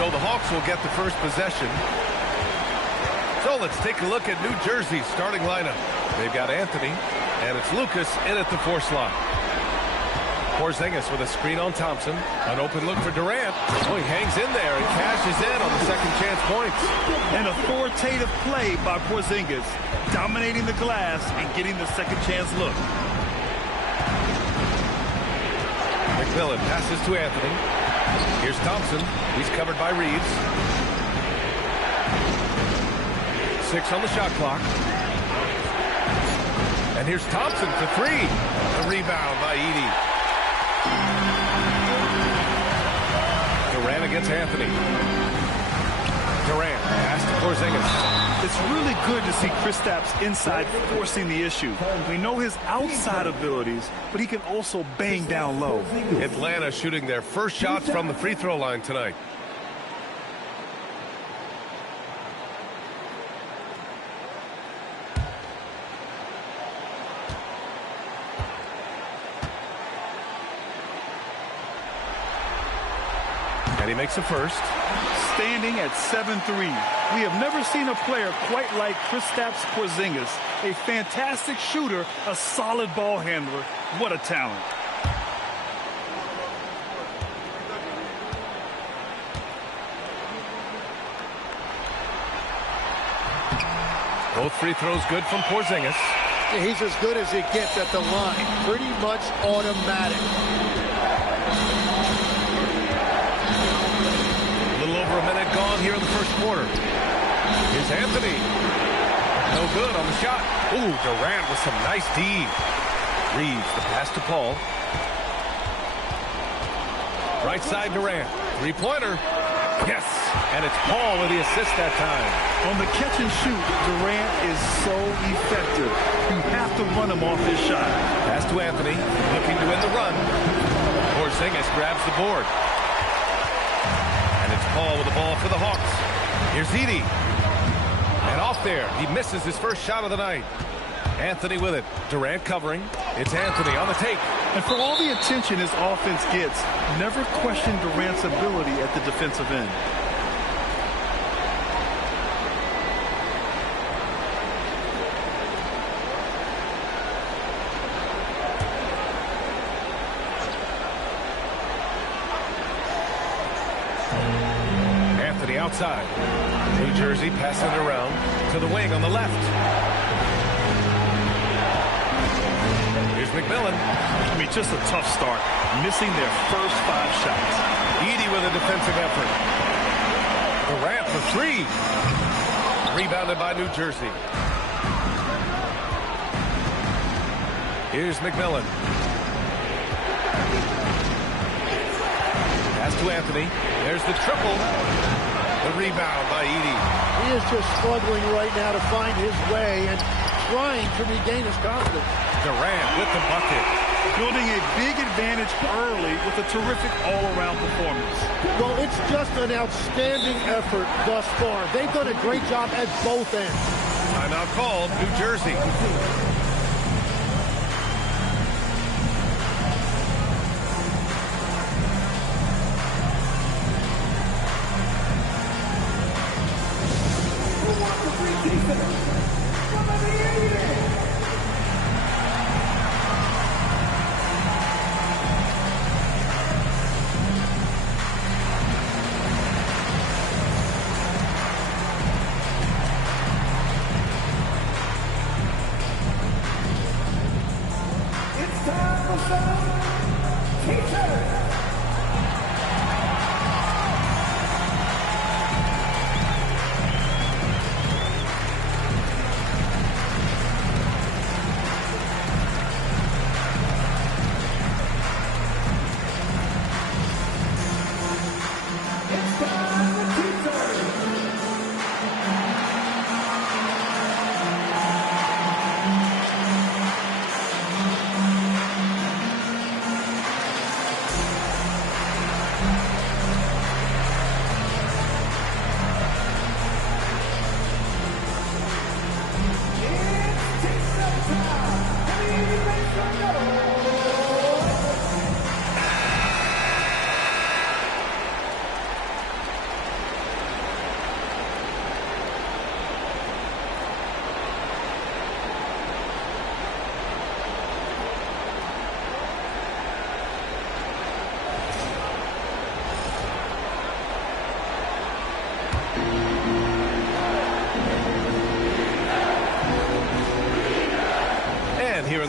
So the Hawks will get the first possession. So let's take a look at New Jersey's starting lineup. They've got Anthony, and it's Lucas in at the 4 slot. Porzingis with a screen on Thompson. An open look for Durant. Oh, he hangs in there and cashes in on the second chance points. An authoritative play by Porzingis, dominating the glass and getting the second chance look. McMillan passes to Anthony. Here's Thompson. He's covered by Reeves. 6 on the shot clock. And here's Thompson for 3. A rebound by Edey. Durant against Anthony. Durant pass to Porzingis. It's really good to see Kristaps inside forcing the issue. We know his outside abilities, but he can also bang down low. Atlanta shooting their first shots from the free throw line tonight. And he makes a first. Standing at 7-3. We have never seen a player quite like Kristaps Porzingis. A fantastic shooter, a solid ball handler. What a talent. Both free throws good from Porzingis. He's as good as it gets at the line. Pretty much automatic. Over a minute gone here in the first quarter. Here's Anthony. No good on the shot. Ooh, Durant with some nice D. Reeves the pass to Paul. Right side Durant. Three-pointer. Yes. And it's Paul with the assist that time. On the catch and shoot, Durant is so effective. You have to run him off his shot. Pass to Anthony. Looking to win the run. Porzingis grabs the board. And it's Paul with the ball for the Hawks. Here's Edey. And off there. He misses his first shot of the night. Anthony with it. Durant covering. It's Anthony on the take. And for all the attention his offense gets, never question Durant's ability at the defensive end. Anthony outside. New Jersey passing it around to the wing on the left. Here's McMillan. I mean, just a tough start. Missing their first 5 shots. Edey with a defensive effort. Durant for 3. Rebounded by New Jersey. Here's McMillan. Pass to Anthony. There's the triple. The rebound by Edey. He is just struggling right now to find his way and trying to regain his confidence. Durant with the bucket. Building a big advantage early with a terrific all-around performance. Well, it's just an outstanding effort thus far. They've done a great job at both ends. Timeout called, New Jersey.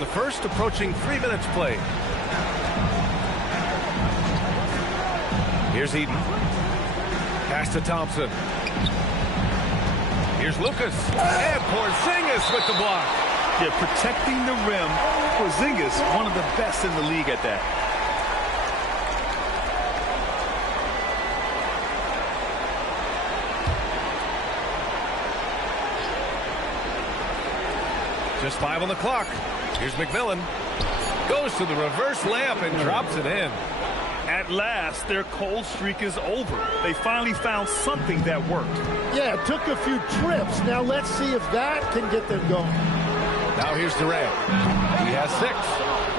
first, approaching 3 minutes played. Here's Eden. Pass to Thompson. Here's Lucas. And Porzingis with the block. Yeah, protecting the rim. Porzingis, one of the best in the league at that. Just 5 on the clock. Here's McMillan. Goes to the reverse layup and drops it in. At last, their cold streak is over. They finally found something that worked. Yeah, it took a few trips. Now let's see if that can get them going. Now here's Durant. He has 6.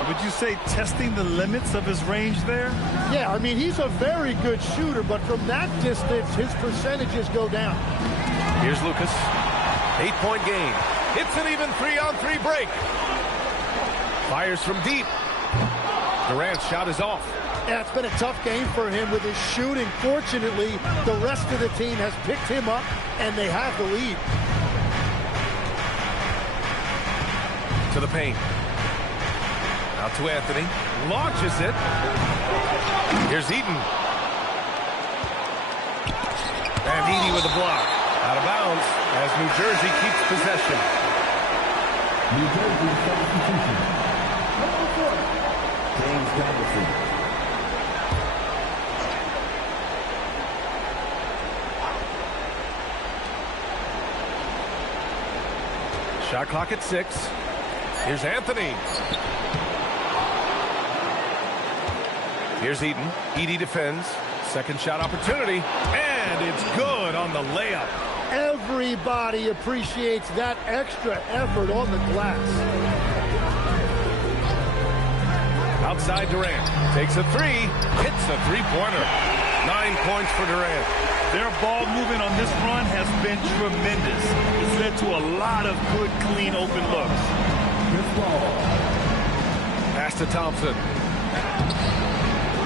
Would you say testing the limits of his range there? Yeah, I mean, he's a very good shooter, but from that distance, his percentages go down. Here's Lucas. 8-point game. It's an even 3-on-3 break. Fires from deep. Durant's shot is off. Yeah, it's been a tough game for him with his shooting. Fortunately, the rest of the team has picked him up, and they have the lead. To the paint. Out to Anthony. Launches it. Here's Eden. And Edey with the block. Out of bounds as New Jersey keeps possession. New Jersey substitution. Number 4, James Anderson. Shot clock at 6. Here's Anthony. Here's Eden. Edey defends. Second shot opportunity. And it's good on the layup. Everybody appreciates that extra effort on the glass. Outside Durant. Takes a 3. Hits a three-pointer. 9 points for Durant. Their ball movement on this run has been tremendous. It's led to a lot of good, clean, open looks. Good ball. Pass to Thompson.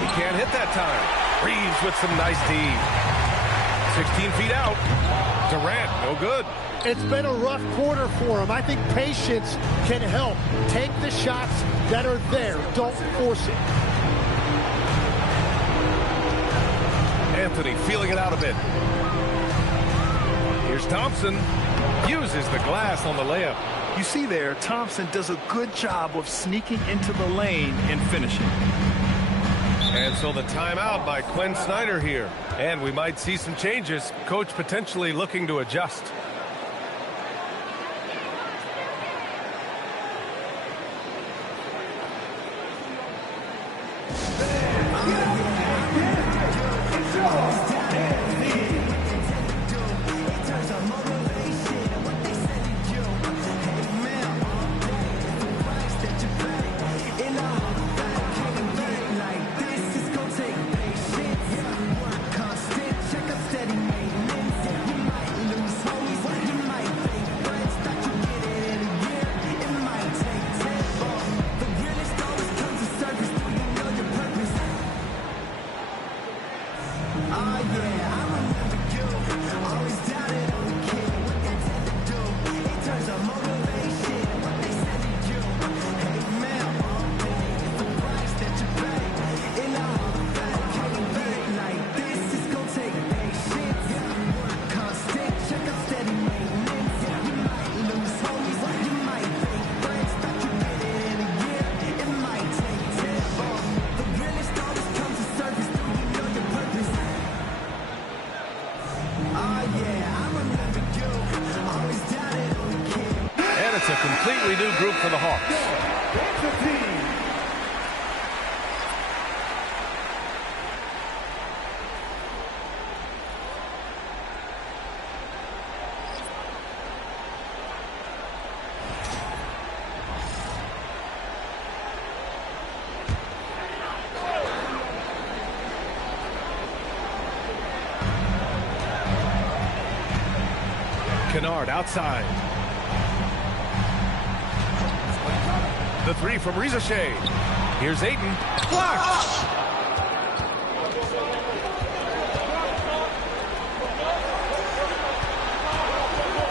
He can't hit that time. Reeves with some nice D. 16 feet out. Durant, no good. It's been a rough quarter for him. I think patience can help. Take the shots that are there. Don't force it. Anthony feeling it out a bit. Here's Thompson. Uses the glass on the layup. You see there, Thompson does a good job of sneaking into the lane and finishing. And so the timeout by Quinn Snyder here. And we might see some changes. Coach potentially looking to adjust. It's a completely new group for the Hawks. Kennard outside. The 3 from Rizachet. Here's Ayton. Blocked.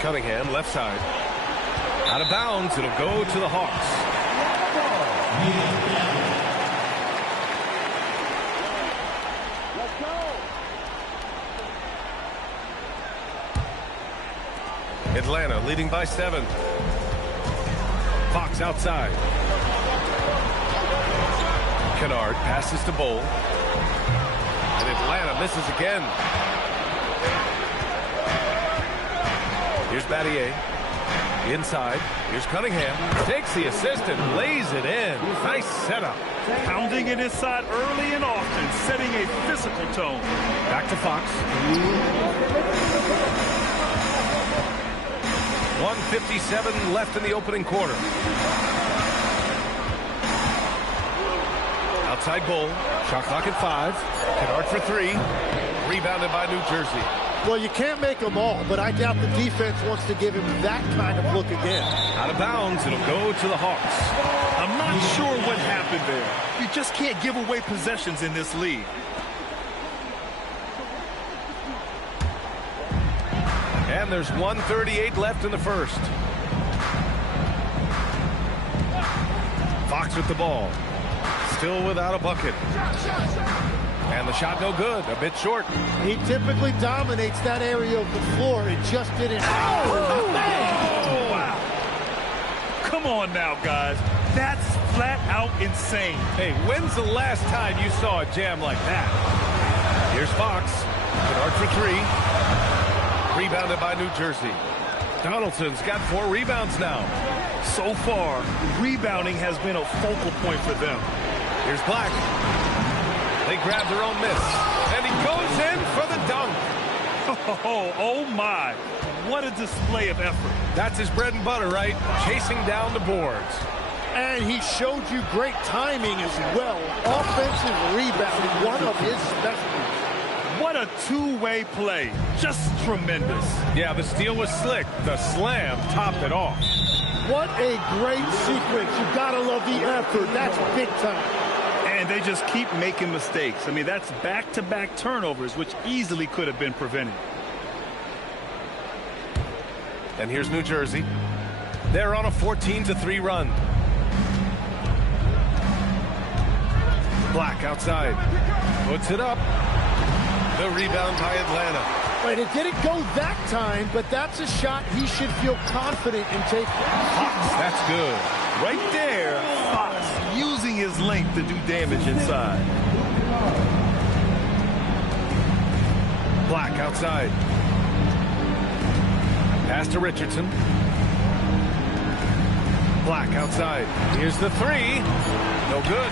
Cunningham left side. Out of bounds. It'll go to the Hawks. Atlanta leading by 7. Fox outside. Kennard passes to Bowl. And Atlanta misses again. Here's Battier. Inside. Here's Cunningham. Takes the assist and lays it in. Nice setup. Pounding it inside early and often, setting a physical tone. Back to Fox. 1:57 left in the opening quarter. Outside Bowl. Shot clock at 5. Kennard for 3. Rebounded by New Jersey. Well, you can't make them all, but I doubt the defense wants to give him that kind of look again. Out of bounds, it'll go to the Hawks. I'm not sure what happened there. You just can't give away possessions in this league. And there's 1:38 left in the first. Fox with the ball. Still without a bucket. And the shot no good. A bit short. He typically dominates that area of the floor. It just didn't. Oh, man! Oh, wow. Come on now, guys. That's flat out insane. Hey, when's the last time you saw a jam like that? Here's Fox. Kennard for 3. Rebounded by New Jersey. Donaldson's got 4 rebounds now. So far, rebounding has been a focal point for them. Here's Black. They grab their own miss. And he goes in for the dunk. Oh my. What a display of effort. That's his bread and butter, right? Chasing down the boards. And he showed you great timing as well. Offensive rebound, one of his specialties. What a two-way play. Just tremendous. Yeah, the steal was slick. The slam topped it off. What a great sequence. You gotta love the effort. That's big time. And they just keep making mistakes. I mean, that's back-to-back turnovers, which easily could have been prevented. And here's New Jersey. They're on a 14-3 run. Black outside. Puts it up. The rebound by Atlanta. Right, it didn't go that time, but that's a shot he should feel confident in taking. That's good. Right there, Fox using his length to do damage inside. Black outside. Pass to Richardson. Black outside. Here's the 3. No good.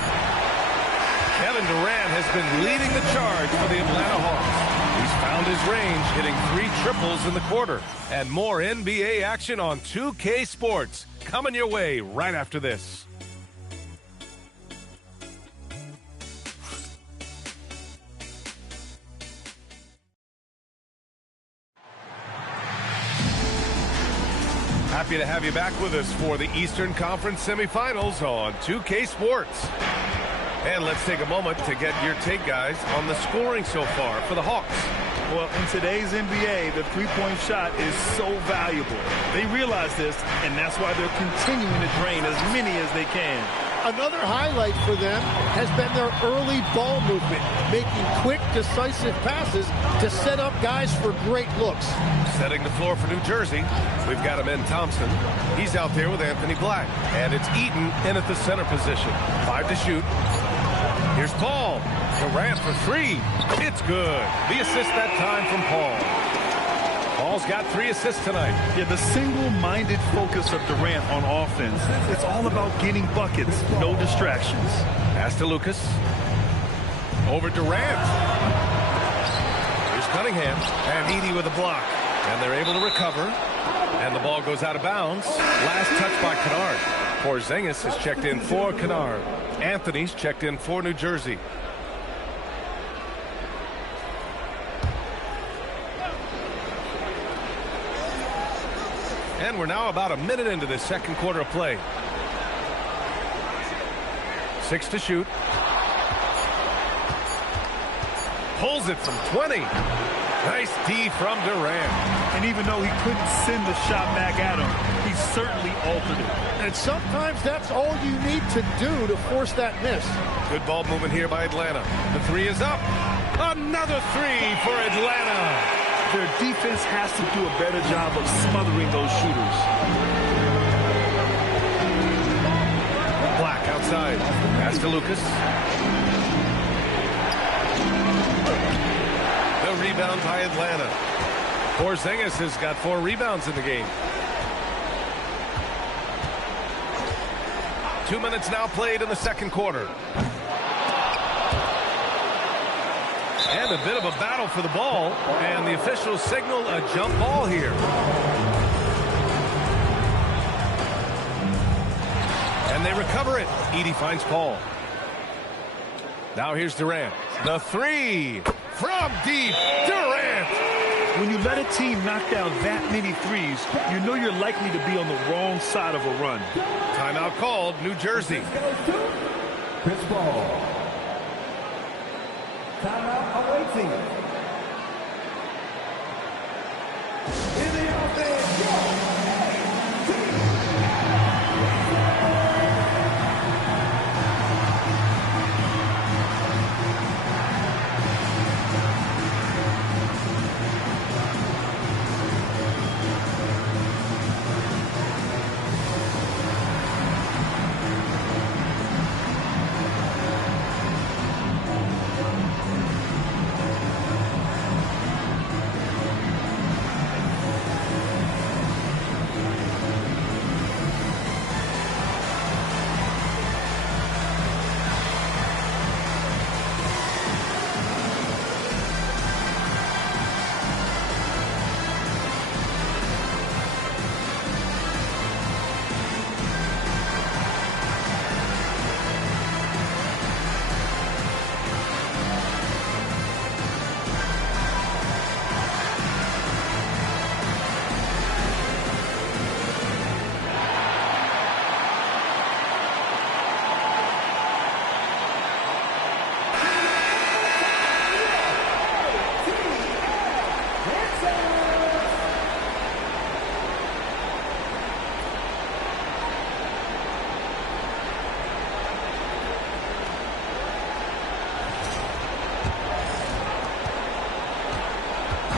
Kevin Durant has been leading the charge for the Atlanta Hawks. He's found his range, hitting 3 triples in the quarter. And more NBA action on 2K Sports. Coming your way right after this. Happy to have you back with us for the Eastern Conference semifinals on 2K Sports. And let's take a moment to get your take, guys, on the scoring so far for the Hawks. Well, in today's NBA, the three-point shot is so valuable. They realize this, and that's why they're continuing to drain as many as they can. Another highlight for them has been their early ball movement, making quick, decisive passes to set up guys for great looks. Setting the floor for New Jersey, we've got Amen Thompson. He's out there with Anthony Black. And it's Eaton in at the center position. 5 to shoot. Here's Paul. Durant for 3. It's good. The assist that time from Paul. Paul's got 3 assists tonight. Yeah, the single-minded focus of Durant on offense. It's all about getting buckets, no distractions. Pass to Lucas. Over Durant. Here's Cunningham. And Edey with a block. And they're able to recover. And the ball goes out of bounds. Last touch by Kennard. Porzingis has checked in for Kennard. Anthony's checked in for New Jersey. And we're now about a minute into this second quarter of play. 6 to shoot. Pulls it from 20. Nice D from Durant. And even though he couldn't send the shot back at him, he he certainly altered it. And sometimes that's all you need to do to force that miss. Good ball movement here by Atlanta. The three is up. Another three for Atlanta. Their defense has to do a better job of smothering those shooters. Black outside. Pass to Lucas. The rebound by Atlanta. Porzingis has got 4 rebounds in the game. 2 minutes now played in the second quarter. And a bit of a battle for the ball. And the officials signal a jump ball here. And they recover it. Edey finds Paul. Now here's Durant. The three from deep. Durant. When you let a team knock down that many threes, you know you're likely to be on the wrong side of a run. Timeout called, New Jersey. Chris Paul. Timeout awaiting. In the offense,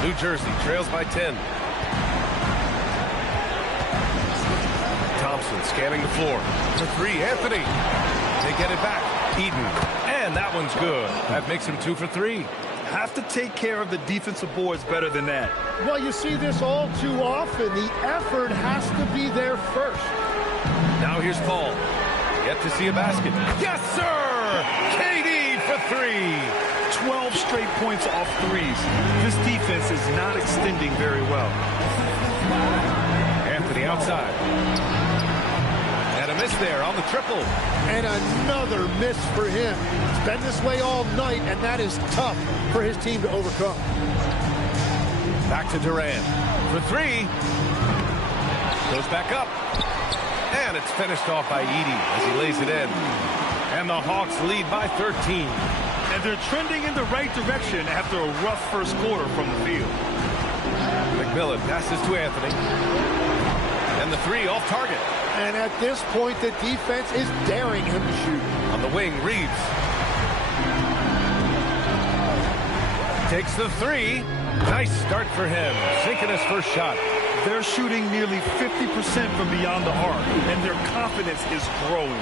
New Jersey trails by 10. Thompson scanning the floor. For three, Anthony. They get it back. Eden. And that one's good. That makes him 2 for 3. Have to take care of the defensive boards better than that. Well, you see this all too often. The effort has to be there first. Now here's Paul. Yet to see a basket. Yes, sir! KD for 3. 12 straight points off threes. This defense is not extending very well. Anthony outside. And a miss there on the triple. And another miss for him. It's been this way all night, and that is tough for his team to overcome. Back to Durant. For 3. Goes back up. And it's finished off by Edey as he lays it in. And the Hawks lead by 13. And they're trending in the right direction after a rough first quarter from the field. McMillan passes to Anthony. And the 3 off target. And at this point, the defense is daring him to shoot. On the wing, Reeves. Takes the 3. Nice start for him. Sinking his first shot. They're shooting nearly 50% from beyond the arc, and their confidence is growing.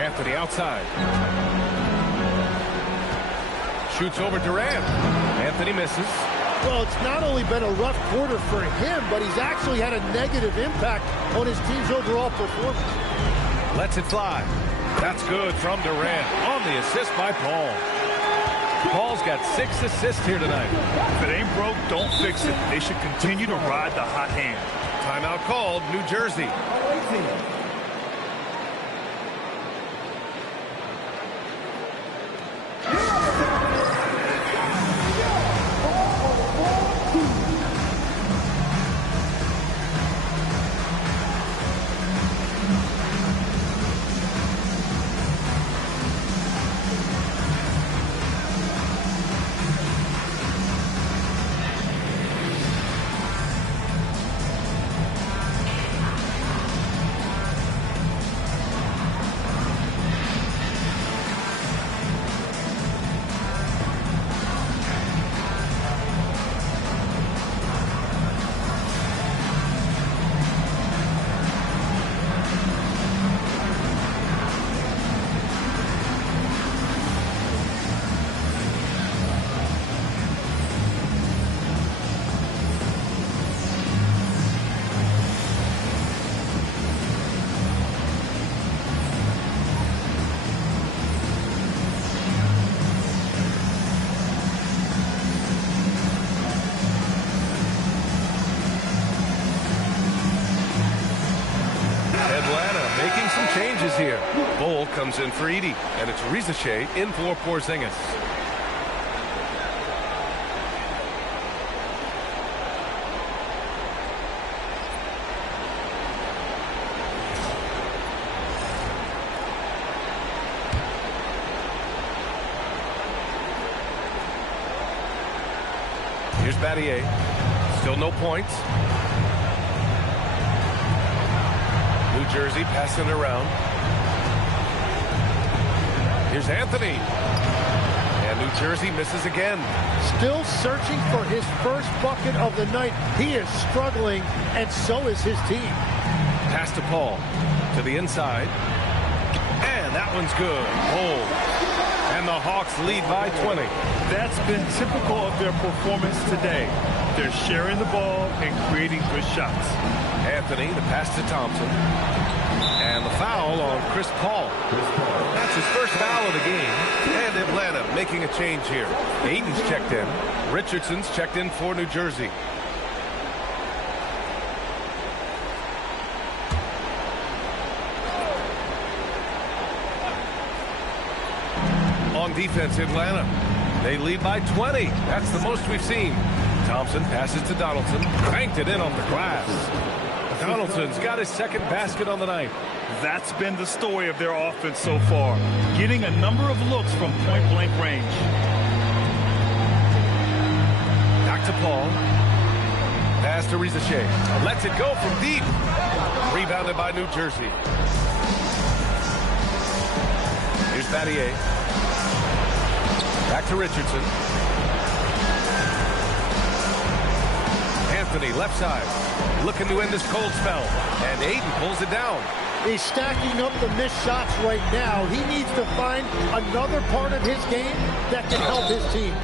Anthony outside. Shoots over Durant. Anthony misses. Well, it's not only been a rough quarter for him, but he's actually had a negative impact on his team's overall performance. Lets it fly. That's good from Durant on the assist by Paul. Paul's got 6 assists here tonight. If it ain't broke, don't fix it. They should continue to ride the hot hand. Timeout called, New Jersey. comes in for Edie, and it's Rizichet in for Porzingis. Here's Battier. Still no points. New Jersey passing it around. Here's Anthony. And New Jersey misses again. Still searching for his first bucket of the night. He is struggling, and so is his team. Pass to Paul. To the inside. And that one's good. And the Hawks lead by 20. That's been typical of their performance today. They're sharing the ball and creating good shots. Anthony, the pass to Thompson. And the foul on Chris Paul. That's his first foul of the game. And Atlanta making a change here. Aiden's checked in. Richardson's checked in for New Jersey. On defense, Atlanta. They lead by 20. That's the most we've seen. Thompson passes to Donaldson. Banked it in on the glass. Donaldson's got his second basket on the night. That's been the story of their offense so far. Getting a number of looks from point-blank range. Back to Paul. Pass to Rizichet. Lets it go from deep. Rebounded by New Jersey. Here's Battier. Back to Richardson. Anthony, left side. Looking to end this cold spell. And Aiden pulls it down. He's stacking up the missed shots right now. He needs to find another part of his game that can help his team.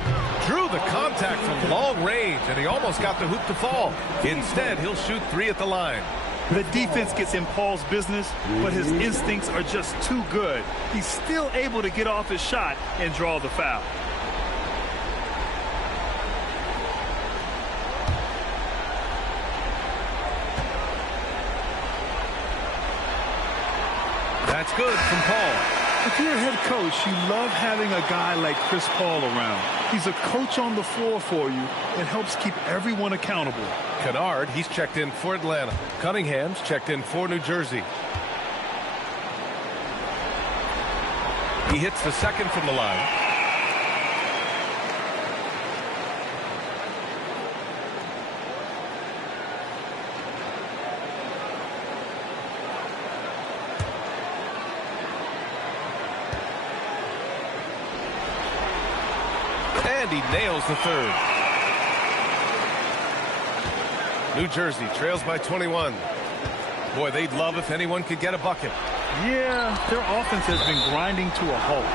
Drew the contact from long range, and he almost got the hoop to fall. Instead, he'll shoot three at the line. The defense gets in Paul's business, but his instincts are just too good. He's still able to get off his shot and draw the foul. That's good from Paul. If you're a head coach, you love having a guy like Chris Paul around. He's a coach on the floor for you and helps keep everyone accountable. Kennard, he's checked in for Atlanta. Cunningham's checked in for New Jersey. He hits the second from the line. And he nails the third. New Jersey trails by 21. Boy, they'd love if anyone could get a bucket. Yeah, their offense has been grinding to a halt.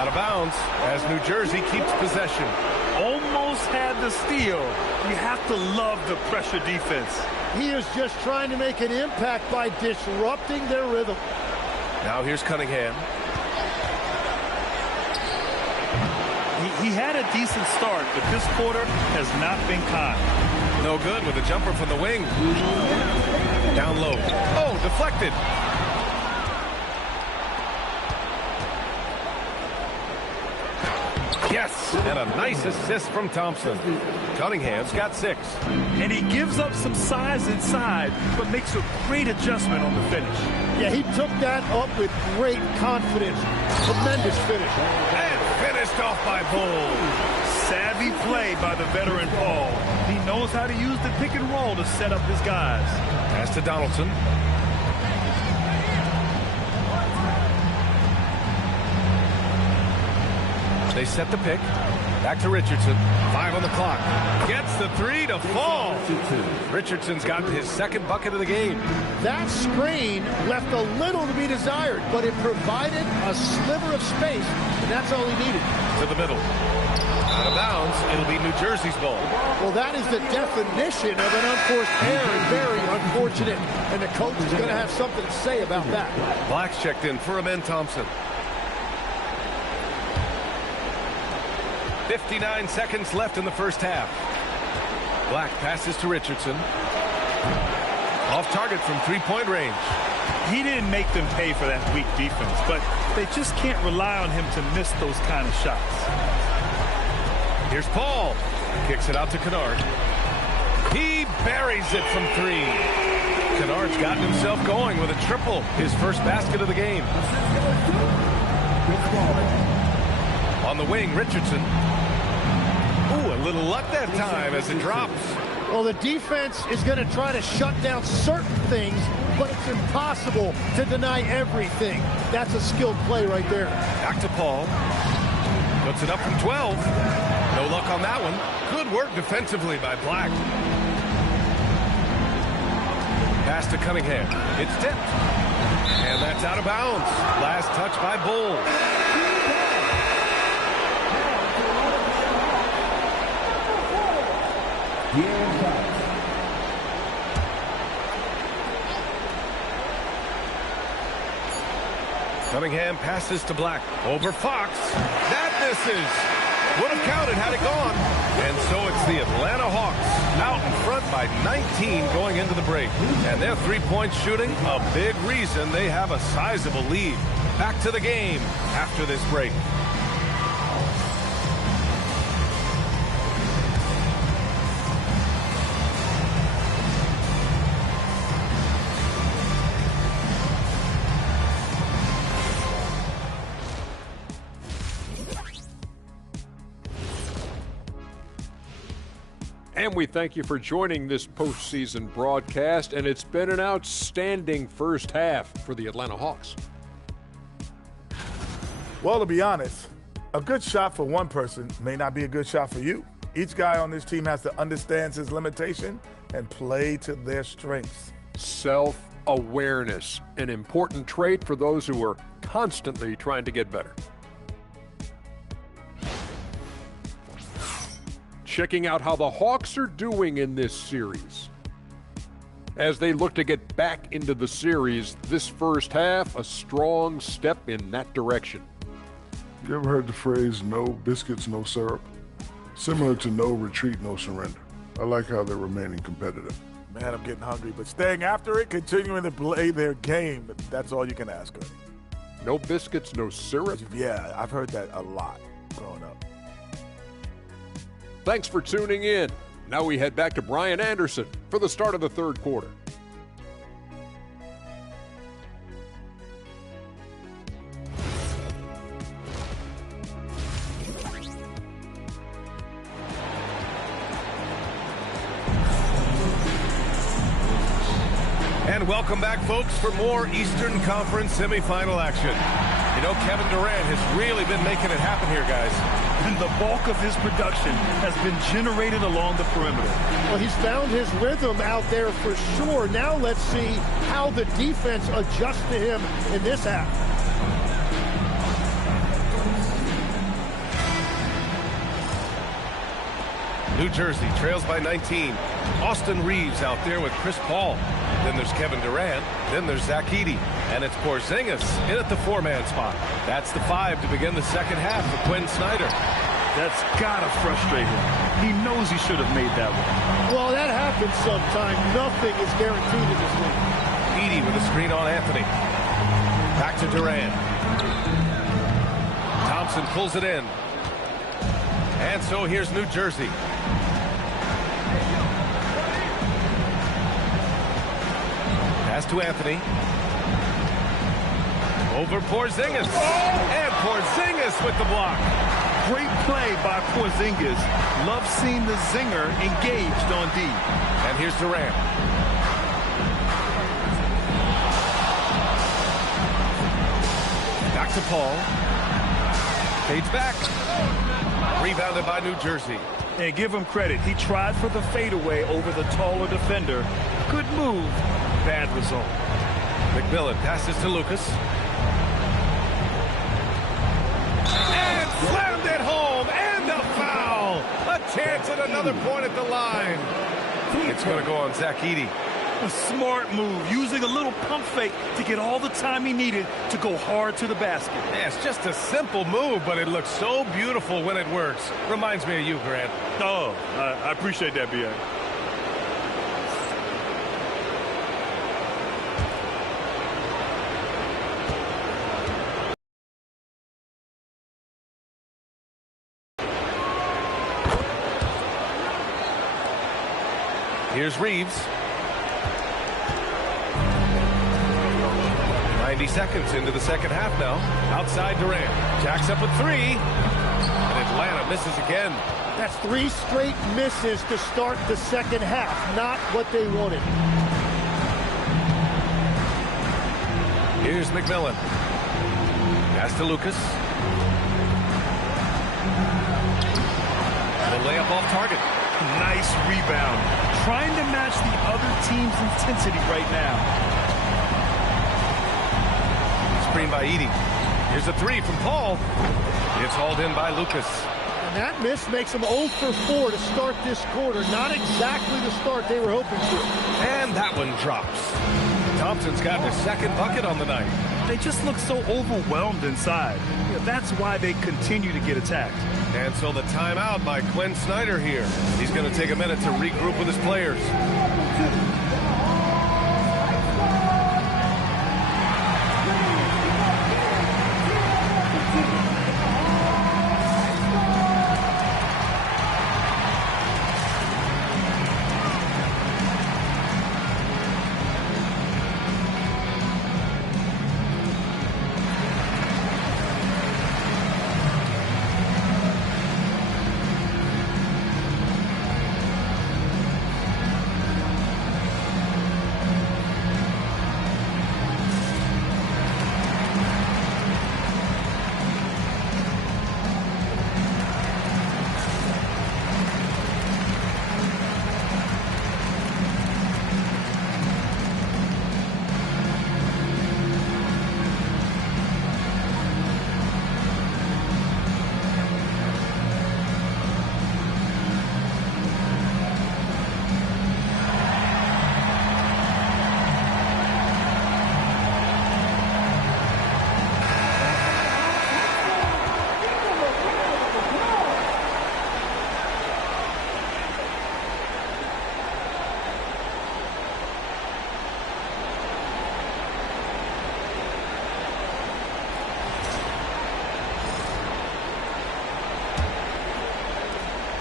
Out of bounds as New Jersey keeps possession. Almost had the steal. You have to love the pressure defense. He is just trying to make an impact by disrupting their rhythm. Now here's Cunningham. He had a decent start, but this quarter has not been kind. No good with a jumper from the wing. Down low. Oh, deflected. Yes, and a nice assist from Thompson. Cunningham's got 6. And he gives up some size inside, but makes a great adjustment on the finish. Yeah, he took that up with great confidence. Tremendous finish. And finished off by Bull. Savvy play by the veteran Paul. He knows how to use the pick and roll to set up his guys. Pass to Donaldson. They set the pick. Back to Richardson. 5 on the clock. Gets the 3 to fall. Richardson's gotten his second bucket of the game. That screen left a little to be desired, but it provided a sliver of space, and that's all he needed. To the middle. Out of bounds. It'll be New Jersey's ball. Well, that is the definition of an unforced error, and very unfortunate. And the coach is going to have something to say about that. Black's checked in for Amen Thompson. 59 seconds left in the first half. Black passes to Richardson. Off target from 3-point range. He didn't make them pay for that weak defense, but they just can't rely on him to miss those kind of shots. Here's Paul. Kicks it out to Kennard. He buries it from 3. Kennard's gotten himself going with a triple, his first basket of the game. On the wing, Richardson. Ooh, a little luck that time as it drops. Well, the defense is going to try to shut down certain things, but it's impossible to deny everything. That's a skilled play right there. Back to Paul. Puts it up from 12. No luck on that one. Good work defensively by Black. Pass to Cunningham. It's tipped. And that's out of bounds. Last touch by Bull. Cunningham passes to Black. Over Fox. That misses. Would have counted had it gone. And so it's the Atlanta Hawks out in front by 19 going into the break. And their three-point shooting, a big reason they have a sizable lead. Back to the game after this break. And we thank you for joining this postseason broadcast, and it's been an outstanding first half for the Atlanta Hawks. Well, to be honest, a good shot for one person may not be a good shot for you. Each guy on this team has to understand his limitation and play to their strengths. Self-awareness, an important trait for those who are constantly trying to get better. Checking out how the Hawks are doing in this series. As they look to get back into the series, this first half, a strong step in that direction. You ever heard the phrase, no biscuits, no syrup? Similar to no retreat, no surrender. I like how they're remaining competitive. Man, I'm getting hungry, but staying after it, continuing to play their game, that's all you can ask, Ernie. No biscuits, no syrup? Yeah, I've heard that a lot growing up. Thanks for tuning in. Now we head back to Brian Anderson for the start of the third quarter. And welcome back, folks, for more Eastern Conference semifinal action. You know, Kevin Durant has really been making it happen here, guys. And the bulk of his production has been generated along the perimeter. Well, he's found his rhythm out there for sure. Now let's see how the defense adjusts to him in this half. New Jersey trails by 19. Austin Reeves out there with Chris Paul. Then there's Kevin Durant. Then there's XII. And it's Porzingis in at the four-man spot. That's the 5 to begin the second half for Quinn Snyder. That's got to frustrate him. He knows he should have made that one. Well, that happens sometime. Nothing is guaranteed in this league. Edey with a screen on Anthony. Back to Durant. Thompson pulls it in. And so here's New Jersey. Pass to Anthony. Over Porzingis. And Porzingis with the block. Great play by Porzingis. Love seeing the zinger engaged on D. And here's Durant. Back to Paul. Fades back. Rebounded by New Jersey. And give him credit. He tried for the fadeaway over the taller defender. Good move. Bad result. McMillan passes to Lucas. And slammed it home. And a foul. A chance at another point at the line. It's going to go on XII. A smart move, using a little pump fake to get all the time he needed to go hard to the basket. Yeah, it's just a simple move, but it looks so beautiful when it works. Reminds me of you, Grant. Oh, I appreciate that, B.A. Here's Reeves. 90 seconds into the second half now. Outside Durant. Jacks up with 3. And Atlanta misses again. That's 3 straight misses to start the second half. Not what they wanted. Here's McMillan. Pass to Lucas. The layup off target. Nice rebound. Trying to match the other team's intensity right now. Screen by Edey. Here's a 3 from Paul. It's hauled in by Lucas. And that miss makes them 0 for 4 to start this quarter. Not exactly the start they were hoping for. And that one drops. Thompson's got his second bucket on the night. They just look so overwhelmed inside. That's why they continue to get attacked. And so the timeout by Quinn Snyder here. He's going to take a minute to regroup with his players.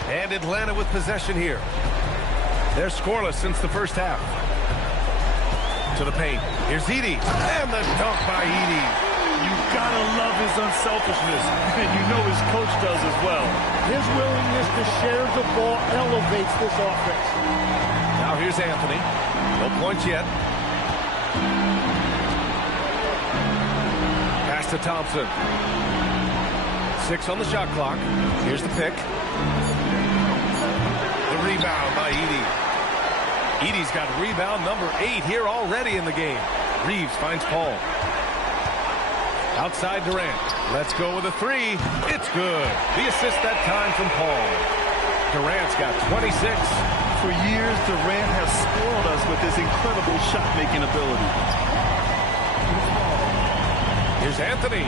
And Atlanta with possession here. They're scoreless since the first half. To the paint. Here's Edey. And the dunk by Edey. You gotta love his unselfishness. And you know his coach does as well. His willingness to share the ball elevates this offense. Now here's Anthony. No points yet. Pass to Thompson. 6 on the shot clock. Here's the pick. The rebound by Edey. Edey's got rebound number 8 here already in the game. Reeves finds Paul. Outside Durant. Let's go with a 3. It's good. The assist that time from Paul. Durant's got 26. For years, Durant has spoiled us with his incredible shot-making ability. Here's Anthony.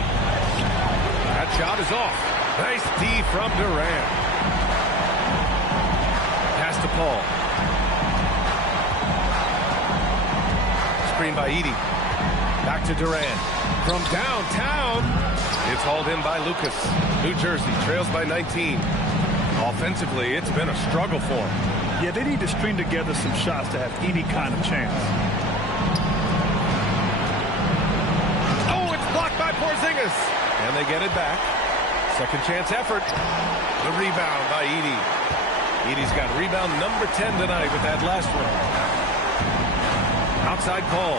That shot is off. Nice D from Durant. Pass to Paul. Screen by Edey. Back to Durant. From downtown, it's hauled in by Lucas. New Jersey trails by 19. Offensively, it's been a struggle for him. Yeah, they need to string together some shots to have any kind of chance. Oh, it's blocked by Porzingis. And they get it back. Second chance effort. The rebound by Edey. Edey's got rebound number 10 tonight with that last one. Outside Paul.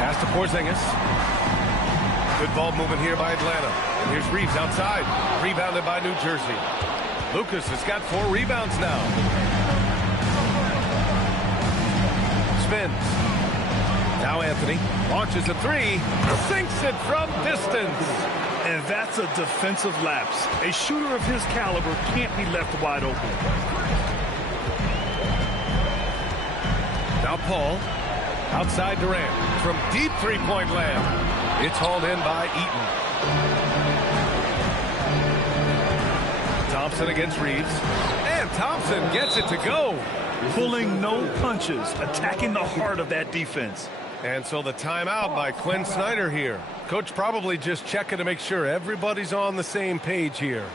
Pass to Porzingis. Good ball movement here by Atlanta. And here's Reeves outside. Rebounded by New Jersey. Lucas has got 4 rebounds now. Spins. Now Anthony launches a 3. Sinks it from distance. And that's a defensive lapse. A shooter of his caliber can't be left wide open. Now Paul. Outside Durant. From deep three-point land. It's hauled in by Eaton. Thompson against Reeves. And Thompson gets it to go. Pulling no punches. Attacking the heart of that defense. And so the timeout by Quinn Snyder here. Coach probably just checking to make sure everybody's on the same page here.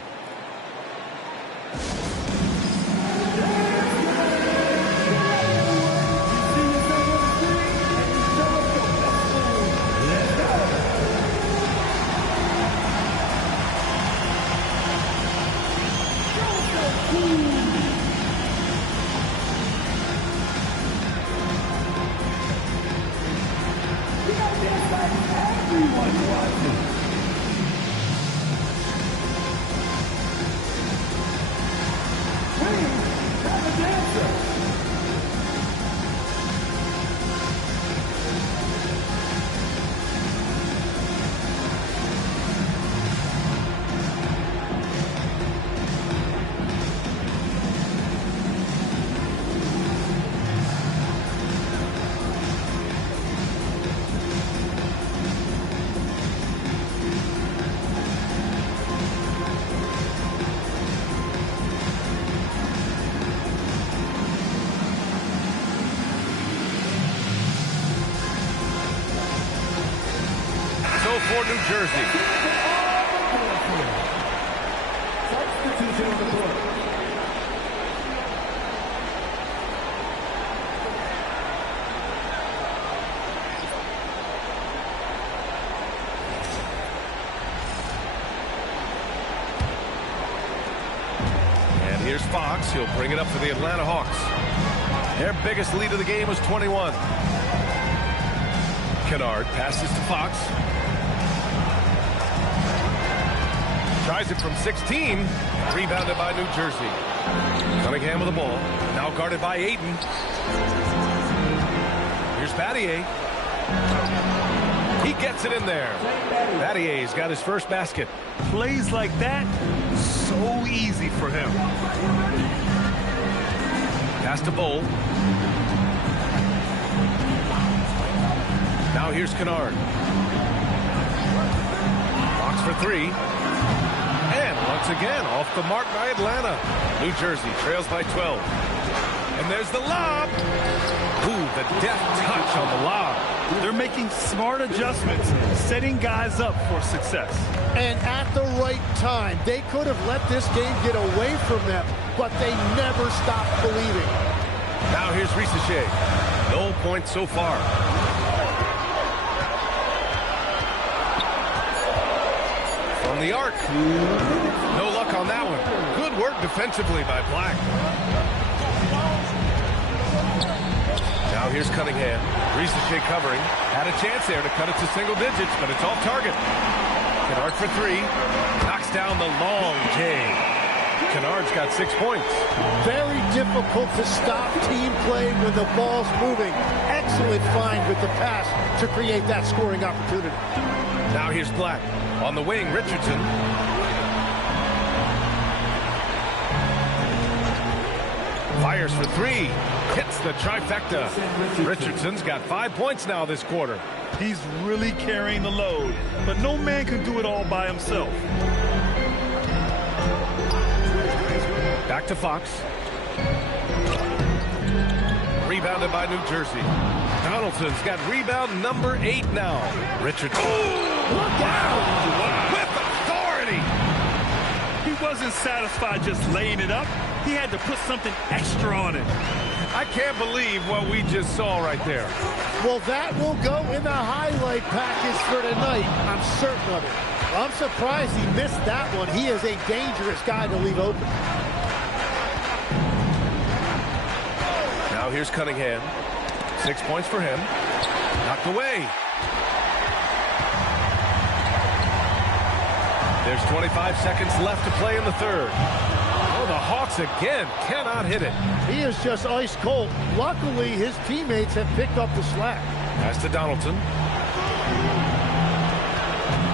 Everyone watching. Please have a dancer. For New Jersey. Substitution on the court. And here's Fox. He'll bring it up for the Atlanta Hawks. Their biggest lead of the game was 21. Kennard passes to Fox. Tries it from 16. Rebounded by New Jersey. Cunningham with the ball. Now guarded by Aiden. Here's Battier. He gets it in there. Battier's got his first basket. Plays like that, so easy for him. Pass to Bull. Now here's Kennard. Fox for three. And once again, off the mark by Atlanta. New Jersey trails by 12. And there's the lob. Ooh, the deft touch on the lob. They're making smart adjustments, setting guys up for success. And at the right time, they could have let this game get away from them, but they never stopped believing. Now here's Risacher. No points so far. From the arc. No luck on that one. Good work defensively by Black. Now here's Cunningham. Risacher covering. Had a chance there to cut it to single digits, but it's off target. Kennard for three. Knocks down the long J. Kennard's got 6 points. Very difficult to stop team play when the ball's moving. Excellent find with the pass to create that scoring opportunity. Now here's Black. On the wing, Richardson. Fires for three. Hits the trifecta. Richardson's got 5 points now this quarter. He's really carrying the load, but no man can do it all by himself. Back to Fox. Rebounded by New Jersey. Donaldson's got rebound number 8 now. Richardson. Look out! With authority! He wasn't satisfied just laying it up. He had to put something extra on it. I can't believe what we just saw right there. Well, that will go in the highlight package for tonight. I'm certain of it. I'm surprised he missed that one. He is a dangerous guy to leave open. Now here's Cunningham. 6 points for him. Knocked away. There's 25 seconds left to play in the third. Oh, the Hawks again cannot hit it. He is just ice cold. Luckily, his teammates have picked up the slack. Pass to Donaldson.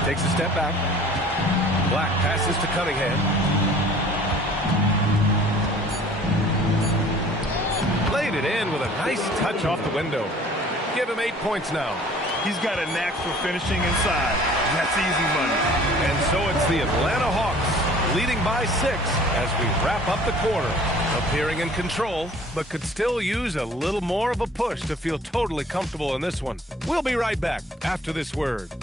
Takes a step back. Black passes to Cunningham. Laid it in with a nice touch off the window. Give him 8 points now. He's got a knack for finishing inside. That's easy money. And so it's the Atlanta Hawks leading by 6 as we wrap up the quarter. Appearing in control, but could still use a little more of a push to feel totally comfortable in this one. We'll be right back after this word.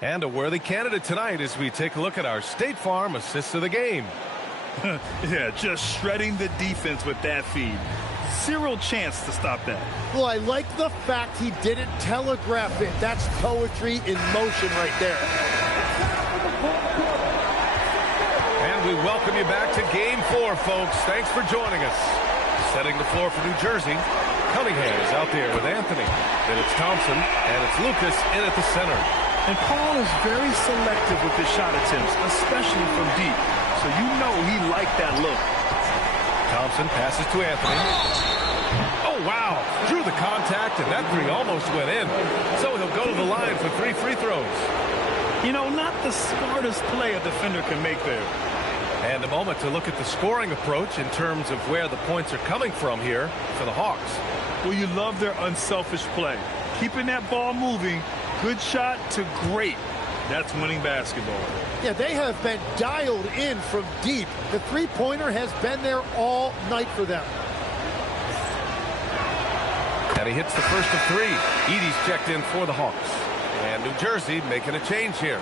And a worthy candidate tonight as we take a look at our State Farm assists of the game. Yeah, just shredding the defense with that feed. Zero chance to stop that. Well, I like the fact he didn't telegraph it. That's poetry in motion right there. And we welcome you back to Game 4, folks. Thanks for joining us. Setting the floor for New Jersey, Cunningham is out there with Anthony. Then it's Thompson, and it's Lucas in at the center. And Paul is very selective with his shot attempts, especially from deep. So you know he liked that look. Thompson passes to Anthony. Oh, wow. Drew the contact, and that three almost went in. So he'll go to the line for 3 free throws. You know, not the smartest play a defender can make there. And a moment to look at the scoring approach in terms of where the points are coming from here for the Hawks. Well, you love their unselfish play. Keeping that ball moving, good shot to great. That's winning basketball. Yeah, they have been dialed in from deep. The three-pointer has been there all night for them. And he hits the first of 3. Edey's checked in for the Hawks. And New Jersey making a change here.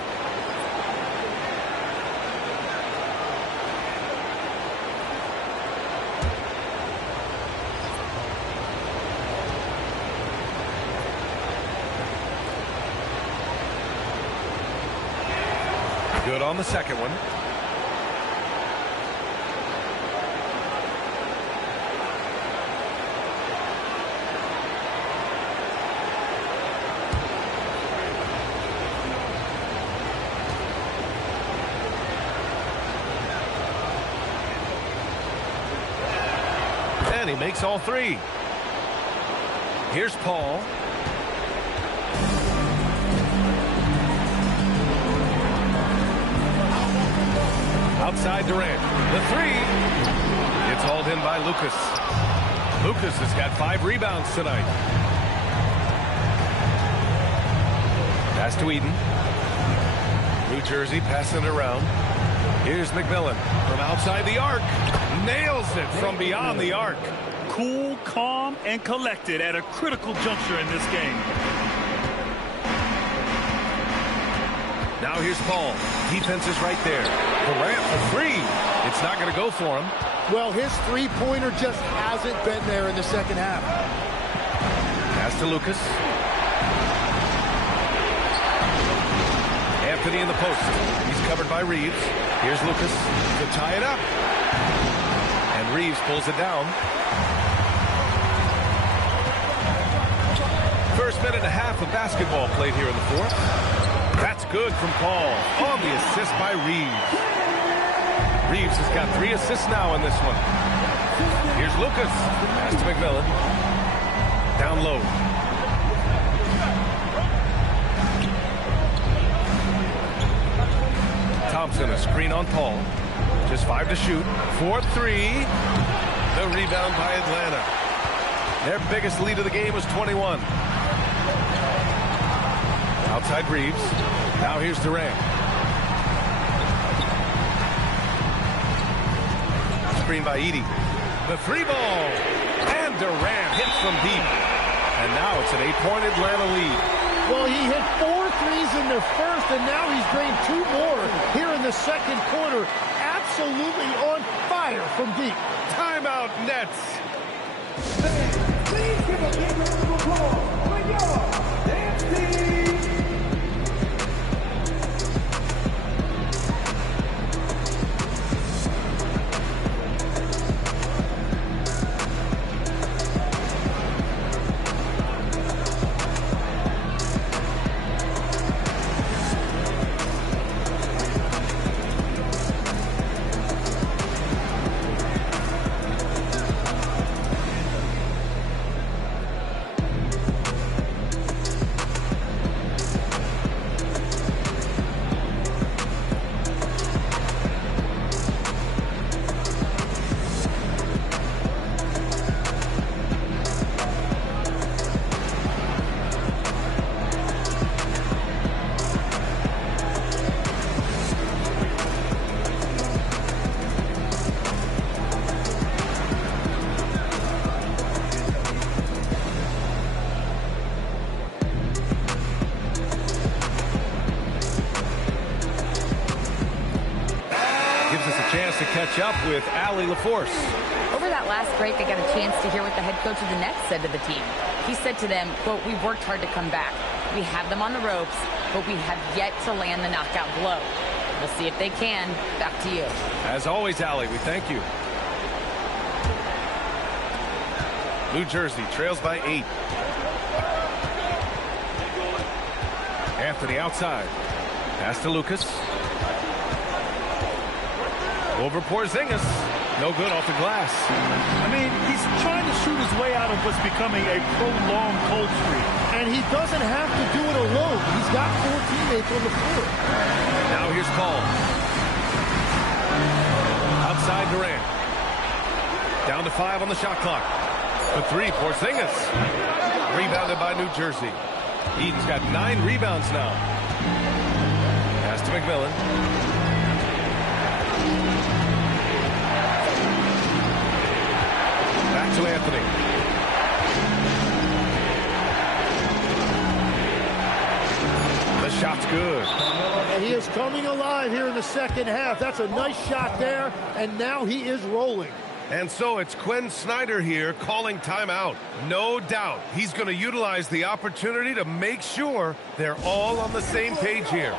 Good on the second one. And he makes all 3. Here's Paul. Outside Durant. The 3. It's hauled in by Lucas. Lucas has got 5 rebounds tonight. Pass to Eden. New Jersey passing it around. Here's McMillan from outside the arc. Nails it from beyond the arc. Cool, calm, and collected at a critical juncture in this game. Now here's Paul. Defense is right there. Durant for 3. It's not going to go for him. Well, his three-pointer just hasn't been there in the second half. Pass to Lucas. Anthony in the post. He's covered by Reeves. Here's Lucas to tie it up. And Reeves pulls it down. First minute and a half of basketball played here in the fourth. That's good from Paul on the assist by Reeves. Reeves has got 3 assists now in this one. Here's Lucas. Pass to McMillan. Down low. Thompson, a screen on Paul. Just 5 to shoot. 4-3. The rebound by Atlanta. Their biggest lead of the game was 21. Outside Reeves. Now here's Durant. Screen by Edey. The 3 ball. And Durant hits from deep. And now it's an 8-point Atlanta lead. Well, he hit 4 threes in the first, and now he's drained 2 more here in the second quarter. Absolutely on fire from deep. Timeout, Nets. Please give a big round of applause for your dance team. chance to catch up with Allie LaForce. Over that last break, I got a chance to hear what the head coach of the Nets said to the team. He said to them, quote, "We've worked hard to come back. We have them on the ropes, but we have yet to land the knockout blow. We'll see if they can." Back to you. As always, Allie, we thank you. New Jersey trails by 8. Anthony outside. Pass to Lucas. Over Porzingis. No good off the glass. I mean, he's trying to shoot his way out of what's becoming a prolonged cold streak. And he doesn't have to do it alone. He's got 4 teammates on the floor. Now here's Paul. Outside Durant. Down to 5 on the shot clock. For 3, Porzingis. Rebounded by New Jersey. Eden's got 9 rebounds now. Pass to McMillan. Back to Anthony. The shot's good. And he is coming alive here in the second half. That's a nice shot there, and now he is rolling. And so it's Quinn Snyder here calling timeout. No doubt he's going to utilize the opportunity to make sure they're all on the same page here.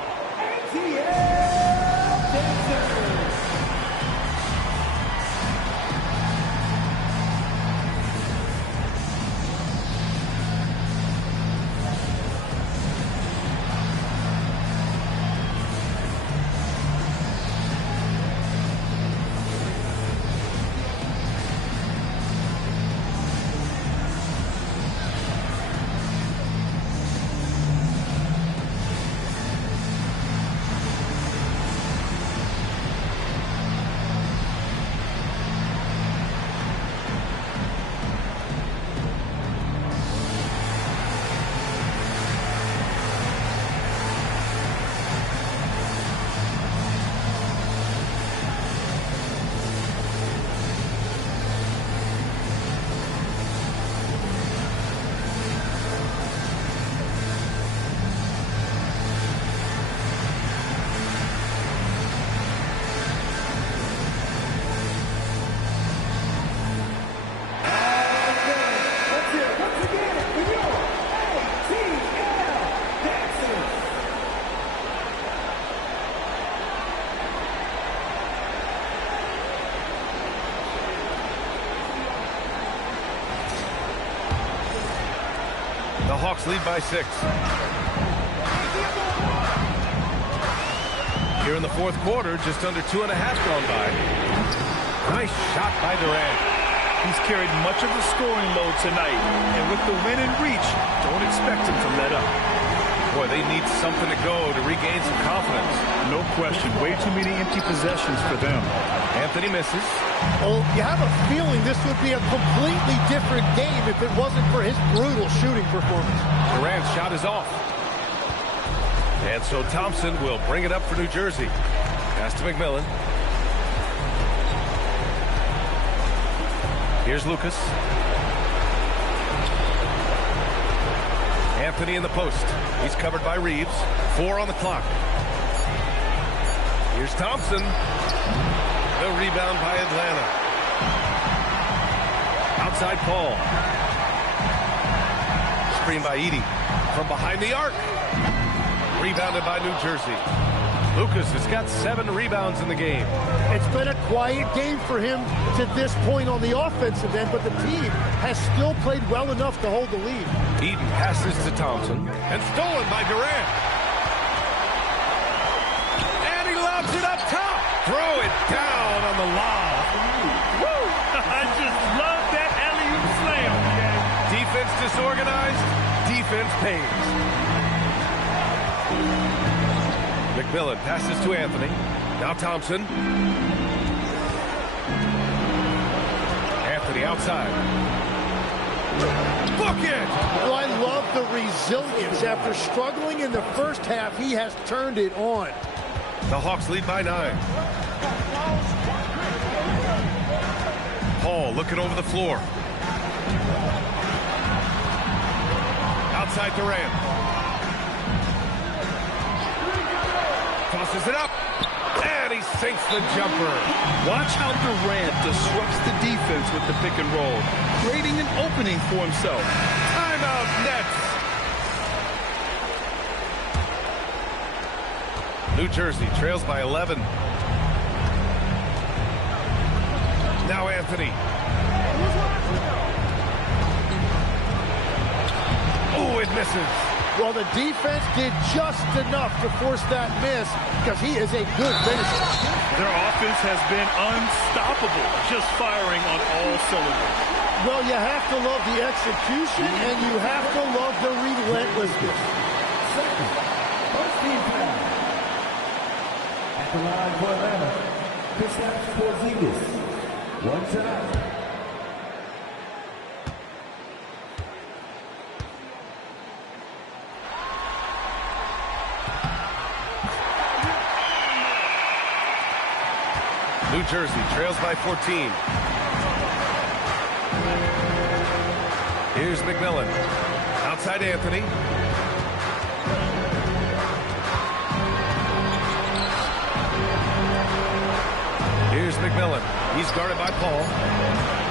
The Hawks lead by 6. Here in the fourth quarter, just under 2.5 gone by. Nice shot by Durant. He's carried much of the scoring load tonight, and with the win in reach, don't expect him to let up. Boy, they need something to go to regain some confidence. No question. Way too many empty possessions for them. Anthony misses. Well, you have a feeling this would be a completely different game if it wasn't for his brutal shooting performance. Durant's shot is off. And so Thompson will bring it up for New Jersey. Pass to McMillan. Here's Lucas. Anthony in the post. He's covered by Reeves. 4 on the clock. Here's Thompson. The rebound by Atlanta. Outside Paul. Screen by Edey. From behind the arc. Rebounded by New Jersey. Lucas has got 7 rebounds in the game. It's been a quiet game for him to this point on the offensive end, but the team has still played well enough to hold the lead. Eden passes to Thompson. And stolen by Durant. And he lobs it up top. Throw it down on the lob. Woo! I just love that alley-oop slam. Defense disorganized. Defense pays. McMillan passes to Anthony. Now Thompson. Anthony outside. Book it! Well, I love the resilience. After struggling in the first half, he has turned it on. The Hawks lead by 9. Paul looking over the floor. Outside Durant. Tosses it up. And he sinks the jumper. Watch how Durant disrupts the defense with the pick and roll, creating an opening for himself. Timeout Nets. New Jersey trails by 11. Now Anthony. Oh, it misses. Well, the defense did just enough to force that miss because he is a good finisher. Their offense has been unstoppable, just firing on all cylinders. Well, you have to love the execution, and you have to love the relentlessness. First team foul. At the line for Atlanta, Kristaps Porzingis. One time. New Jersey trails by 14. Here's McMillan. Outside Anthony. Here's McMillan. He's guarded by Paul.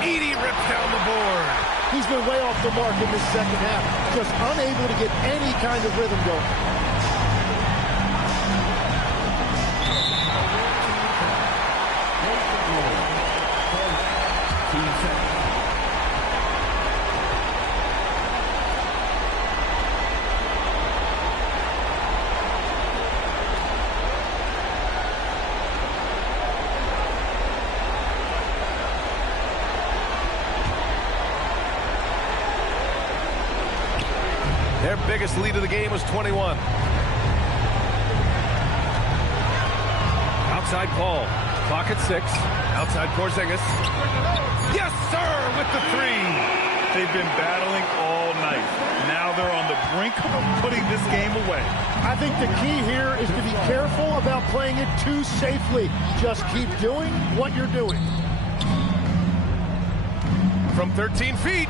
Edey rips down the board. He's been way off the mark in this second half. Just unable to get any kind of rhythm going. Their biggest lead of the game was 21. Outside Paul. Clock at 6. Outside Porzingis. Yes, sir, with the 3. They've been battling all night. Now they're on the brink of putting this game away. I think the key here is to be careful about playing it too safely. Just keep doing what you're doing. From 13 feet,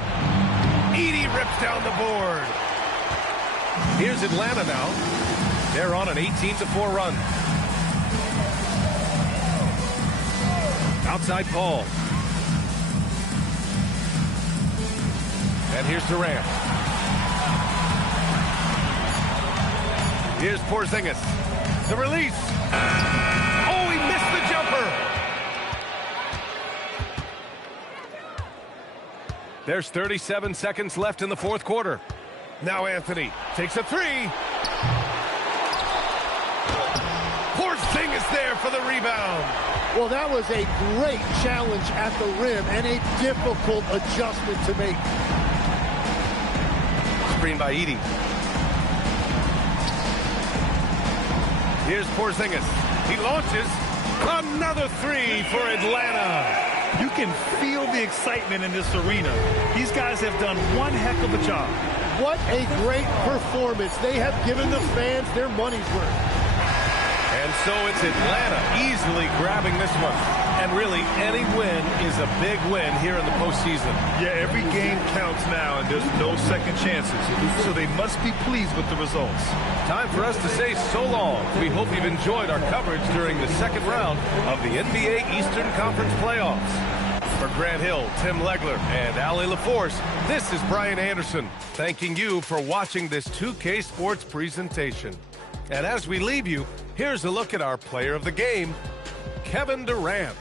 Edey rips down the board. Here's Atlanta now. They're on an 18-4 run. Outside Paul. And here's Durant. Here's Porzingis. The release. Oh, he missed the jumper. There's 37 seconds left in the fourth quarter. Now Anthony takes a 3. Porzingis there for the rebound. Well, that was a great challenge at the rim and a difficult adjustment to make. Screen by Edey. Here's Porzingis. He launches. Another 3 for Atlanta. You can feel the excitement in this arena. These guys have done one heck of a job. What a great performance. They have given the fans their money's worth. And so it's Atlanta easily grabbing this one. And really, any win is a big win here in the postseason. Yeah, every game counts now, and there's no second chances. So they must be pleased with the results. Time for us to say so long. We hope you've enjoyed our coverage during the second round of the NBA Eastern Conference playoffs. For Grant Hill, Tim Legler, and Ali LaForce, this is Brian Anderson, thanking you for watching this 2K Sports presentation. And as we leave you, here's a look at our player of the game, Kevin Durant.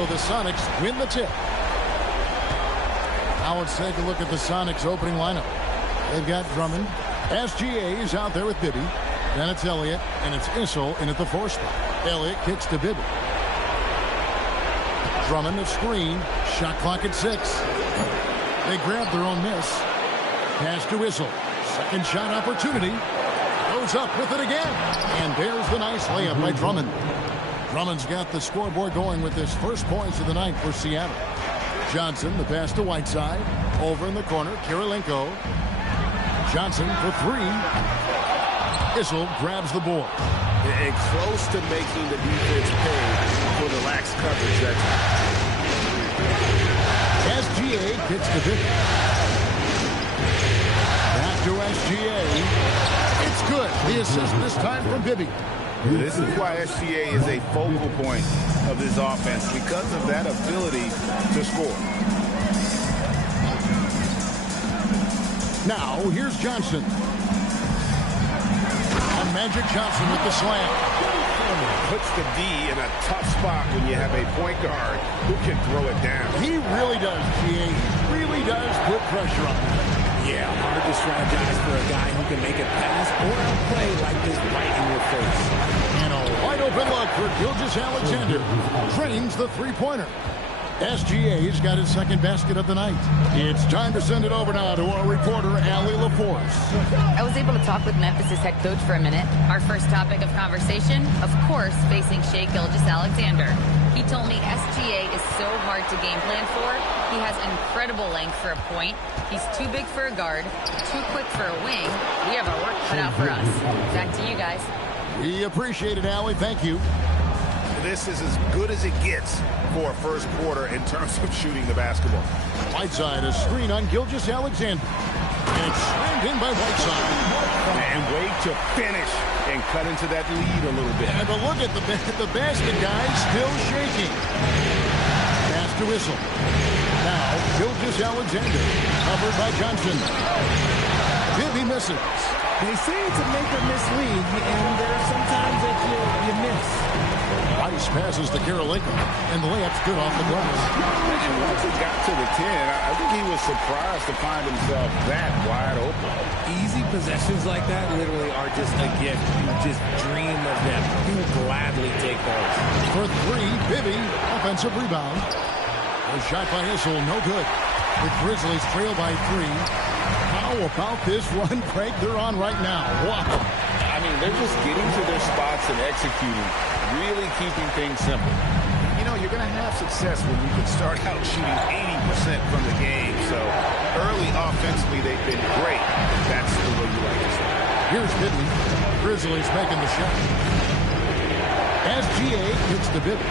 So the Sonics win the tip. Now let's take a look at the Sonics opening lineup. They've got Drummond. SGA is out there with Bibby. Then it's Elliott, and it's Issel in at the 4 spot. Elliott kicks to Bibby. Drummond a screen. Shot clock at 6. They grab their own miss. Pass to Issel. Second shot opportunity. Goes up with it again. And there's the nice layup by Drummond. Drummond's got the scoreboard going with his first points of the night for Seattle. Johnson, the pass to Whiteside. Over in the corner, Kirilenko. Johnson for 3. Issel grabs the board. And close to making the defense pay for the lax coverage. That's SGA kicks to Bibby. Back to SGA. It's good. The assist this time from Bibby. This is why SGA is a focal point of this offense, because of that ability to score. Now, here's Johnson. And Magic Johnson with the slam. Puts the D in a tough spot when you have a point guard who can throw it down. He really does, GA. He really does put pressure on him. Yeah, hard to strategize for a guy who can make a pass or a play like this right in your face. And a wide open look for Gilgeous-Alexander. Drains the three-pointer. SGA's got his second basket of the night. It's time to send it over now to our reporter, Allie LaForce. I was able to talk with Memphis' head coach for a minute. Our first topic of conversation, of course, facing Shai Gilgeous-Alexander. He told me SGA is so hard to game plan for. He has incredible length for a point. He's too big for a guard, too quick for a wing. We have our work cut out for us. Back to you guys. We appreciate it, Allie. Thank you. This is as good as it gets for a first quarter in terms of shooting the basketball. Whiteside, a screen on Gilgeous-Alexander. And it's slammed in by Whiteside. And wait to finish and cut into that lead a little bit. And a look at the basket, guys, still shaking. Pass to Issel. Now, Gilgeous-Alexander, covered by Johnson. Bibby misses. They say it's a make or miss league, and there are sometimes that you miss. Rice passes to Kirilenko, and the layup's good off the glass. And once he got to the 10, I think he was surprised to find himself that wide open. Easy possessions like that literally are just a gift. You just dream of them. You gladly take those. For 3, Bibby, offensive rebound. A shot by Issel, no good. The Grizzlies trail by 3. How about this run break they're on right now? Wow. I mean, they're just getting to their spots and executing, really keeping things simple. You know, you're going to have success when you can start out shooting 80% from the game. So early offensively, they've been great. That's the way you like to start. Here's Bibby. Grizzlies making the shot. SGA hits the Bibby.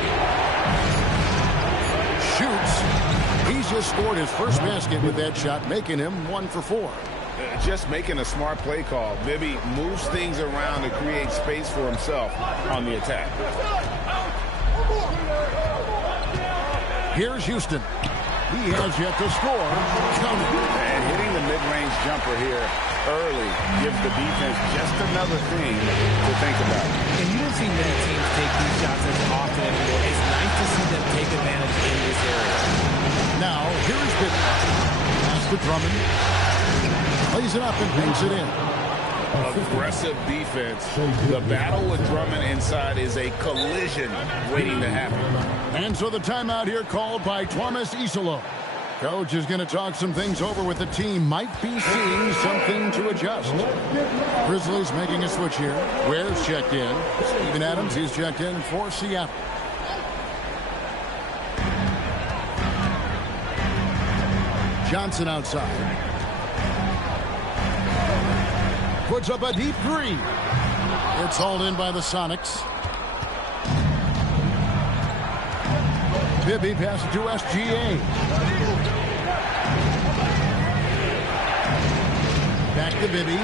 Shoots. He's just scored his first basket with that shot, making him 1 for 4. Just making a smart play call. Bibby moves things around to create space for himself on the attack. Here's Houston. He has yet to score. And hitting the mid-range jumper here early gives the defense just another thing to think about. And you don't see many teams take these shots as often anymore. It's nice to see them take advantage in this area. Now, here's Bibby. Pass to Drummond. Plays it up and banks it in. Aggressive defense. The battle with Drummond inside is a collision waiting to happen. And so the timeout here called by Thomas Isolo. Coach is going to talk some things over with the team. Might be seeing something to adjust. Grizzlies making a switch here. Ware's checked in. Steven Adams, he's checked in for Seattle. Johnson outside. Puts up a deep 3. It's hauled in by the Sonics. Bibby passes to SGA. Back to Bibby.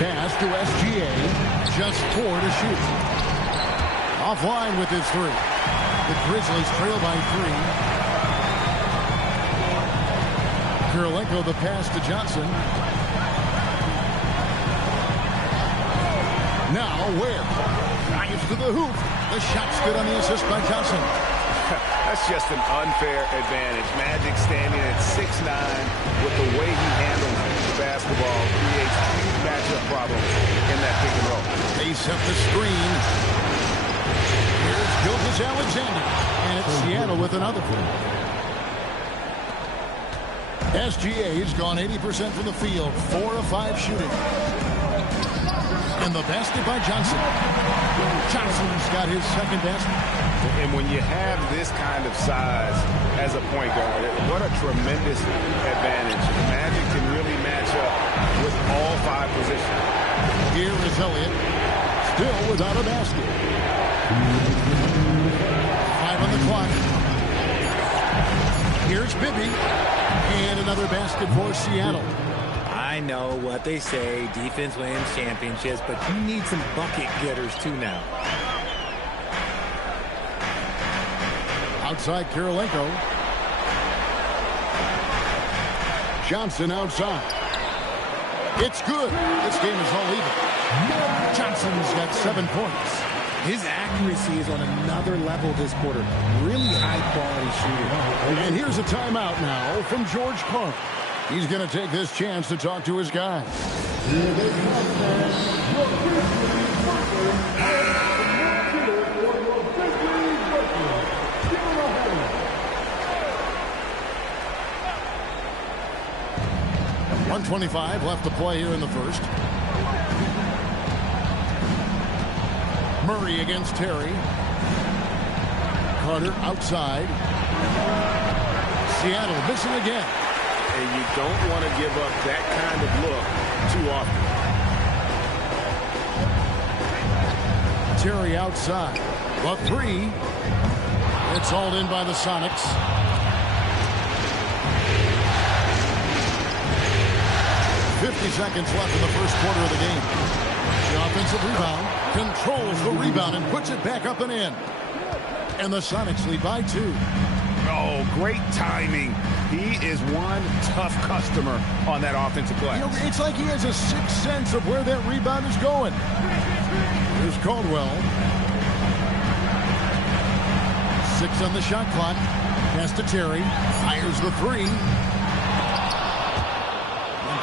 Pass to SGA. Just 4 to shoot. Offline with his 3. The Grizzlies trail by 3. Kirilenko, the pass to Johnson. Now Ware drives to to the hoop. The shot's good on the assist by Johnson. That's just an unfair advantage. Magic standing at 6'9", with the way he handles the basketball creates huge matchup problems in that pick and roll. They set the screen. Here's Gilgeous-Alexander, and it's Seattle with another. SGA's gone 80% from the field, 4 of 5 shooting. And the basket by Johnson. Johnson's got his second basket. And when you have this kind of size as a point guard, what a tremendous advantage. The Magic can really match up with all 5 positions. Here is Elliott, still without a basket. 5 on the clock. Here's Bibby, and another basket for Seattle. I know what they say, defense wins championships, but you need some bucket getters too now. Outside Kirilenko. Johnson outside. It's good. This game is all even. Johnson's got 7 points. His accuracy is on another level this quarter. Really high-quality shooting. And here's a timeout now from George Clark. He's going to take this chance to talk to his guys. .125 left to play here in the first. Murray against Terry. Carter outside. Seattle missing again. And you don't want to give up that kind of look too often. Terry outside. A 3. It's hauled in by the Sonics. Seconds left in the first quarter of the game. The offensive rebound, controls the rebound and puts it back up and in. And the Sonics lead by 2. Oh, great timing. He is one tough customer on that offensive play. You know, it's like he has a sixth sense of where that rebound is going. Here's Caldwell. 6 on the shot clock. Pass to Terry. Fires the 3.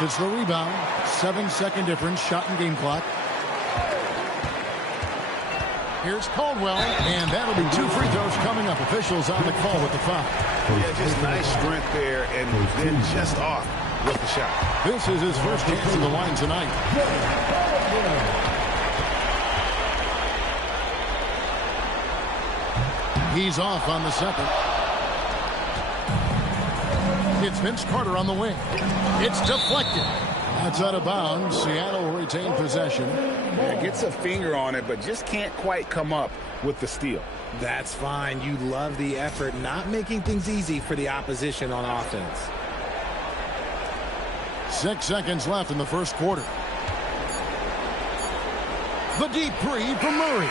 It's the rebound. 7-second difference. Shot and game clock. Here's Caldwell, and that'll be 2 free throws coming up. Officials on the call with the foul. Yeah, just nice strength there, and then just off with the shot. This is his first chance of the line tonight. He's off on the second. It's Vince Carter on the wing. It's deflected. That's out of bounds. Seattle will retain possession. Yeah, gets a finger on it, but just can't quite come up with the steal. That's fine. You love the effort, not making things easy for the opposition on offense. 6 seconds left in the first quarter. The deep 3 from Murray.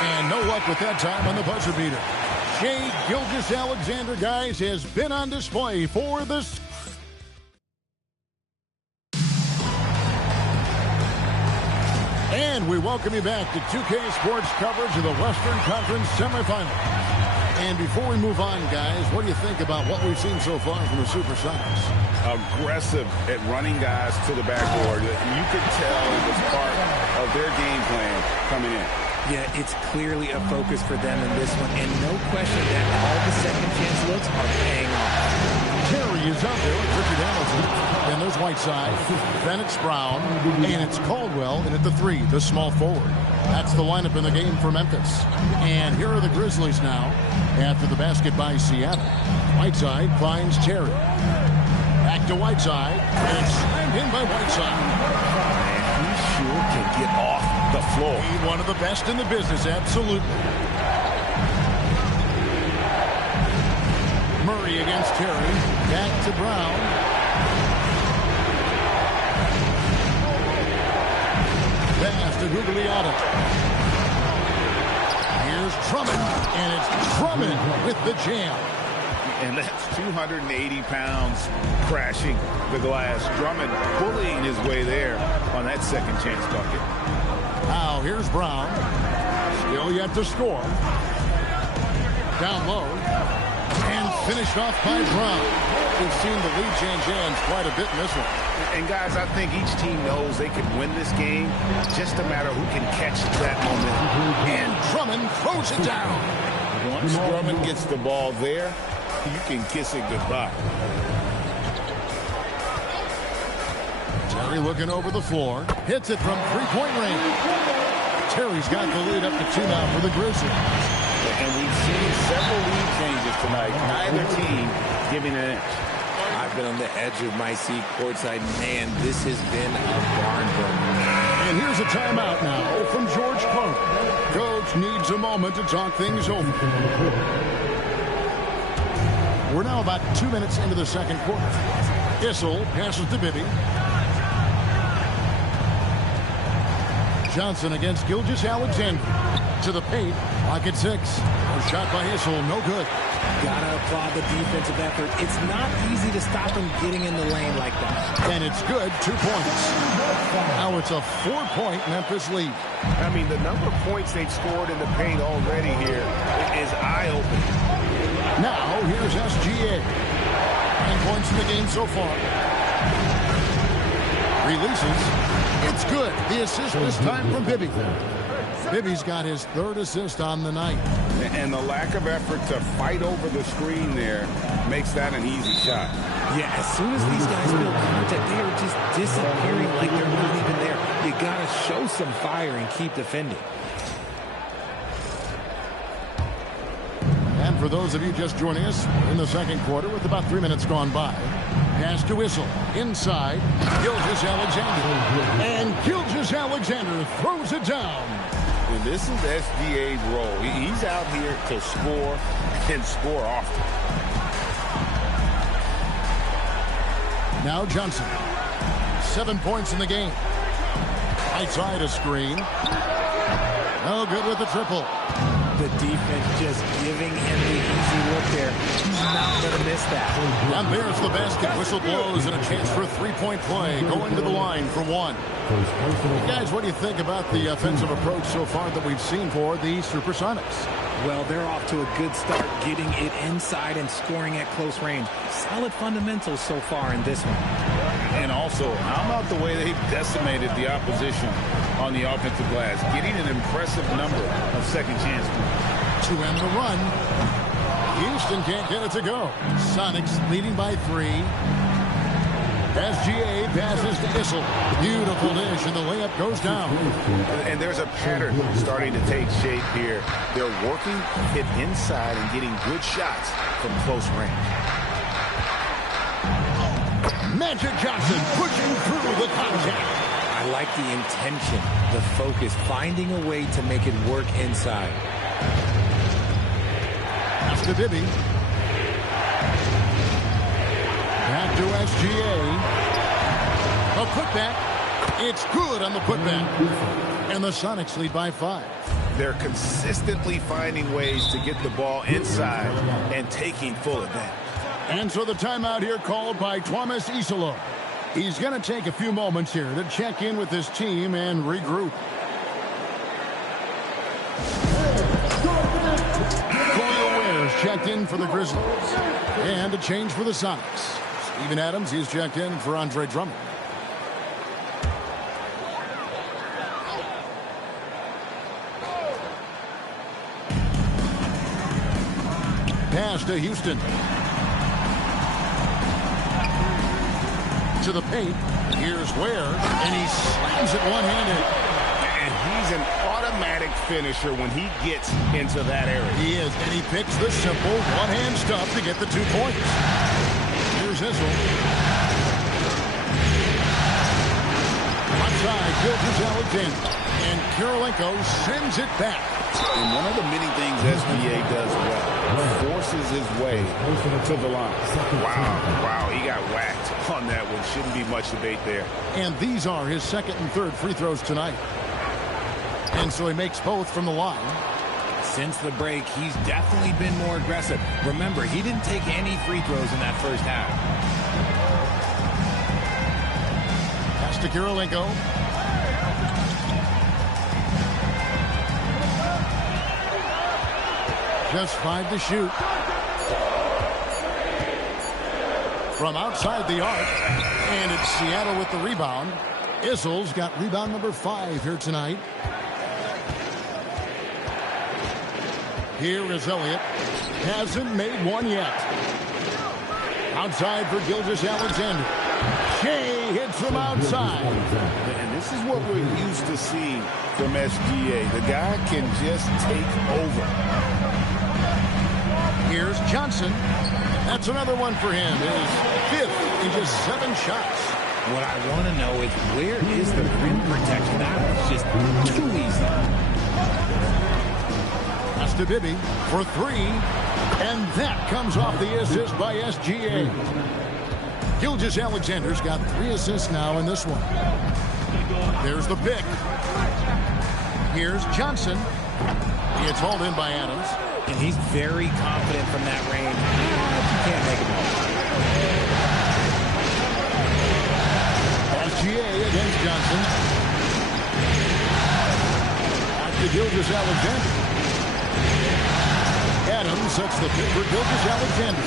And no luck with that time on the buzzer beater. Shai Gilgeous-Alexander, guys, has been on display for this. And we welcome you back to 2K Sports coverage of the Western Conference semifinals. And before we move on, guys, what do you think about what we've seen so far from the Supersonics? Aggressive at running guys to the backboard. You could tell it was part of their game plan coming in. Yeah, it's clearly a focus for them in this one, and no question that all the second chance looks are paying off. Terry is out there with Richard Hamilton. And there's Whiteside. Then it's Brown. And it's Caldwell. And at the 3, the small forward. That's the lineup in the game for Memphis. And here are the Grizzlies now after the basket by Seattle. Whiteside finds Terry. Back to Whiteside. And it's slammed in by Whiteside. Man, he sure can get off the floor. He's one of the best in the business, absolutely. Murray against Terry. Back to Brown. Pass to Gugliotta. Here's Drummond, and it's Drummond with the jam. And that's 280 pounds crashing the glass. Drummond bullying his way there on that second chance bucket. Now here's Brown. Still yet to score. Down low. And finished off by Brown. We've seen the lead change hands quite a bit in this one. And guys, I think each team knows they can win this game. Just a matter who can catch that momentum. And Drummond throws it down. Once Drummond gets the ball there, you can kiss it goodbye. Terry looking over the floor. Hits it from three-point range. Terry's got the lead up to 2 now for the Grizzlies. And we've seen several lead changes tonight. Neither team giving an inch. I've been on the edge of my seat courtside. Man, this has been a barn burner. And here's a timeout now from George Clark. Coach needs a moment to talk things over. We're now about 2 minutes into the second quarter. Issel passes to Bibby. Johnson against Gilgeous-Alexander. To the paint. Pocket 6. A shot by Issel. No good. Gotta applaud the defensive effort. It's not easy to stop him getting in the lane like that. And it's good. 2 points. Now it's a 4-point Memphis lead. I mean, the number of points they've scored in the paint already here is eye-opening. Now, here's SGA. 9 points in the game so far. Releases. It's good. The assist this time from Bibby. Bibby's got his 3rd assist on the night. And the lack of effort to fight over the screen there makes that an easy shot. Yeah, as soon as these guys feel contact, they are just disappearing like they're not even there. You got to show some fire and keep defending. And for those of you just joining us in the second quarter with about 3 minutes gone by, pass to Issel. Inside, Gilgeous-Alexander. And Gilgeous-Alexander throws it down. And this is SGA's role. He's out here to score and score often. Now Johnson. 7 points in the game. Right side a screen. No good with the triple. The defense just giving him the easy look there. He's not going to miss that. And there's the basket. Whistle blows and a chance for a 3-point play. Going to the line for 1. Guys, what do you think about the offensive approach so far that we've seen for the Supersonics? Well, they're off to a good start getting it inside and scoring at close range. Solid fundamentals so far in this one. And also, how about the way they decimated the opposition on the offensive glass, getting an impressive number of second chance points. To end the run, Houston can't get it to go. Sonics leading by 3. SGA passes to Issel. Beautiful dish, and the layup goes down. And there's a pattern starting to take shape here. They're working it inside and getting good shots from close range. Magic Johnson pushing through the contact. I like the intention, the focus, finding a way to make it work inside. Pass to Bibby. Back to SGA. A putback. It's good on the putback. And the Sonics lead by 5. They're consistently finding ways to get the ball inside and taking full advantage. And so the timeout here called by Thomas Isolo. He's going to take a few moments here to check in with his team and regroup. Corey Ware's checked in for the Grizzlies. And a change for the Sonics. Steven Adams, he's checked in for Andre Drummond. Pass to Houston. To the paint. Here's Ware, and he slams it one-handed. And he's an automatic finisher when he gets into that area. He is, and he picks the simple one-hand stuff to get the 2 points. Here's Issel. Outside, Gilgeous-Alexander. And Kirilenko sends it back. And one of the many things SBA does well, forces his way to the line. Wow, he got whacked on that one. Shouldn't be much debate there. And these are his 2nd and 3rd free throws tonight. And so he makes both from the line. Since the break, he's definitely been more aggressive. Remember, he didn't take any free throws in that first half. Pass to Kirilenko. Just 5 to shoot. From outside the arc. And it's Seattle with the rebound. Issel's got rebound number 5 here tonight. Here is Elliott. Hasn't made one yet. Outside for Gilgeous-Alexander. Shea hits from outside. And this is what we're used to seeing from SGA. The guy can just take over. Here's Johnson. That's another one for him. His 5th in just 7 shots. What I want to know is where is the rim protection? That was just too easy. That's to Bibby for 3. And that comes off the assist by SGA. Gilgeous-Alexander's got 3 assists now in this one. There's the pick. Here's Johnson. It's hauled in by Adams. And he's very confident from that range. You can't make him all. SGA against Johnson. Back to Gilgeous-Alexander. Adams sets the pick for Gilgeous-Alexander.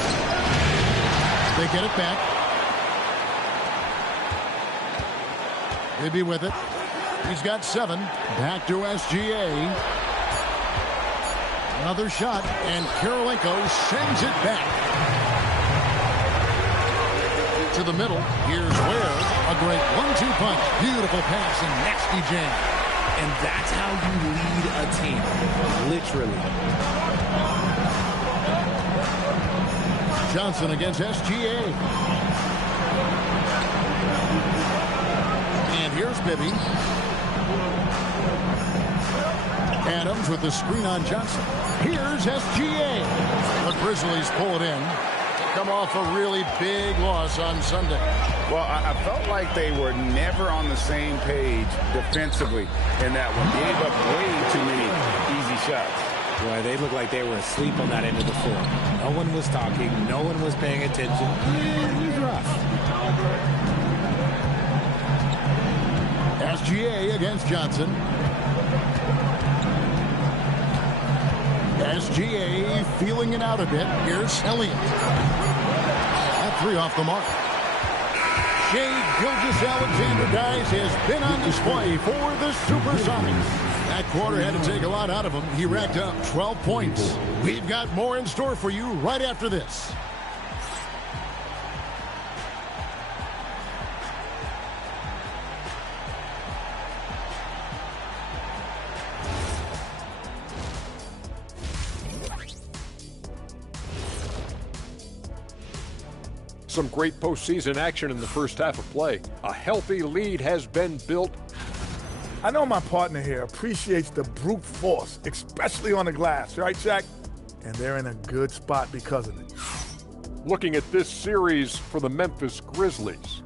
They get it back. Bibby with it. He's got 7. Back to SGA. Another shot, and Karolinko sends it back. To the middle. Here's Ware. A great 1-2 punch. Beautiful pass and nasty jam. And that's how you lead a team. Literally. Johnson against SGA. And here's Bibby. Adams with the screen on Johnson. Here's SGA. The Grizzlies pull it in. Come off a really big loss on Sunday. Well, I felt like they were never on the same page defensively in that one. Gave up way too many easy shots. Boy, they looked like they were asleep on that end of the floor. No one was talking. No one was paying attention. It was rough. SGA against Johnson. SGA feeling it out a bit. Here's Elliott. That 3 off the mark. Shea Gilgeous-Alexander, guys, has been on display for the Supersonics. That quarter had to take a lot out of him. He racked up 12 points. We've got more in store for you right after this. Some great postseason action in the first half of play. A healthy lead has been built. I know my partner here appreciates the brute force, especially on the glass, right, Shaq? And they're in a good spot because of it. Looking at this series for the Memphis Grizzlies,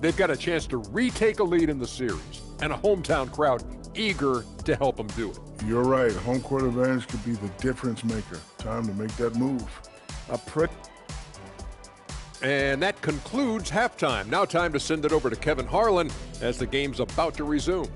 they've got a chance to retake a lead in the series and a hometown crowd eager to help them do it. You're right. Home court advantage could be the difference maker. Time to make that move. And that concludes halftime. Now time to send it over to Kevin Harlan as the game's about to resume.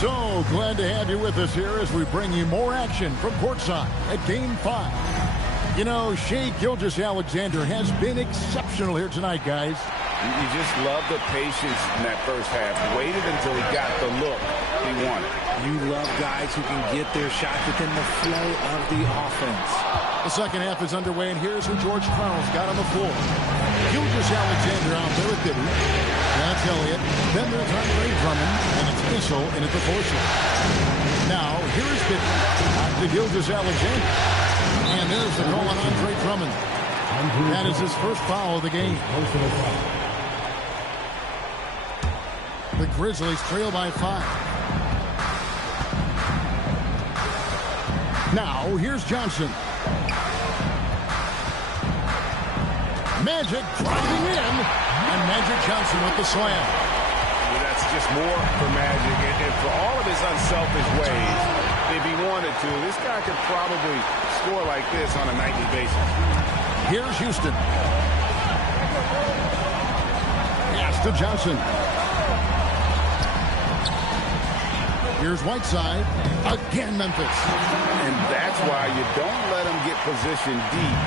So glad to have you with us here as we bring you more action from courtside at Game 5. You know, Shea Gilgeous-Alexander has been exceptional here tonight, guys. You just love the patience in that first half. Waited until he got the look he wanted. You love guys who can get their shot within the flow of the offense. The second half is underway, and here's who George Karl's got on the floor. Gilgeous-Alexander out there with Bibby. That's Elliott. Then there's Andre Drummond, and it's Issel in at the 4 slot. Now, here's Bibby. Back to Gilgeous-Alexander. And there's the call on Andre Drummond. That is his first foul of the game. The Grizzlies trail by 5. Now, here's Johnson. Magic driving in. And Magic Johnson with the slam. Well, that's just more for Magic. And for all of his unselfish ways, if he wanted to, this guy could probably score like this on a nightly basis. Here's Houston. Pass to Johnson. Here's Whiteside. Again, Memphis. And that's why you don't let him get positioned deep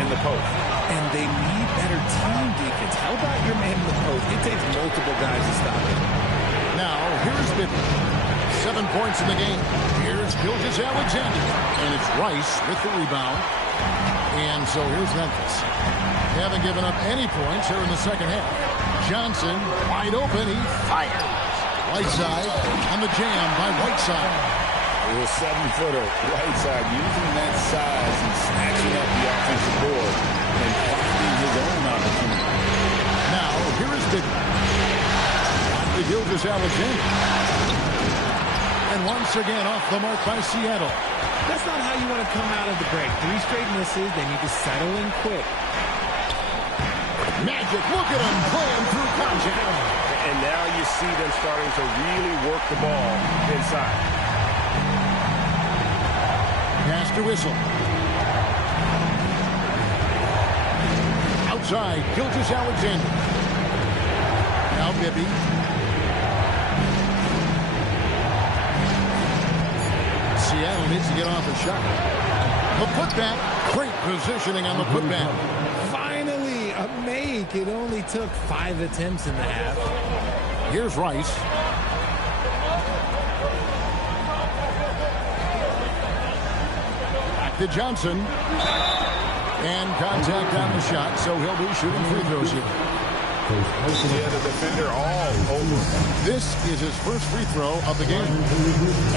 in the post. And they need better team defense. How about your man in the post? It takes multiple guys to stop it. Now, here's Bibby. 7 points in the game. Here's Gilgeous-Alexander. And it's Rice with the rebound. And so here's Memphis. They haven't given up any points here in the second half. Johnson, wide open. He fires. Whiteside on the jam by Whiteside. A little 7-footer. Whiteside using that size and snatching up the offensive board and finding his own opportunity. Now, here is Bibby. The Gilgeous-Alexander. And once again off the mark by Seattle. That's not how you want to come out of the break. 3 straight misses. They need to settle in quick. Magic, look at him playing through contact. And now you see them starting to really work the ball inside. Pass to Whistle. Outside, Gilgeous-Alexander. Now Bibby. Seattle needs to get off a shot. The putback. Great positioning on the putback. Finally, a make. It only took 5 attempts in the half. Here's Rice. Back to Johnson. And contact on the shot, so he'll be shooting free throws here. Yeah, the defender all over. This is his first free throw of the game.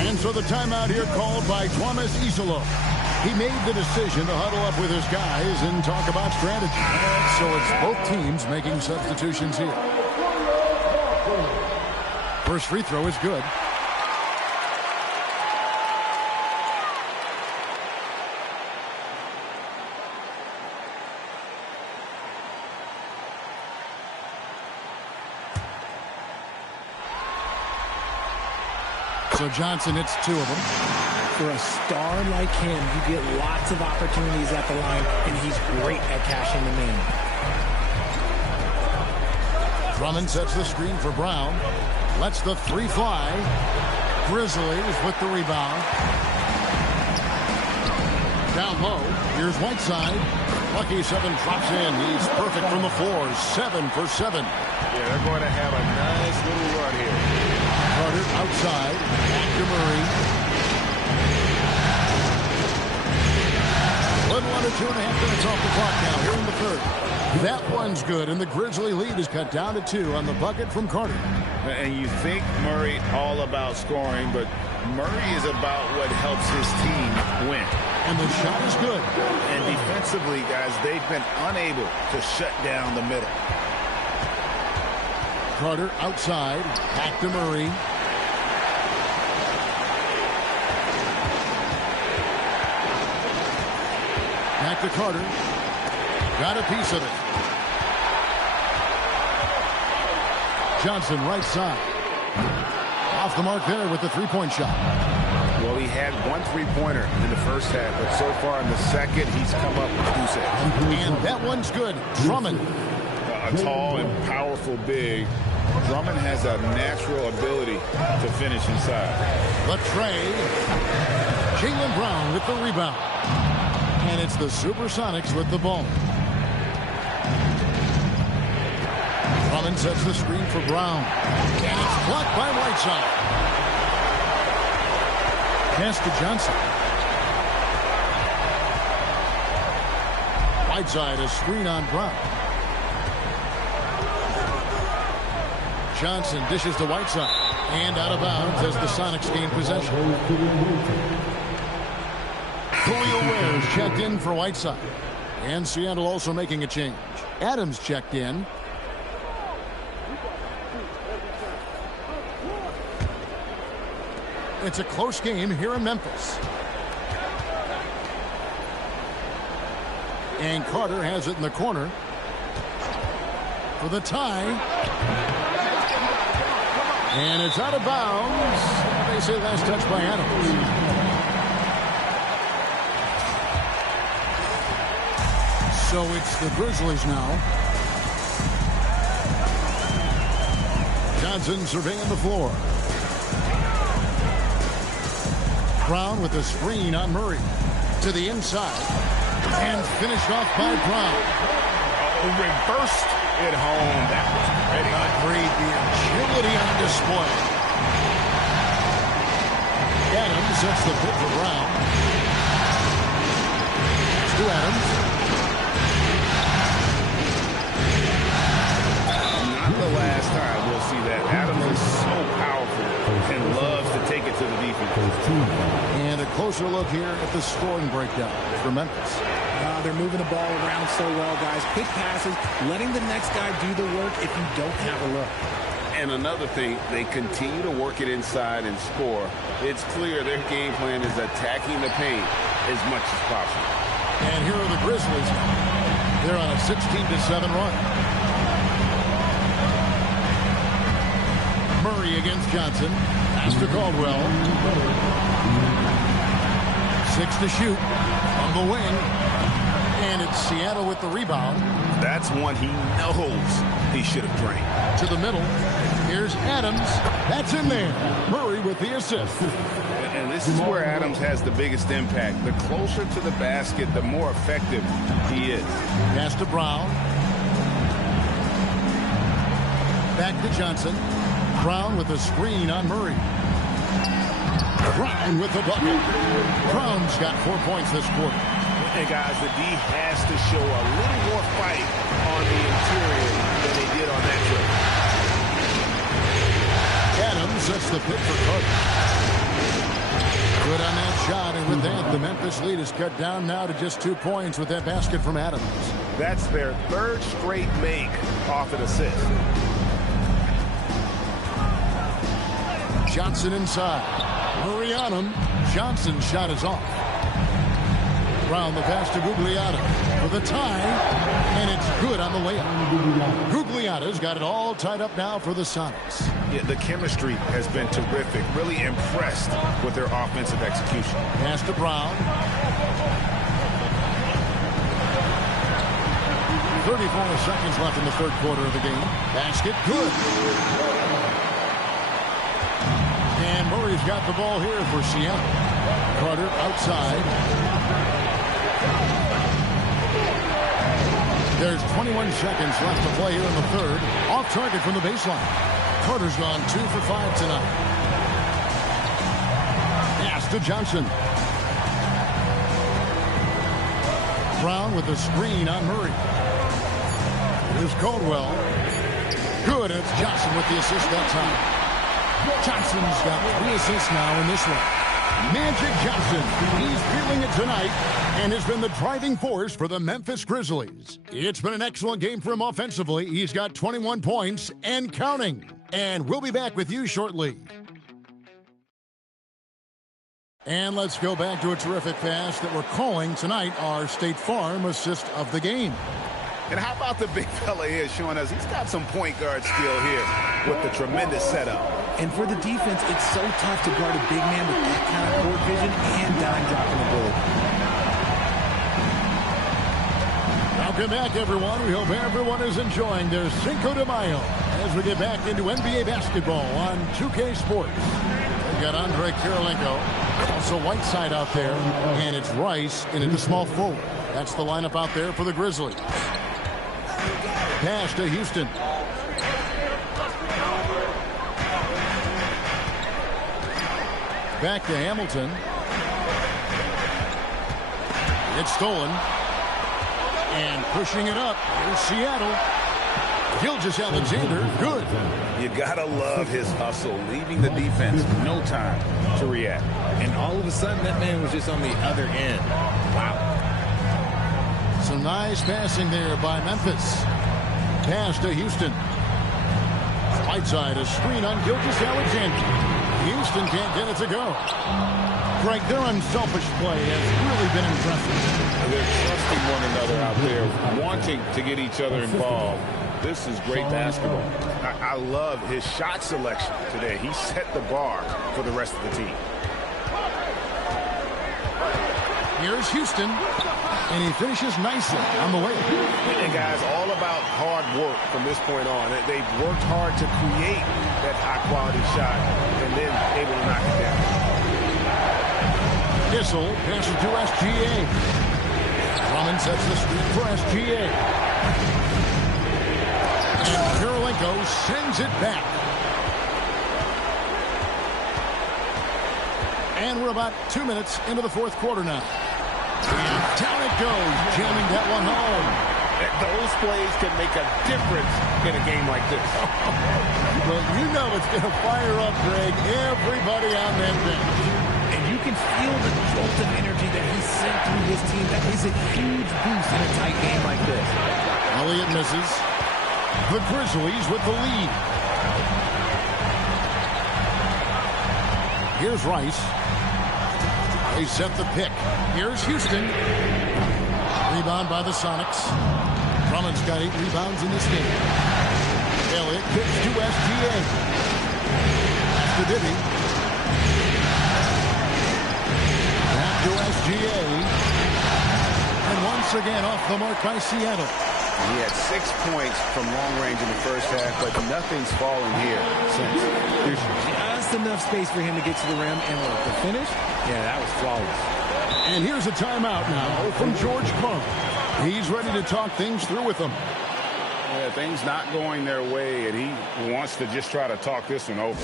And so the timeout here called by Thomas Isolo. He made the decision to huddle up with his guys and talk about strategy. So it's both teams making substitutions here. First free throw is good. So Johnson hits 2 of them. For a star like him, you get lots of opportunities at the line, and he's great at cashing them in. Drummond sets the screen for Brown. Lets the 3 fly. Grizzlies with the rebound. Down low. Here's Whiteside. Lucky 7 drops in. He's perfect from the floor. 7 for 7. Yeah, they're going to have a nice little run here. Carter outside. Back to Murray. Little under 2.5 minutes off the clock now here in the third. That one's good, and the Grizzly lead is cut down to 2 on the bucket from Carter. And you think Murray all about scoring, but Murray is about what helps his team win. And the shot is good. And defensively, guys, they've been unable to shut down the middle. Carter outside. Back to Murray. Back to Carter. Got a piece of it. Johnson right side. Off the mark there with the 3-point shot. Well, he had 1 3-pointer in the first half, but so far in the second, he's come up with 2 sets. And that one's good. Drummond. A tall and powerful big. Drummond has a natural ability to finish inside. The tray. Jaylen Brown with the rebound. And it's the Supersonics with the ball. Drummond sets the screen for Brown. And it's blocked by Whiteside. Pass to Johnson. Whiteside, a screen on Brown. Johnson dishes to Whiteside. And out of bounds as the Sonics gain possession. Julio Ware's checked in for Whiteside. And Seattle also making a change. Adams checked in. It's a close game here in Memphis. And Carter has it in the corner for the tie. And it's out of bounds. They say last touch by Adams. So it's the Grizzlies now. Johnson surveying the floor. Brown with a screen on Murray. To the inside. And finished off by Brown. Reversed it home. That was pretty. Agreed. The agility on display. Adams sets the pick for Brown. It's to Adams. Not the last time we'll see that. Adams is so powerful and loves to take it to the defense. And a closer look here at the scoring breakdown for Memphis. They're moving the ball around so well, guys. Quick passes, letting the next guy do the work if you don't have a look. And another thing, they continue to work it inside and score. It's clear their game plan is attacking the paint as much as possible. And here are the Grizzlies. They're on a 16-7 run. Murray against Johnson. Pass to Caldwell. 6 to shoot. On the wing. And it's Seattle with the rebound. That's one he knows he should have drained. To the middle. Here's Adams. That's in there. Murray with the assist. And this is where Adams has the biggest impact. The closer to the basket, the more effective he is. Pass to Brown. Back to Johnson. Brown with a screen on Murray. Brown with the bucket. Brown's got 4 points this quarter. And guys, the D has to show a little more fight on the interior than they did on that trip. Adams sets the pick for Carter. Good on that shot, and with that, the Memphis lead is cut down now to just 2 points with that basket from Adams. That's their third straight make off an assist. Johnson inside. Murray on him. Johnson's shot is off. Brown the pass to Gugliotta for the tie, and it's good on the layup. Gugliotta's got it all tied up now for the Sonics. Yeah, the chemistry has been terrific. Really impressed with their offensive execution. Pass to Brown. 34 seconds left in the third quarter of the game. Basket good. And Murray's got the ball here for Seattle. Carter outside. There's 21 seconds left to play here in the third. Off target from the baseline. Carter's gone 2 for 5 tonight. Pass to Johnson. Brown with the screen on Murray. Here's Caldwell. Good, and it's Johnson with the assist that time. Johnson's got 3 assists now in this one. Magic Johnson, he's feeling it tonight and has been the driving force for the Memphis Grizzlies. It's been an excellent game for him offensively. He's got 21 points and counting. And we'll be back with you shortly. And let's go back to a terrific pass that we're calling tonight our State Farm assist of the game. And how about the big fella here showing us he's got some point guard skill here with the tremendous setup. And for the defense, it's so tough to guard a big man with that kind of court vision and dime dropping ability. Welcome back, everyone. We hope everyone is enjoying their Cinco de Mayo as we get back into NBA basketball on 2K Sports. We've got Andre Kirilenko, also Whiteside out there, and it's Rice in at the small forward. That's the lineup out there for the Grizzlies. Pass to Houston. Back to Hamilton. It's stolen. And pushing it up. Here's Seattle. Gilgeous-Alexander, good. You gotta love his hustle, leaving the defense no time to react. And all of a sudden, that man was just on the other end. Wow. Some nice passing there by Memphis. Pass to Houston. Whiteside, a screen on Gilgeous-Alexander. Houston can't get it to go. Greg, their unselfish play has really been impressive. They're trusting one another out there, wanting to get each other involved. This is great basketball. I love his shot selection today. He set the bar for the rest of the team. Here's Houston, and he finishes nicely on the way. And guys, all about hard work from this point on. They've worked hard to create that high-quality shot and then able to knock it down. Issel passes to SGA. Drummond sets the screen for SGA. And Kirilenko sends it back. And we're about 2 minutes into the fourth quarter now. And down it goes, jamming that one home. Those plays can make a difference in a game like this. Well, you know it's going to fire up, Greg, everybody on that bench. And you can feel the jolt of energy that he sent through his team. That is a huge boost in a tight game like this. Elliott misses. The Grizzlies with the lead. Here's Rice. They set the pick. Here's Houston. Rebound by the Sonics. Drummond's got 8 rebounds in this game. Elliott kicks to SGA. That's to Dibby. Back to SGA. And once again off the mark by Seattle. He had 6 points from long range in the first half, but nothing's fallen here since. There's just enough space for him to get to the rim, and look, the finish, yeah, that was flawless. And here's a timeout now from George Karl. He's ready to talk things through with them. Yeah, things not going their way, and he wants to just try to talk this one over.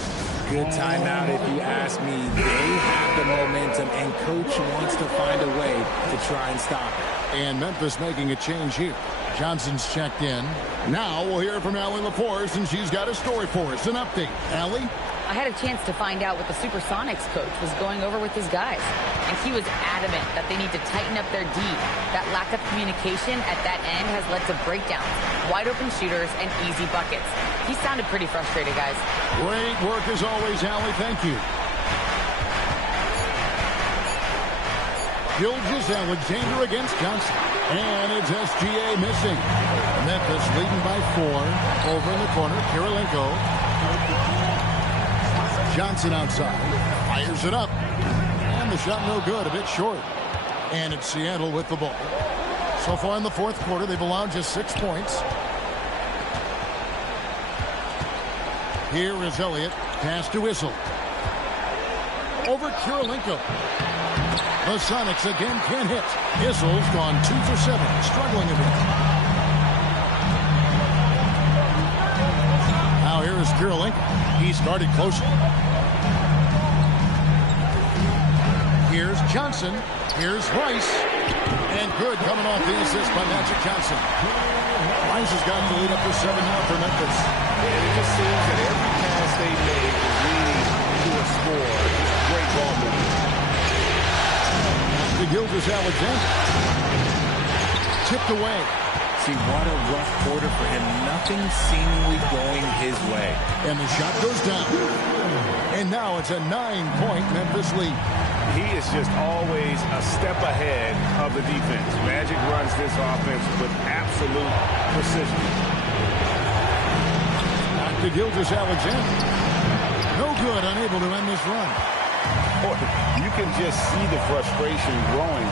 Good timeout if you ask me. They have the momentum, and Coach wants to find a way to try and stop it. And Memphis making a change here. Johnson's checked in. Now we'll hear from Allie LaForce, and she's got a story for us. An update. Allie? I had a chance to find out what the Supersonics coach was going over with his guys. And he was adamant that they need to tighten up their D. That lack of communication at that end has led to breakdowns, wide open shooters, and easy buckets. He sounded pretty frustrated, guys. Great work as always, Allie. Thank you. Gilgeous-Alexander against Johnson. And it's SGA missing. Memphis leading by 4. Over in the corner, Kirilenko. Johnson outside. Fires it up. And the shot no good. A bit short. And it's Seattle with the ball. So far in the fourth quarter, they've allowed just 6 points. Here is Elliott. Pass to Issel. Over Kirilenko. The Sonics again can't hit. Issel's gone 2 for 7, struggling a bit. Now here is Kirilenko. He started closer. Here's Johnson. Here's Rice. And good coming off the assist by Magic Johnson. Rice has gotten the lead up to 7 now for Memphis. And it just seems that every pass they make is leading to a score. Great ball movement. To Gilgeous-Alexander. Tipped away. See, what a rough quarter for him. Nothing seemingly going his way. And the shot goes down. And now it's a 9-point Memphis lead. He is just always a step ahead of the defense. Magic runs this offense with absolute precision. Back to Gilgeous-Alexander. No good, unable to end this run. You can just see the frustration growing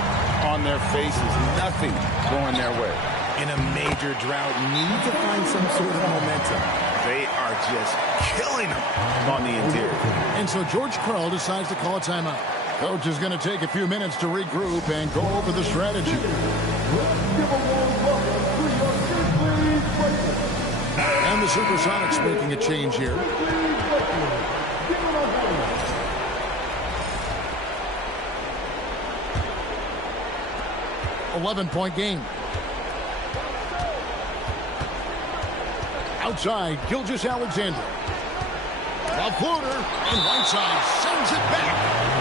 on their faces. Nothing going their way. In a major drought, need to find some sort of momentum. They are just killing them on the interior. And so George Karl decides to call a timeout. Coach is going to take a few minutes to regroup and go over the strategy. And the Supersonics making a change here. .11 game. Outside, Gilgeous-Alexander. A floater, and Whiteside sends it back.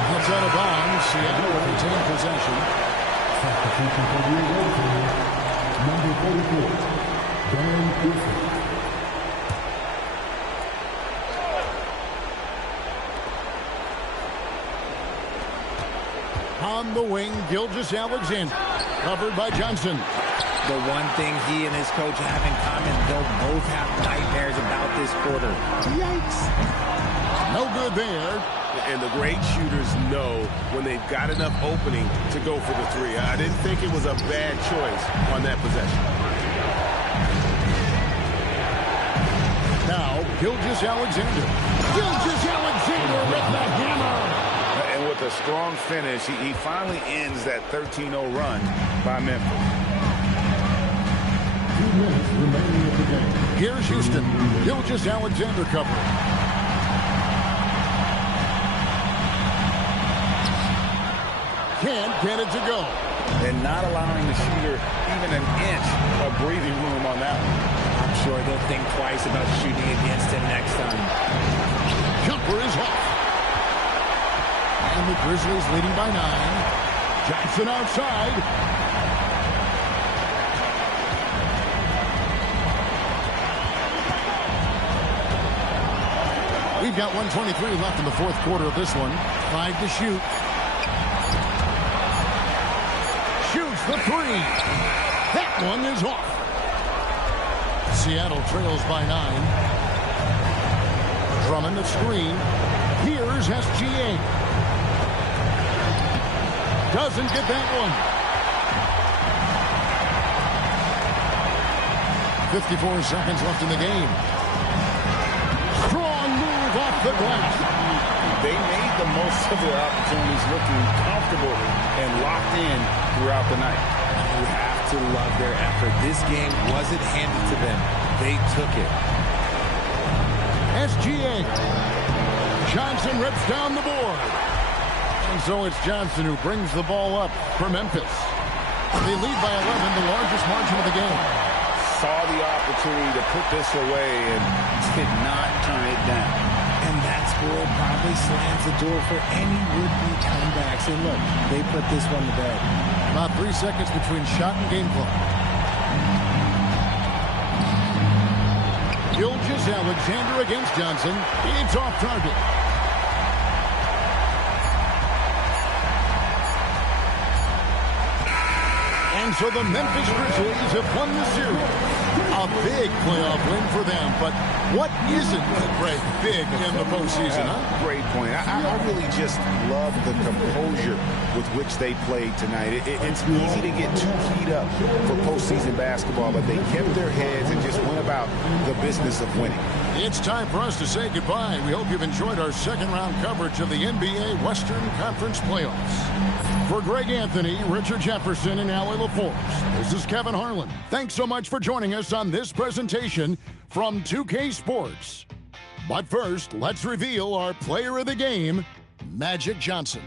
Comes out of bounds. Seattle will retain possession. Number 44, Dan Griffin. On the wing, Gilgeous-Alexander. Covered by Johnson. The one thing he and his coach have in common, they'll both have nightmares about this quarter. Yikes. No good there. And the great shooters know when they've got enough opening to go for the three. I didn't think it was a bad choice on that possession. Now, Gilgeous-Alexander. Gilgeous-Alexander with the hammer. And with a strong finish, he finally ends that 13-0 run by Memphis. 2 minutes remaining in the game. Here's Houston. Gilgeous-Alexander covering. Can't get it to go. And not allowing the shooter even an inch of breathing room on that one. I'm sure they'll think twice about shooting against him next time. Jumper is off. And the Grizzlies leading by 9. Johnson outside. We've got 1:23 left in the fourth quarter of this one. 5 to shoot. Shoots the 3. That one is off. Seattle trails by 9. Drummond the screen. Here's SGA. Doesn't get that one. 54 seconds left in the game. Strong move off the glass. They made the most of their opportunities, looking comfortable and locked in throughout the night. You have to love their effort. This game wasn't handed to them. They took it. SGA. Johnson rips down the board. And so it's Johnson who brings the ball up for Memphis. They lead by 11, the largest margin of the game. Saw the opportunity to put this away and did not turn it down. And that score probably slams the door for any would-be comebacks. And look, they put this one to bed. About 3 seconds between shot and game clock. Gilgeous-Alexander against Johnson. It's off target. And so the Memphis Grizzlies have won the series. A big playoff win for them, but what isn't, Greg, big in the postseason, huh? Great point. I really just love the composure with which they played tonight. It's easy to get too keyed up for postseason basketball, but they kept their heads and just went about the business of winning. It's time for us to say goodbye. We hope you've enjoyed our second-round coverage of the NBA Western Conference playoffs. For Greg Anthony, Richard Jefferson, and Allie LaForce, this is Kevin Harlan. Thanks so much for joining us on this presentation from 2K Sports. But first, let's reveal our player of the game, Magic Johnson.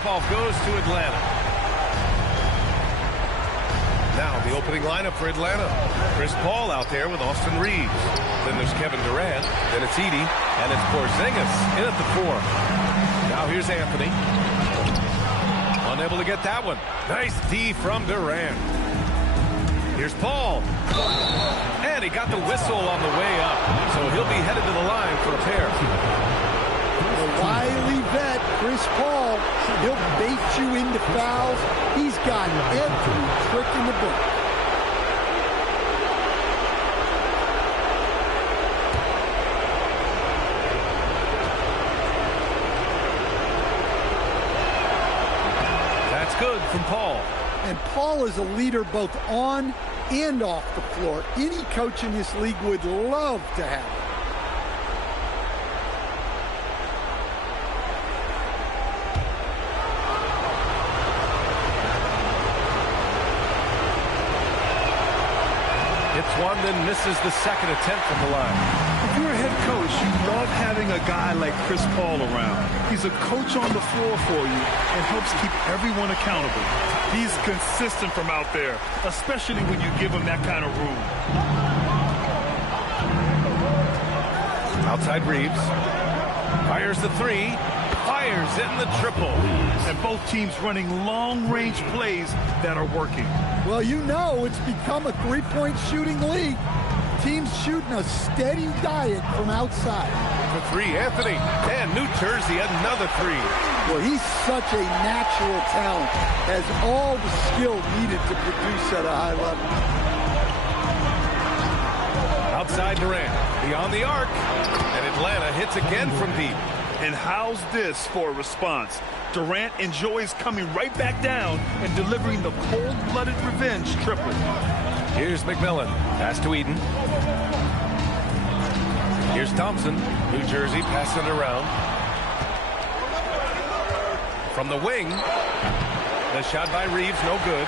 tip-off goes to Atlanta. Now the opening lineup for Atlanta. Chris Paul out there with Austin Reeves. Then there's Kevin Durant. Then it's Edey. And it's Porzingis in at the 4. Now here's Anthony. Unable to get that one. Nice D from Durant. Here's Paul. And he got the whistle on the way up. So he'll be headed to the line for a pair. The wily vet, Chris Paul, he'll bait you into fouls. He's got every trick in the book. That's good from Paul. And Paul is a leader both on and off the floor. Any coach in this league would love to have him. Hits one, then misses the second attempt from the line. If you're a head coach, you love having a guy like Chris Paul around. He's a coach on the floor for you and helps keep everyone accountable. He's consistent from out there, especially when you give him that kind of room. Outside Reeves. Fires the 3. Fires in the triple. And both teams running long-range plays that are working. Well, you know it's become a three-point shooting league. Teams shooting a steady diet from outside. The 3, Anthony. And New Jersey, another 3. Well, he's such a natural talent. Has all the skill needed to produce at a high level. Outside Durant. Beyond the arc. And Atlanta hits again from deep. And how's this for a response? Durant enjoys coming right back down and delivering the cold-blooded revenge triple. Here's McMillan. Pass to Eden. Here's Thompson. New Jersey passing it around. From the wing. The shot by Reeves, no good.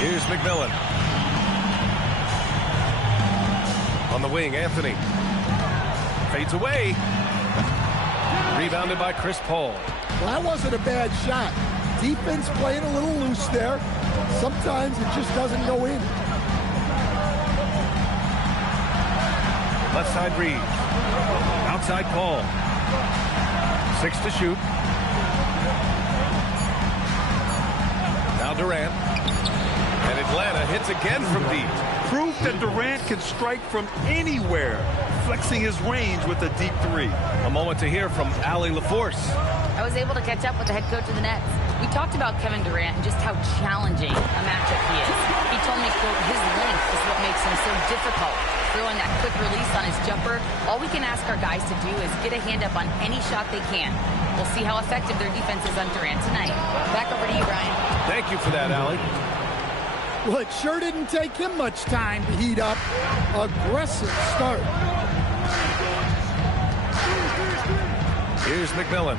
Here's McMillan. On the wing, Anthony. Fades away. Rebounded by Chris Paul. Well, that wasn't a bad shot. Defense playing a little loose there. Sometimes it just doesn't go in. Left side Reeves. Outside Paul. 6 to shoot. Now Durant. And Atlanta hits again from deep. Proof that Durant can strike from anywhere, flexing his range with a deep 3. A moment to hear from Allie LaForce. I was able to catch up with the head coach of the Nets. We talked about Kevin Durant and just how challenging a matchup he is. He told me, quote, his length is what makes him so difficult. Throwing that quick release on his jumper, all we can ask our guys to do is get a hand up on any shot they can. We'll see how effective their defense is on Durant tonight. Back over to you, Brian. Thank you for that, Allie. Well, it sure didn't take him much time to heat up. Aggressive start. Here's McMillan.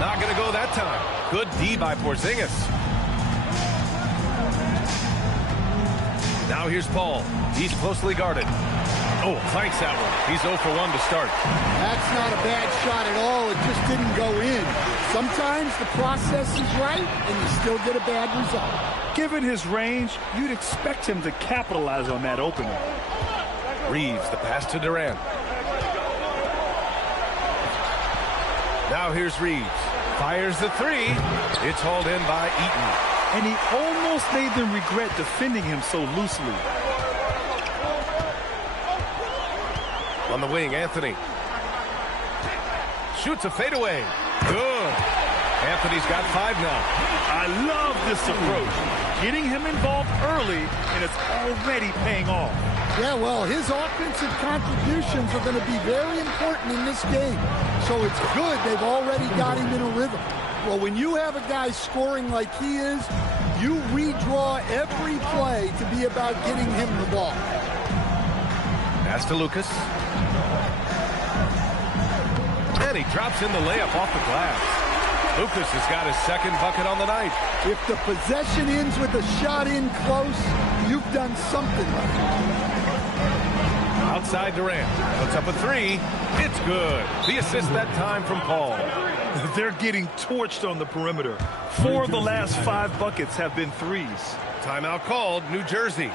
Not going to go that time. Good D by Porzingis. Now here's Paul. He's closely guarded. Oh, finds that one. He's 0 for 1 to start. That's not a bad shot at all. It just didn't go in. Sometimes the process is right, and you still get a bad result. Given his range, you'd expect him to capitalize on that opening. Reeves, the pass to Durant. Now here's Reeves. Fires the 3. It's hauled in by Eaton. And he almost made them regret defending him so loosely. On the wing, Anthony. Shoots a fadeaway. Good. Anthony's got 5 now. I love this approach. Getting him involved early, and it's already paying off. Yeah, well, his offensive contributions are going to be very important in this game. So it's good they've already got him in a rhythm. Well, when you have a guy scoring like he is, you redraw every play to be about getting him the ball. Pass to Lucas. And he drops in the layup off the glass. Lucas has got his second bucket on the night. If the possession ends with a shot in close, you've done something right. Outside Durant. Puts up a three. It's good. The assist that time from Paul. They're getting torched on the perimeter. 4 of the last 5 buckets have been threes. Timeout called, New Jersey.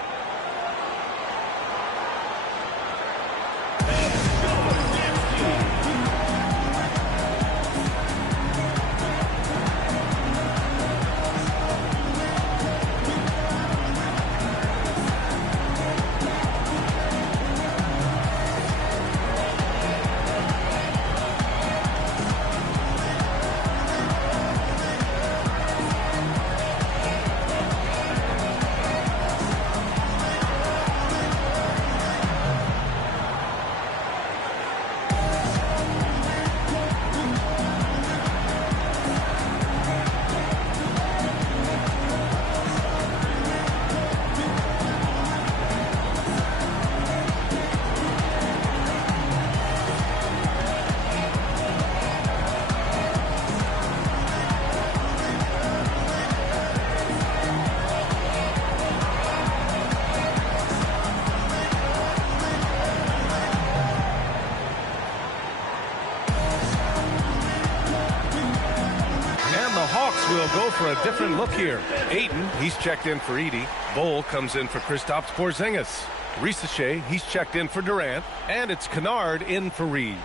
Will go for a different look here. Ayton, he's checked in for Edey. Bol comes in for Kristaps Porzingis. Risache, he's checked in for Durant. And it's Kennard in for Reeves.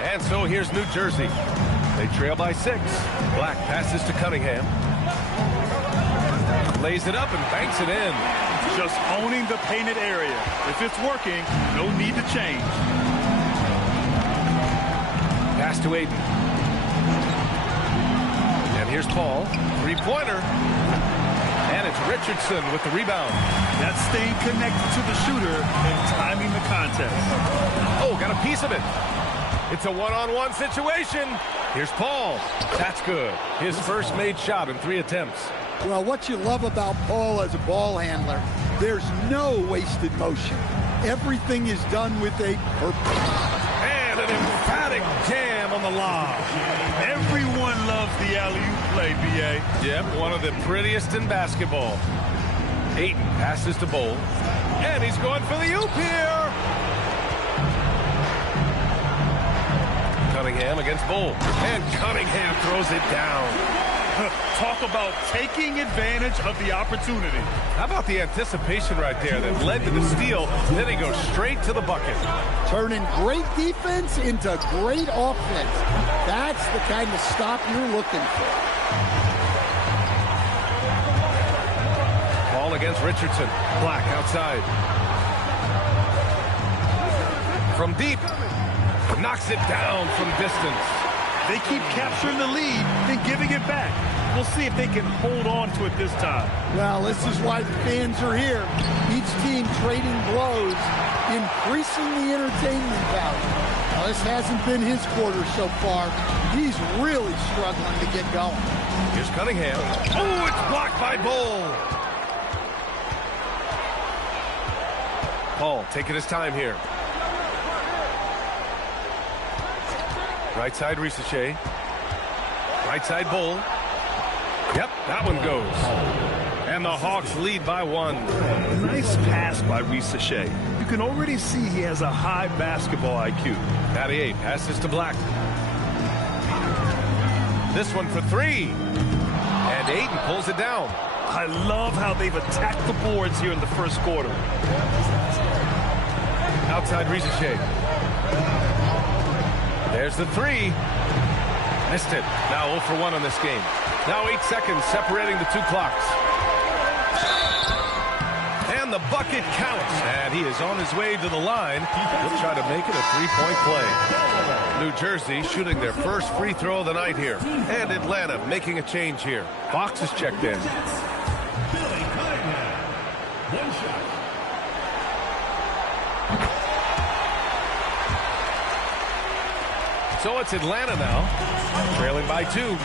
And so here's New Jersey. They trail by 6. Black passes to Cunningham. Lays it up and banks it in. Just owning the painted area. If it's working, no need to change. Pass to Ayton. And here's Paul. Three-pointer. And it's Richardson with the rebound. That's staying connected to the shooter and timing the contest. Oh, got a piece of it. It's a one-on-one situation. Here's Paul. That's good. His first made shot in 3 attempts. Well, what you love about Paul as a ball handler, there's no wasted motion. Everything is done with a purpose. And an emphatic jam on the lob. Everyone loves the alley-oop play, B.A. Yep, one of the prettiest in basketball. Ayton passes to Bol. And he's going for the oop here. Cunningham against Bol. And Cunningham throws it down. Talk about taking advantage of the opportunity. How about the anticipation right there that led to the steal? Then he goes straight to the bucket. Turning great defense into great offense. That's the kind of stop you're looking for. Ball against Richardson. Black outside. From deep. Knocks it down from distance. They keep capturing the lead, then giving it back. We'll see if they can hold on to it this time. Well, this is why the fans are here. Each team trading blows, increasing the entertainment value. Now, this hasn't been his quarter so far. He's really struggling to get going. Here's Cunningham. Oh, it's blocked by Bol. Paul taking his time here. Right side, Risache. Right side, Bol. Yep, that one goes. And the Hawks lead by 1. Nice pass by Risache. You can already see he has a high basketball IQ. Battier passes to Black. This one for 3. And Ayton pulls it down. I love how they've attacked the boards here in the first quarter. Outside Risache. There's the 3. Missed it. Now 0 for 1 on this game. Now 8 seconds separating the 2 clocks. And the bucket counts. And he is on his way to the line. He'll try to make it a 3-point play. New Jersey shooting their first free throw of the night here. And Atlanta making a change here. Fox is checked in. One shot. So it's Atlanta now, trailing by 2.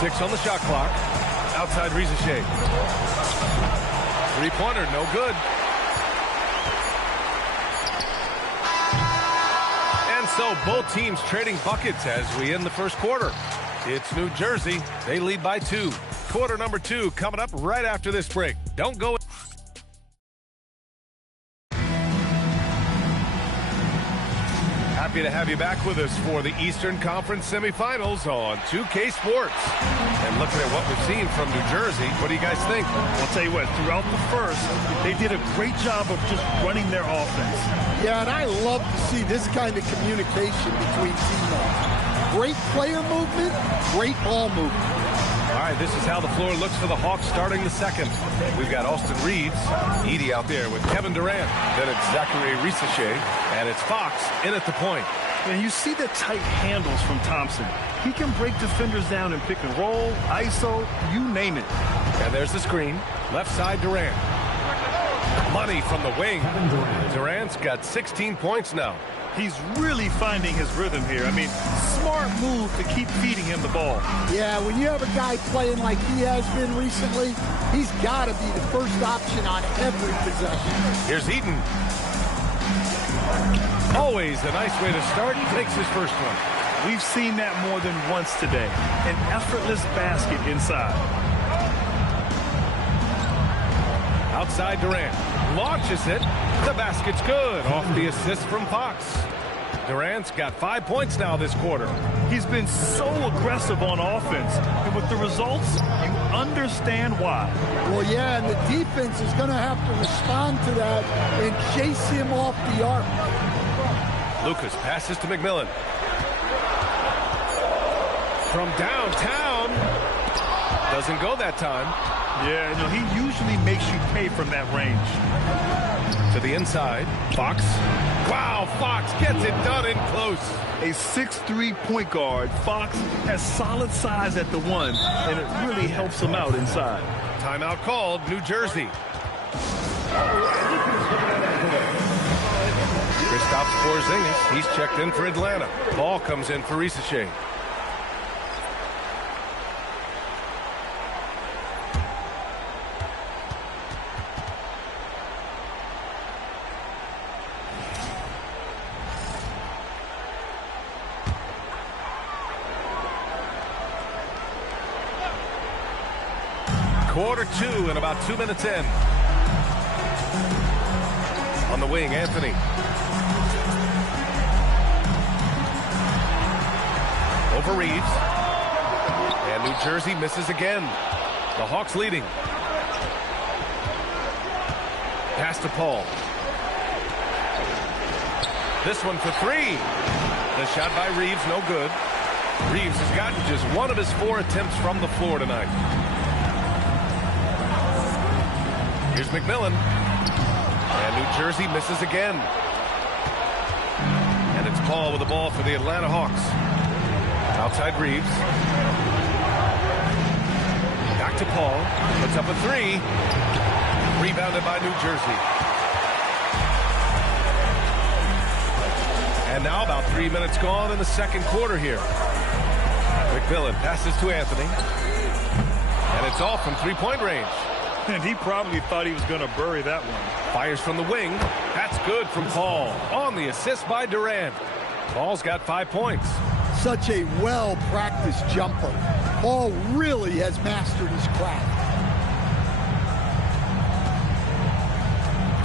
Six on the shot clock. Outside Risache. Three-pointer, no good. And so both teams trading buckets as we end the first quarter. It's New Jersey. They lead by 2. Quarter number 2 coming up right after this break. Don't go. Happy to have you back with us for the Eastern Conference semifinals on 2K Sports. And looking at what we've seen from New Jersey, what do you guys think? I'll tell you what, throughout the first, they did a great job of just running their offense. Yeah, and I love to see this kind of communication between teammates. Great player movement, great ball movement. All right, this is how the floor looks for the Hawks starting the second. We've got Austin Reeves, Edey out there with Kevin Durant. Then it's Zachary Risacher, and it's Fox in at the point. And you see the tight handles from Thompson. He can break defenders down in pick and roll, ISO, you name it. And there's the screen. Left side, Durant. Money from the wing. Durant's got 16 points now. He's really finding his rhythm here. I mean, smart move to keep feeding him the ball. Yeah, when you have a guy playing like he has been recently, he's got to be the first option on every possession. Here's Eaton. Always a nice way to start. He takes his first one. We've seen that more than once today. An effortless basket inside. Outside Durant. Launches it. The basket's good. Off the assist from Fox. Durant's got 5 points now this quarter. He's been so aggressive on offense. And with the results, you understand why. Well, yeah, and the defense is going to have to respond to that and chase him off the arc. Lucas passes to McMillan. From downtown. Doesn't go that time. Yeah, no, he usually makes you pay from that range. To the inside, Fox. Wow, Fox gets it done in close. A 6'3" point guard, Fox has solid size at the one, and it really helps him out inside. Timeout called, New Jersey. Kristaps Porzingis, he's checked in for Atlanta. Ball comes in for Risacher. Quarter 2 and about 2 minutes in. On the wing, Anthony. Over Reeves. And New Jersey misses again. The Hawks leading. Pass to Paul. This one for 3. The shot by Reeves, no good. Reeves has gotten just one of his 4 attempts from the floor tonight. Here's McMillan. And New Jersey misses again. And it's Paul with the ball for the Atlanta Hawks. Outside Reeves. Back to Paul. Puts up a 3. Rebounded by New Jersey. And now about 3 minutes gone in the second quarter here. McMillan passes to Anthony. And it's off from three-point range. And he probably thought he was going to bury that one. Fires from the wing. That's good from Paul. On the assist by Durant. Paul's got 5 points. Such a well-practiced jumper. Paul really has mastered his craft.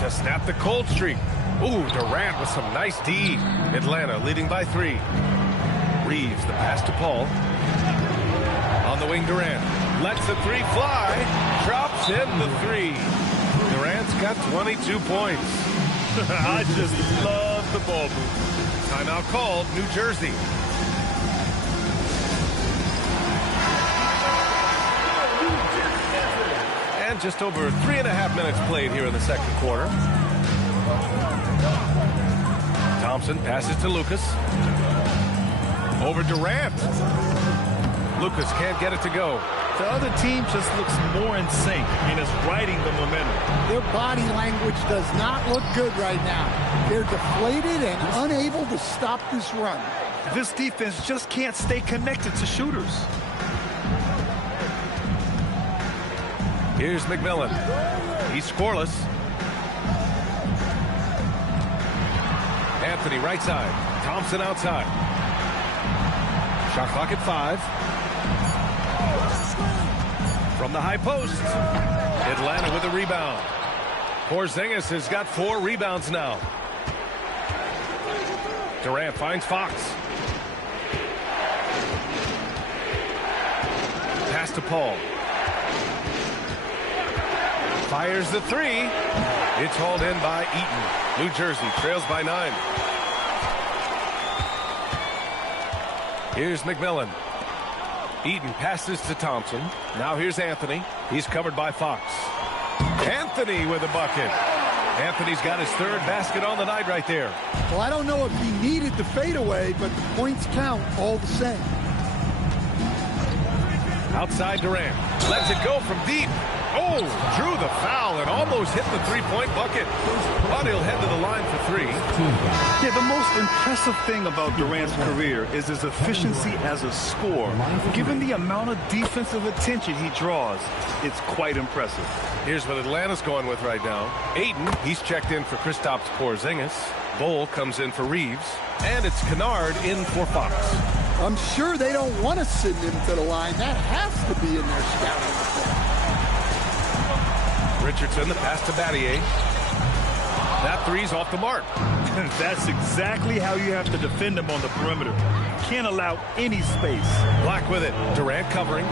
To snap the cold streak. Ooh, Durant with some nice D. Atlanta leading by 3. Reeves, the pass to Paul. On the wing, Durant. Lets the 3 fly. Drops in the 3. Durant's got 22 points. I just love the ball movement. Timeout called, New Jersey. And just over 3.5 minutes played here in the second quarter. Thompson passes to Lucas. Over Durant. Lucas can't get it to go. The other team just looks more in sync and is riding the momentum. Their body language does not look good right now. They're deflated and unable to stop this run. This defense just can't stay connected to shooters. Here's McMillan. He's scoreless. Anthony right side. Thompson outside. Shot clock at 5. From the high post. Atlanta with the rebound. Porzingis has got 4 rebounds now. Durant finds Fox. Pass to Paul. Fires the 3. It's hauled in by Eaton. New Jersey trails by 9. Here's McMillan. Eaton passes to Thompson. Now here's Anthony. He's covered by Fox. Anthony with a bucket. Anthony's got his 3rd basket on the night right there. Well, I don't know if he needed the fadeaway, but the points count all the same. Outside Durant. Lets it go from deep. Oh, drew the foul and almost hit the 3-point bucket. But he'll head to the line for 3. Yeah, the most impressive thing about Durant's career is his efficiency as a scorer. Given the amount of defensive attention he draws, it's quite impressive. Here's what Atlanta's going with right now. Aiden, he's checked in for Kristaps Porzingis. Bull comes in for Reeves. And it's Kennard in for Fox. I'm sure they don't want to send him to the line. That has to be in their scouting report. Richardson, the pass to Battier. That 3's off the mark. That's exactly how you have to defend him on the perimeter. Can't allow any space. Black with it. Durant covering.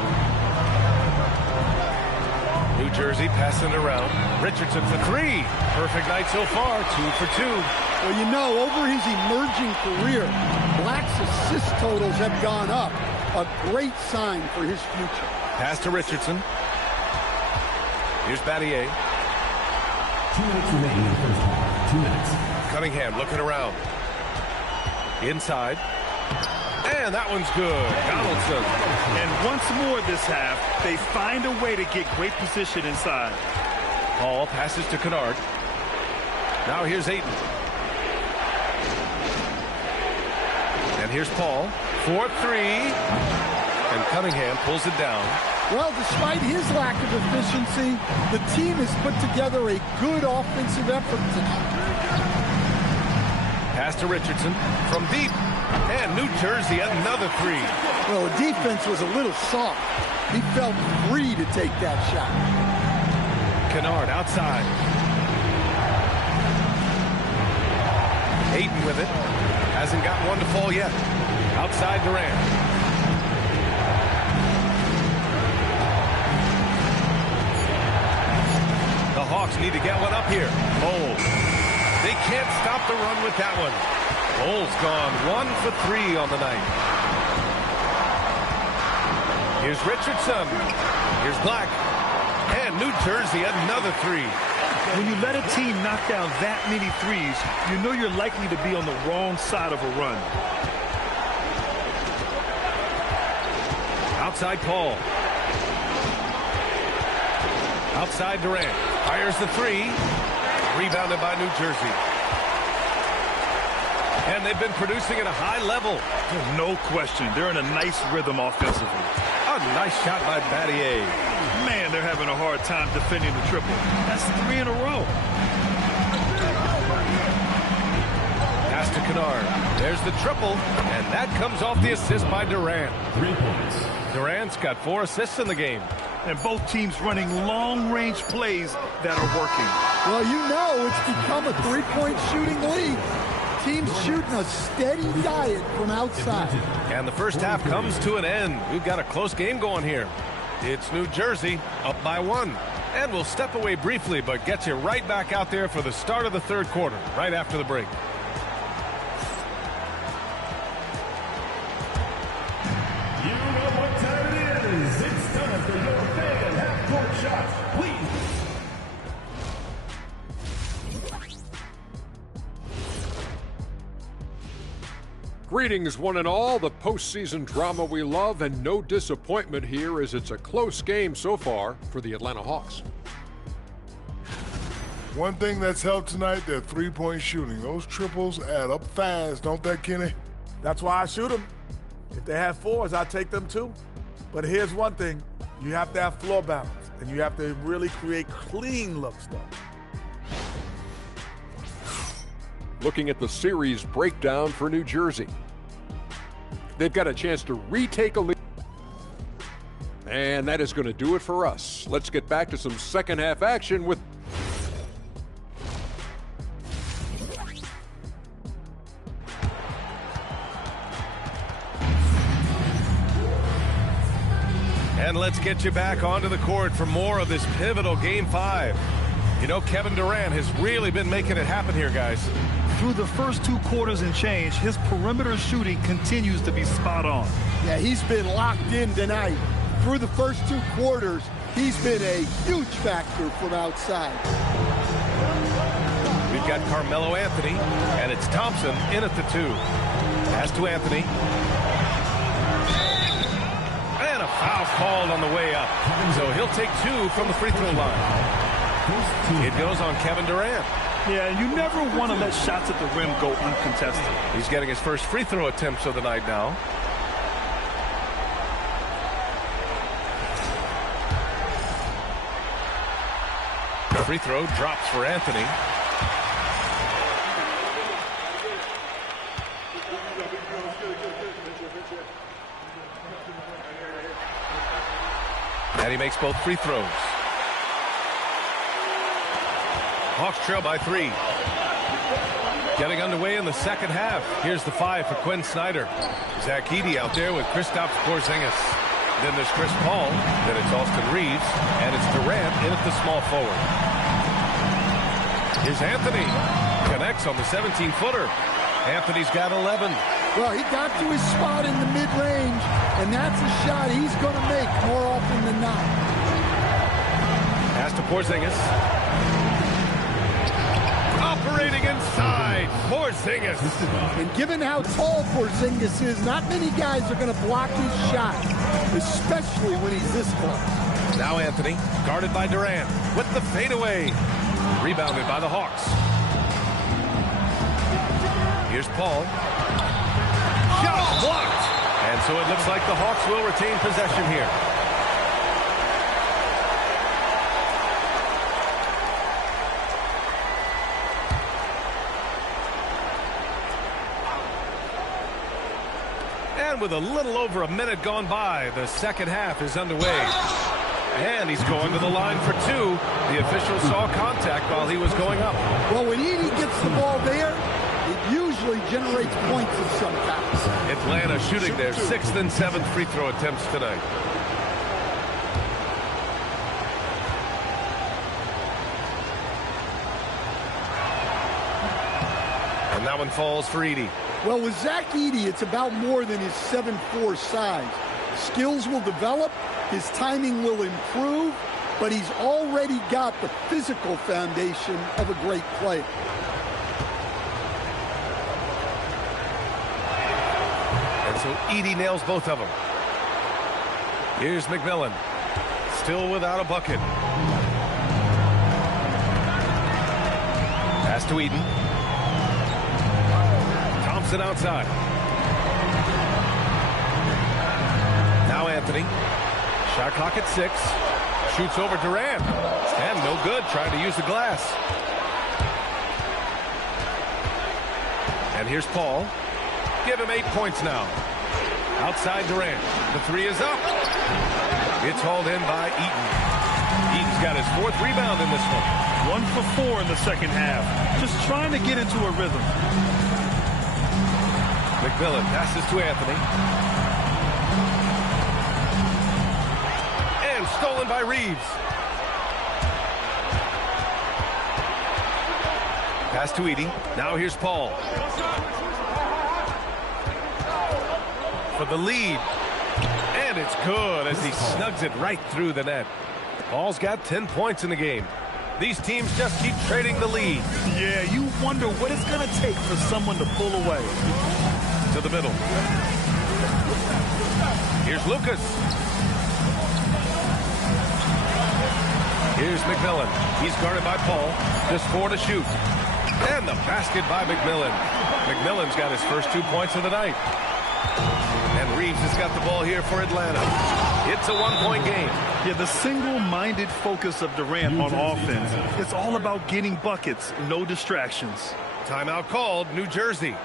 New Jersey passing it around. Richardson for 3. Perfect night so far. 2 for 2. Well, you know, over his emerging career, Black's assist totals have gone up. A great sign for his future. Pass to Richardson. Here's Battier. 2 minutes remaining in the first half. 2 minutes. Cunningham looking around. Inside. And that one's good. Donaldson. And once more this half, they find a way to get great position inside. Paul passes to Kennard. Now here's Ayton. And here's Paul. 4-3. And Cunningham pulls it down. Well, despite his lack of efficiency, the team has put together a good offensive effort tonight. Pass to Richardson from deep. And New Jersey another 3. Well, the defense was a little soft. He felt free to take that shot. Kennard outside. Ayton with it. Hasn't got one to fall yet. Outside Durant. The Hawks need to get one up here. Bowles. They can't stop the run with that one. Bowles gone 1 for 3 on the night. Here's Richardson. Here's Black. And New Jersey another 3. When you let a team knock down that many threes, you know you're likely to be on the wrong side of a run. Outside Paul. Outside Durant. Fires the 3. Rebounded by New Jersey. And they've been producing at a high level. No question. They're in a nice rhythm offensively. A nice shot by Battier. Man, they're having a hard time defending the triple. That's 3 in a row. Pass to Kennard. There's the triple. And that comes off the assist by Durant. 3 points. Durant's got 4 assists in the game. And both teams running long-range plays that are working. Well, you know it's become a 3-point shooting league. Teams shooting a steady diet from outside. And the first half comes to an end. We've got a close game going here. It's New Jersey up by 1. And we'll step away briefly, but get you right back out there for the start of the third quarter, right after the break. You know what time it is. It's time for your fan half-court shots, please. Greetings, one and all. The postseason drama we love, and no disappointment here as it's a close game so far for the Atlanta Hawks. One thing that's helped tonight, their three-point shooting. Those triples add up fast, don't they, Kenny? That's why I shoot them. If they have 4s, I take them too. But here's one thing. You have to have floor balance. And you have to really create clean looks, though. Looking at the series breakdown for New Jersey. They've got a chance to retake a lead. And that is going to do it for us. Let's get back to some second half action with... And let's get you back onto the court for more of this pivotal Game 5. You know, Kevin Durant has really been making it happen here, guys. Through the first 2 quarters and change, his perimeter shooting continues to be spot on. Yeah, he's been locked in tonight. Through the first 2 quarters, he's been a huge factor from outside. We've got Carmelo Anthony, and it's Thompson in at the 2. Pass to Anthony. And a foul called on the way up. So he'll take 2 from the free throw line. It goes on Kevin Durant. Yeah, you never want to let shots at the rim go uncontested. He's getting his first free throw attempts of the night now. The free throw drops for Anthony. And he makes both free throws. Hawks trail by 3. Getting underway in the second half. Here's the 5 for Quinn Snyder. Zach Edey out there with Kristaps Porzingis. Then there's Chris Paul. Then it's Austin Reeves. And it's Durant in at the small forward. Here's Anthony. Connects on the 17-footer. Anthony's got 11. Well, he got to his spot in the mid-range, and that's a shot he's going to make more often than not. Pass to Porzingis. Operating inside, Porzingis. And given how tall Porzingis is, not many guys are going to block his shot, especially when he's this close. Now Anthony, guarded by Durant, with the fadeaway. Rebounded by the Hawks. Here's Paul. Shot blocked. And so it looks like the Hawks will retain possession here. And with a little over a minute gone by, the second half is underway. And he's going to the line for 2. The official saw contact while he was going up. Well, when Edey gets the ball there, it usually generates points of some kind. Atlanta shooting their 6th and 7th free throw attempts tonight. And that one falls for Edey. Well, with Zach Edey, it's about more than his 7'4" size. Skills will develop, his timing will improve, but he's already got the physical foundation of a great player. And so Edey nails both of them. Here's McMillan, still without a bucket. Pass to Eden. Thompson outside. Now Anthony. Shot clock at 6. Shoots over Durant. And no good, trying to use the glass. And here's Paul. Give him 8 points now. Outside Durant. The 3 is up. It's hauled in by Eaton. Eaton's got his 4th rebound in this one. 1 for 4 in the second half. Just trying to get into a rhythm. McMillan passes to Anthony. And stolen by Reeves. Pass to Edey. Now here's Paul. For the lead. And it's good as he snugs it right through the net. Paul's got 10 points in the game. These teams just keep trading the lead. Yeah, you wonder what it's going to take for someone to pull away. To the middle. Here's Lucas. Here's McMillan. He's guarded by Paul. Just 4 to shoot. And the basket by McMillan. McMillan's got his first 2 points of the night. And Reeves has got the ball here for Atlanta. It's a one-point game. Yeah, the single-minded focus of Durant on offense, it's all about getting buckets, no distractions. Timeout called, New Jersey.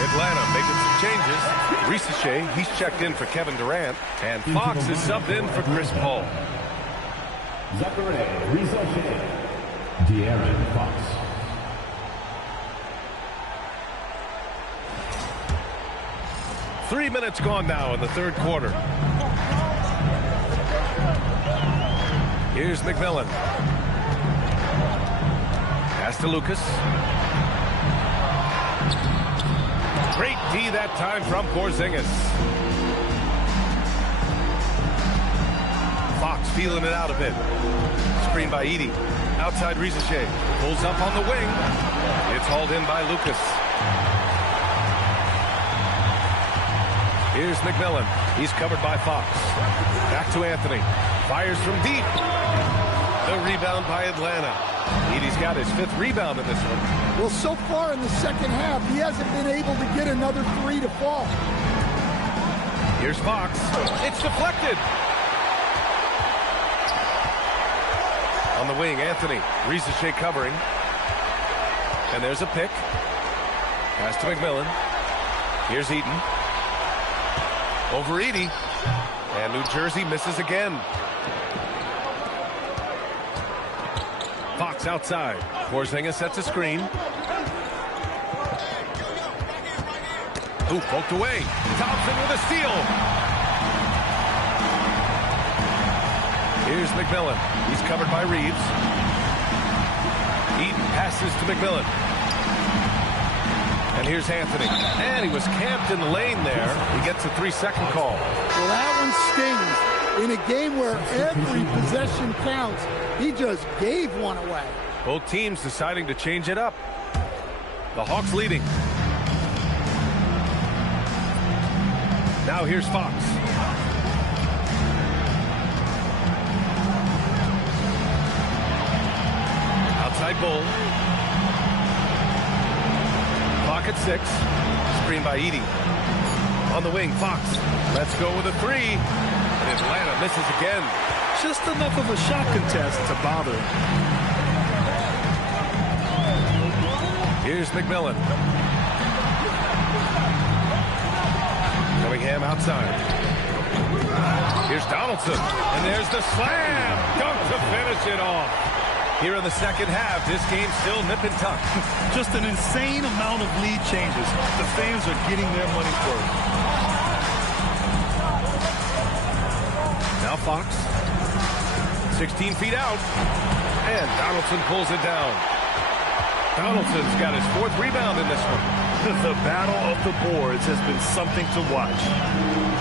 Atlanta making some changes. Risichet, he's checked in for Kevin Durant. And Fox is subbed in for Chris Paul. Zachary Risichet. De'Aaron Fox. Three minutes gone now in the third quarter. Here's McMillan. Pass to Lucas. Great D that time from Porzingis. Fox feeling it out a bit. Screen by Edey. Outside Risichet. Pulls up on the wing. It's hauled in by Lucas. Here's McMillan. He's covered by Fox. Back to Anthony. Fires from deep. The rebound by Atlanta. Edey's got his fifth rebound in this one. Well, so far in the second half, he hasn't been able to get another three to fall. Here's Fox. It's deflected. On the wing, Anthony. Risichet covering. And there's a pick. Pass to McMillan. Here's Eaton. Over Edey. And New Jersey misses again. Fox outside. Porzingis sets a screen. Ooh, poked away. Thompson with a steal. Here's McMillan. He's covered by Reeves. Eaton passes to McMillan. And here's Anthony. And he was camped in the lane there. He gets a 3-second call. Well, that one stings. In a game where every possession counts, he just gave one away. Both teams deciding to change it up. The Hawks leading. Now here's Fox. Outside Bull. Clock at 6. Screen by Edey. On the wing, Fox. Let's go with a three. And Atlanta misses again. Just enough of a shot contest to bother him. Here's McMillan. Cunningham outside. Here's Donaldson. And there's the slam. Dunk to finish it off. Here in the second half, this game's still nip and tuck. Just an insane amount of lead changes. The fans are getting their money's worth. Now Fox. 16 feet out. And Donaldson pulls it down. Donaldson's got his fourth rebound in this one. The battle of the boards has been something to watch.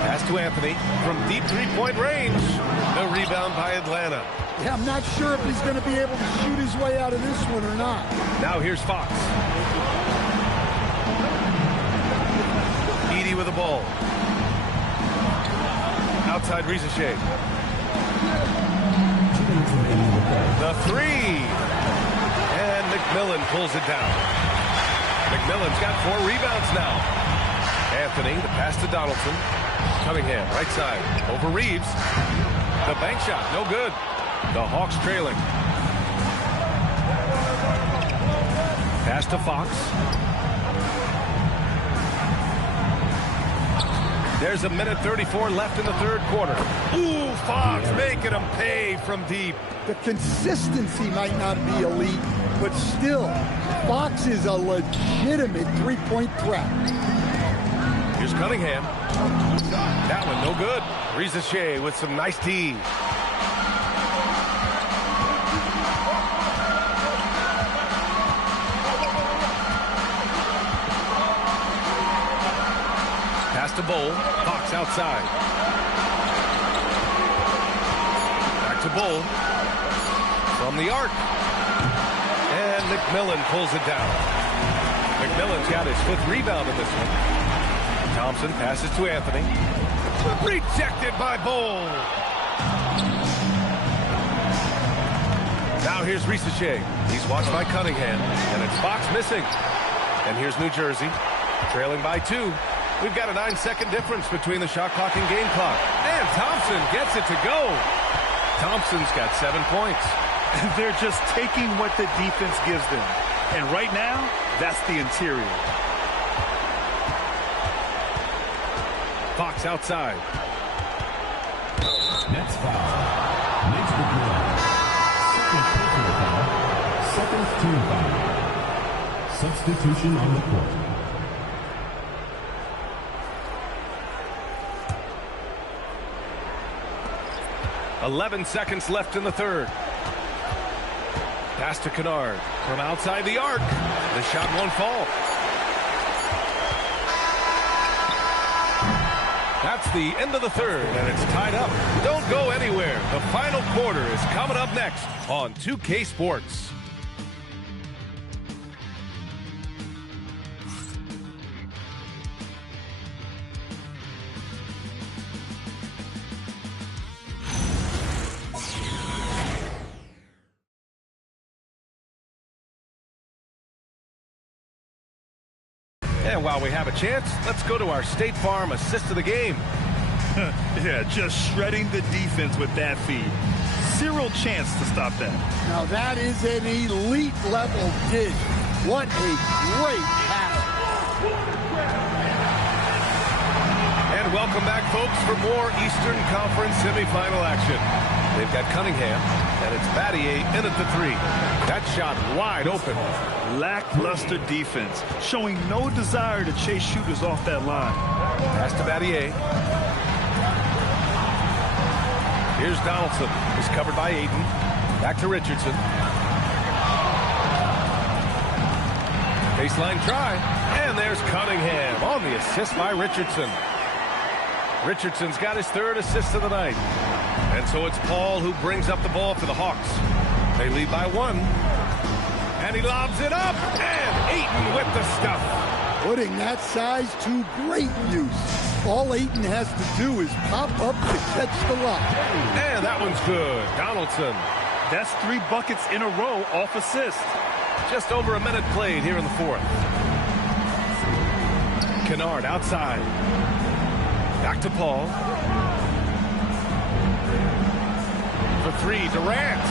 Pass to Anthony from deep three-point range. The rebound by Atlanta. Yeah, I'm not sure if he's going to be able to shoot his way out of this one or not. Now here's Fox. Edey with the ball. Outside Risichet. The three. And McMillan pulls it down. McMillan's got 4 rebounds now. Anthony, the pass to Donaldson. Cunningham, right side. Over Reeves. The bank shot, no good. The Hawks trailing. Pass to Fox. There's a minute 34 left in the third quarter. Ooh, Fox making him pay from deep. The consistency might not be elite, but still, Fox is a legitimate three-point threat. Here's Cunningham. That one no good. Rizachet with some nice D. Pass to Bull. Fox outside. Back to Bull. From the arc. And McMillan pulls it down. McMillan's got his fifth rebound in this one. Thompson passes to Anthony. Rejected by Bull. Now here's Rizachet. He's watched by Cunningham. And it's Fox missing. And here's New Jersey. Trailing by 2. We've got a 9-second difference between the shot clock and game clock. And Thompson gets it to go. Thompson's got 7 points. They're just taking what the defense gives them. And right now, that's the interior. Fox outside. Next foul. Makes the play. Second personal foul. Second team foul. Substitution on the court. .11 seconds left in the third. Pass to Kennard from outside the arc. The shot won't fall. That's the end of the third, and it's tied up. Don't go anywhere. The final quarter is coming up next on 2K Sports. And while we have a chance, let's go to our State Farm assist of the game. Yeah, just shredding the defense with that feed. Zero chance to stop that. Now that is an elite level dish. What a great pass. And welcome back, folks, for more Eastern Conference semifinal action. They've got Cunningham, and it's Battier in at the 3. That shot wide open. Lackluster defense, showing no desire to chase shooters off that line. Pass to Battier. Here's Donaldson. He's covered by Ayton. Back to Richardson. Baseline try. And there's Cunningham on the assist by Richardson. Richardson's got his third assist of the night. And so it's Paul who brings up the ball for the Hawks. They lead by 1. And he lobs it up. And Ayton with the stuff. Putting that size to great use. All Ayton has to do is pop up to catch the lob. And that one's good. Donaldson. That's 3 buckets in a row off assist. Just over a minute played here in the fourth. Kennard outside. Back to Paul. For 3, Durant.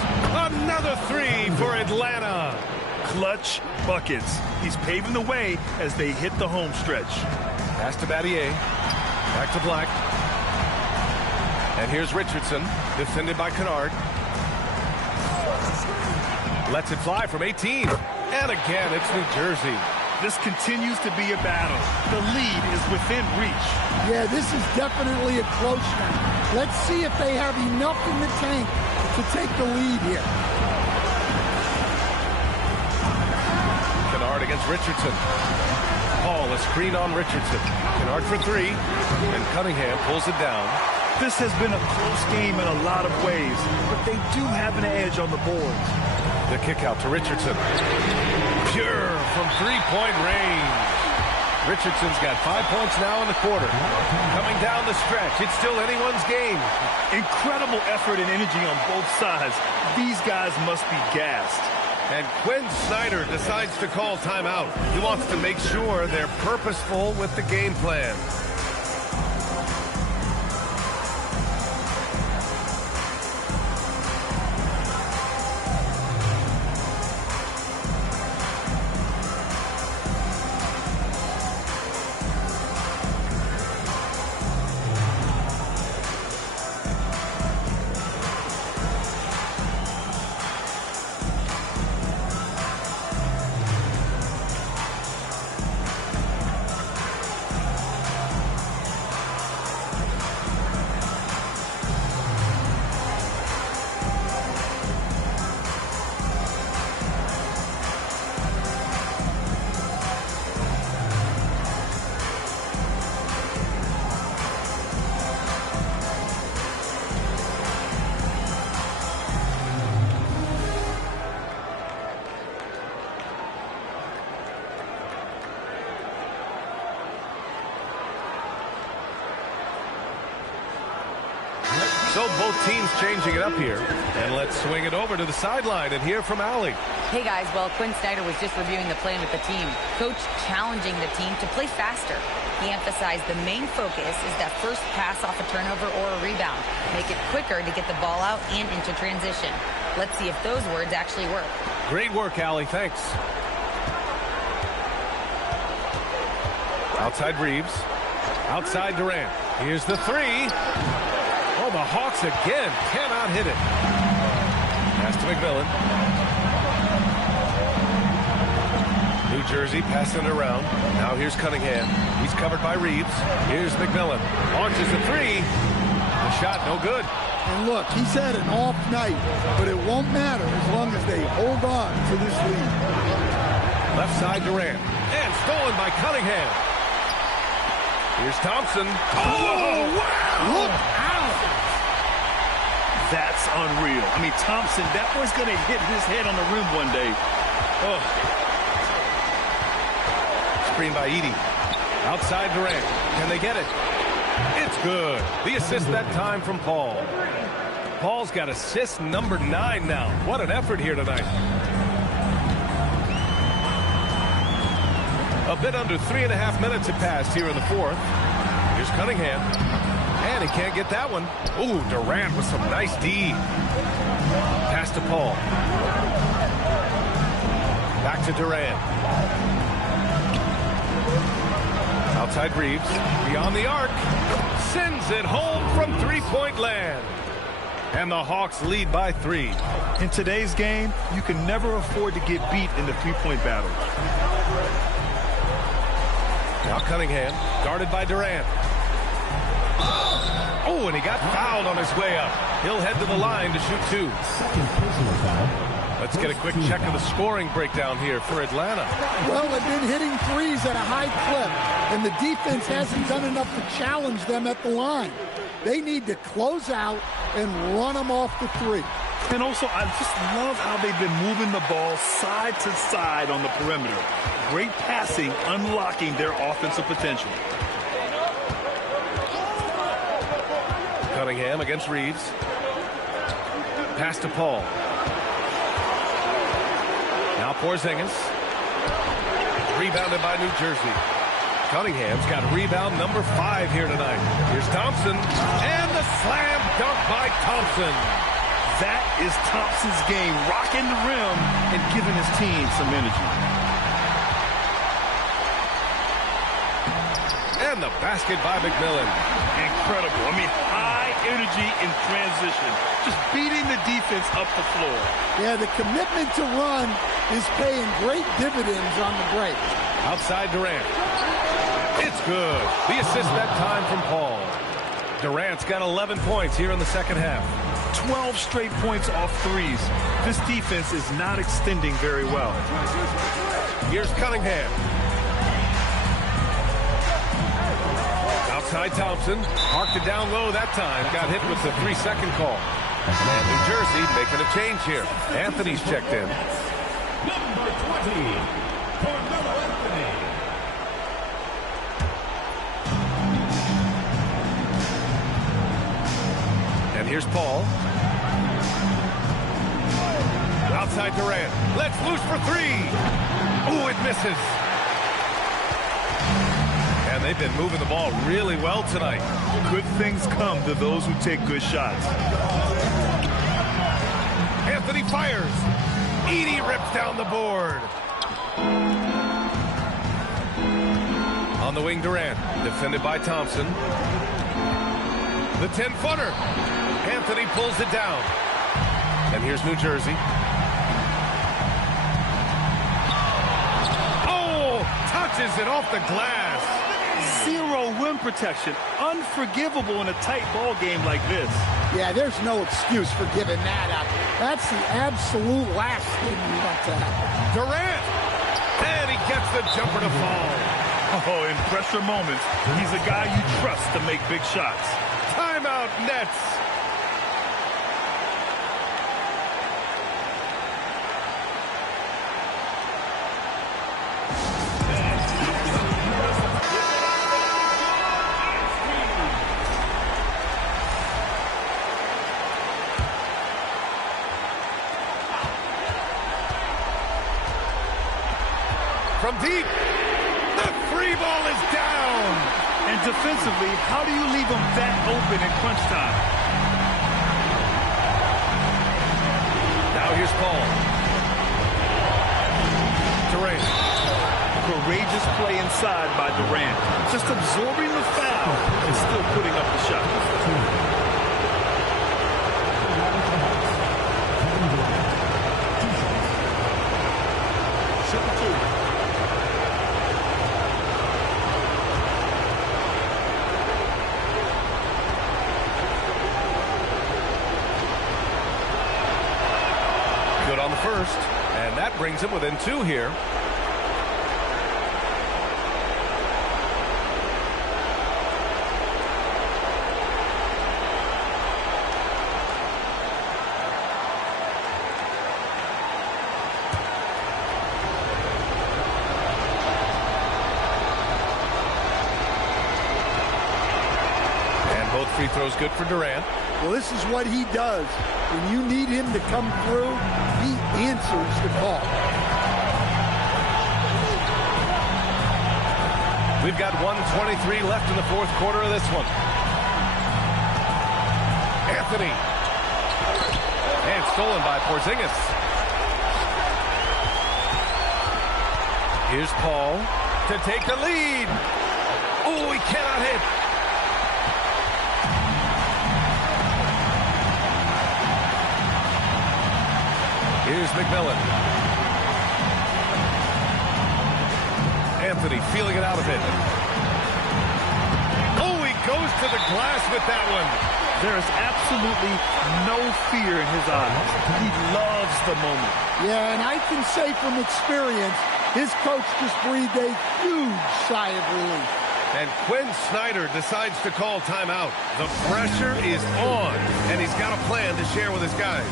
Another 3 for Atlanta. Clutch buckets. He's paving the way as they hit the home stretch. Pass to Battier. Back to Black. And here's Richardson, defended by Kennard. Lets it fly from 18. And again, it's New Jersey. This continues to be a battle. The lead is within reach. Yeah, this is definitely a close one. Let's see if they have enough in the tank to take the lead here. Kennard against Richardson. Paul, a screen on Richardson. Kennard for 3. And Cunningham pulls it down. This has been a close game in a lot of ways, but they do have an edge on the board. The kick out to Richardson. Pure from 3-point range. Richardson's got 5 points now in the quarter. Coming down the stretch, it's still anyone's game. Incredible effort and energy on both sides. These guys must be gassed. And Quinn Snyder decides to call timeout. He wants to make sure they're purposeful with the game plan. So both teams changing it up here. And let's swing it over to the sideline and hear from Allie. Hey guys, well, Quinn Snyder was just reviewing the plan with the team. Coach challenging the team to play faster. He emphasized the main focus is that first pass off a turnover or a rebound. Make it quicker to get the ball out and into transition. Let's see if those words actually work. Great work, Allie. Thanks. Outside Reeves. Outside Durant. Here's the three. Oh, the Hawks again cannot hit it. Pass to McMillan. New Jersey passing it around. Now here's Cunningham. He's covered by Reeves. Here's McMillan. Launches a three. The shot no good. And look, he's had an off night, but it won't matter as long as they hold on to this lead. Left side Durant. And stolen by Cunningham. Here's Thompson. Oh, wow! Look out! That's unreal. I mean, Thompson, that was going to hit his head on the rim one day. Oh. Screen by Edey. Outside Durant. Can they get it? It's good. The assist that time from Paul. Paul's got assist number 9 now. What an effort here tonight. A bit under 3.5 minutes have passed here in the fourth. Here's Cunningham. And he can't get that one. Ooh, Durant with some nice D. Pass to Paul. Back to Durant. Outside Reeves. Beyond the arc. Sends it home from three-point land. And the Hawks lead by 3. In today's game, you can never afford to get beat in the three-point battle. Now Cunningham, guarded by Durant. Oh, and he got fouled on his way up. He'll head to the line to shoot 2. Let's get a quick check of the scoring breakdown here for Atlanta. Well, they've been hitting threes at a high clip, and the defense hasn't done enough to challenge them at the line. They need to close out and run them off the three. And also, I just love how they've been moving the ball side to side on the perimeter. Great passing, unlocking their offensive potential. Cunningham against Reeves. Pass to Paul. Now Porzingis. Rebounded by New Jersey. Cunningham's got rebound number 5 here tonight. Here's Thompson. And the slam dunk by Thompson. That is Thompson's game, rocking the rim and giving his team some energy. And the basket by McMillan. Incredible. I mean, high energy in transition. Just beating the defense up the floor. Yeah, the commitment to run is paying great dividends on the break. Outside Durant. It's good. The assist that time from Paul. Durant's got 11 points here in the second half. 12 straight points off threes. This defense is not extending very well. Here's Cunningham. Outside Thompson. Marked it down low that time. Got hit with the 3-second call. And New Jersey making a change here. Anthony's checked in. Number 20, Carmelo Anthony. And here's Paul. Outside Durant. Let's loose for 3. Ooh, it misses. And they've been moving the ball really well tonight. Good things come to those who take good shots. Anthony fires. Edey rips down the board. On the wing, Durant. Defended by Thompson. The 10-footer. Anthony pulls it down. And here's New Jersey. Oh, touches it off the glass. Zero rim protection. Unforgivable in a tight ball game like this. Yeah, there's no excuse for giving that up. That's the absolute last thing you want to happen. Durant. And he gets the jumper to fall. Oh, in pressure moments, he's a guy you trust to make big shots. Timeout Nets. from deep. The free ball is down. And defensively, how do you leave them that open in crunch time? Now here's Paul. Durant. Courageous play inside by Durant. Just absorbing the foul and still putting up the shot. Good on the first, and that brings him within 2 here. Both free throws good for Durant. Well, this is what he does. When you need him to come through, he answers the call. We've got 1:23 left in the fourth quarter of this one. Anthony. And stolen by Porzingis. Here's Paul to take the lead. Oh, he cannot hit. Here's McMillan. Anthony feeling it out a bit. Oh, he goes to the glass with that one. There is absolutely no fear in his eyes. He loves the moment. Yeah, and I can say from experience, his coach just breathed a huge sigh of relief. And Quinn Snyder decides to call timeout. The pressure is on, and he's got a plan to share with his guys.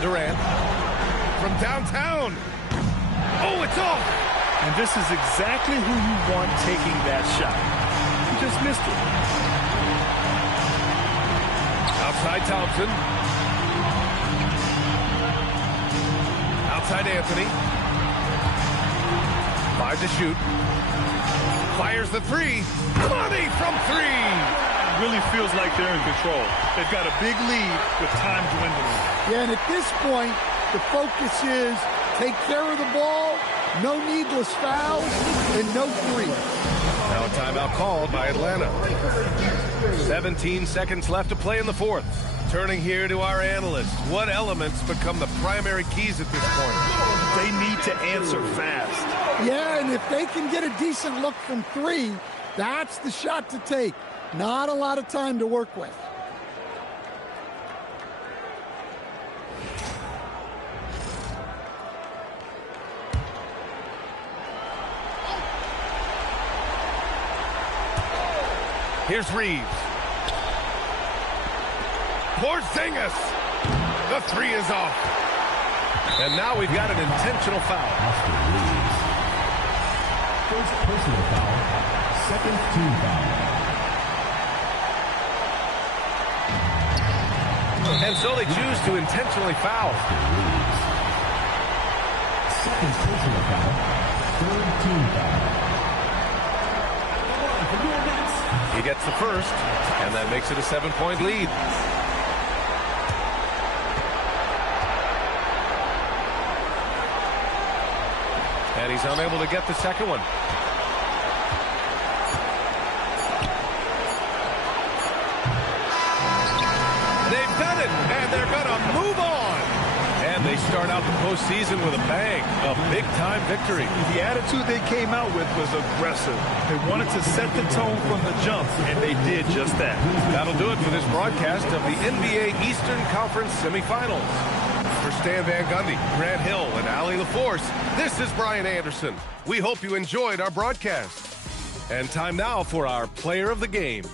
Durant from downtown. Oh, it's off. And this is exactly who you want taking that shot. He just missed it. Outside Thompson. Outside Anthony. 5 to shoot. Fires the three. Money from 3. Really feels like they're in control. They've got a big lead with time dwindling. Yeah, and at this point, the focus is take care of the ball, no needless fouls, and no threes. Now a timeout called by Atlanta. 17 seconds left to play in the fourth. Turning here to our analysts. What elements become the primary keys at this point? They need to answer fast. Yeah, and if they can get a decent look from 3, that's the shot to take. Not a lot of time to work with. Here's Reeves. Porzingis. The 3 is off. And now we've got an intentional foul. First personal foul. Second team foul. And so they choose to intentionally foul. Second personal foul. Third team foul. He gets the first, and that makes it a 7-point lead. And he's unable to get the second one. They've done it, and they're going to move on. And they start out the postseason with a bang, a big-time victory. The attitude they came out with was aggressive. They wanted to set the tone from the jump, and they did just that. That'll do it for this broadcast of the NBA Eastern Conference semifinals. For Stan Van Gundy, Grant Hill, and Allie LaForce, this is Brian Anderson. We hope you enjoyed our broadcast. And time now for our player of the game.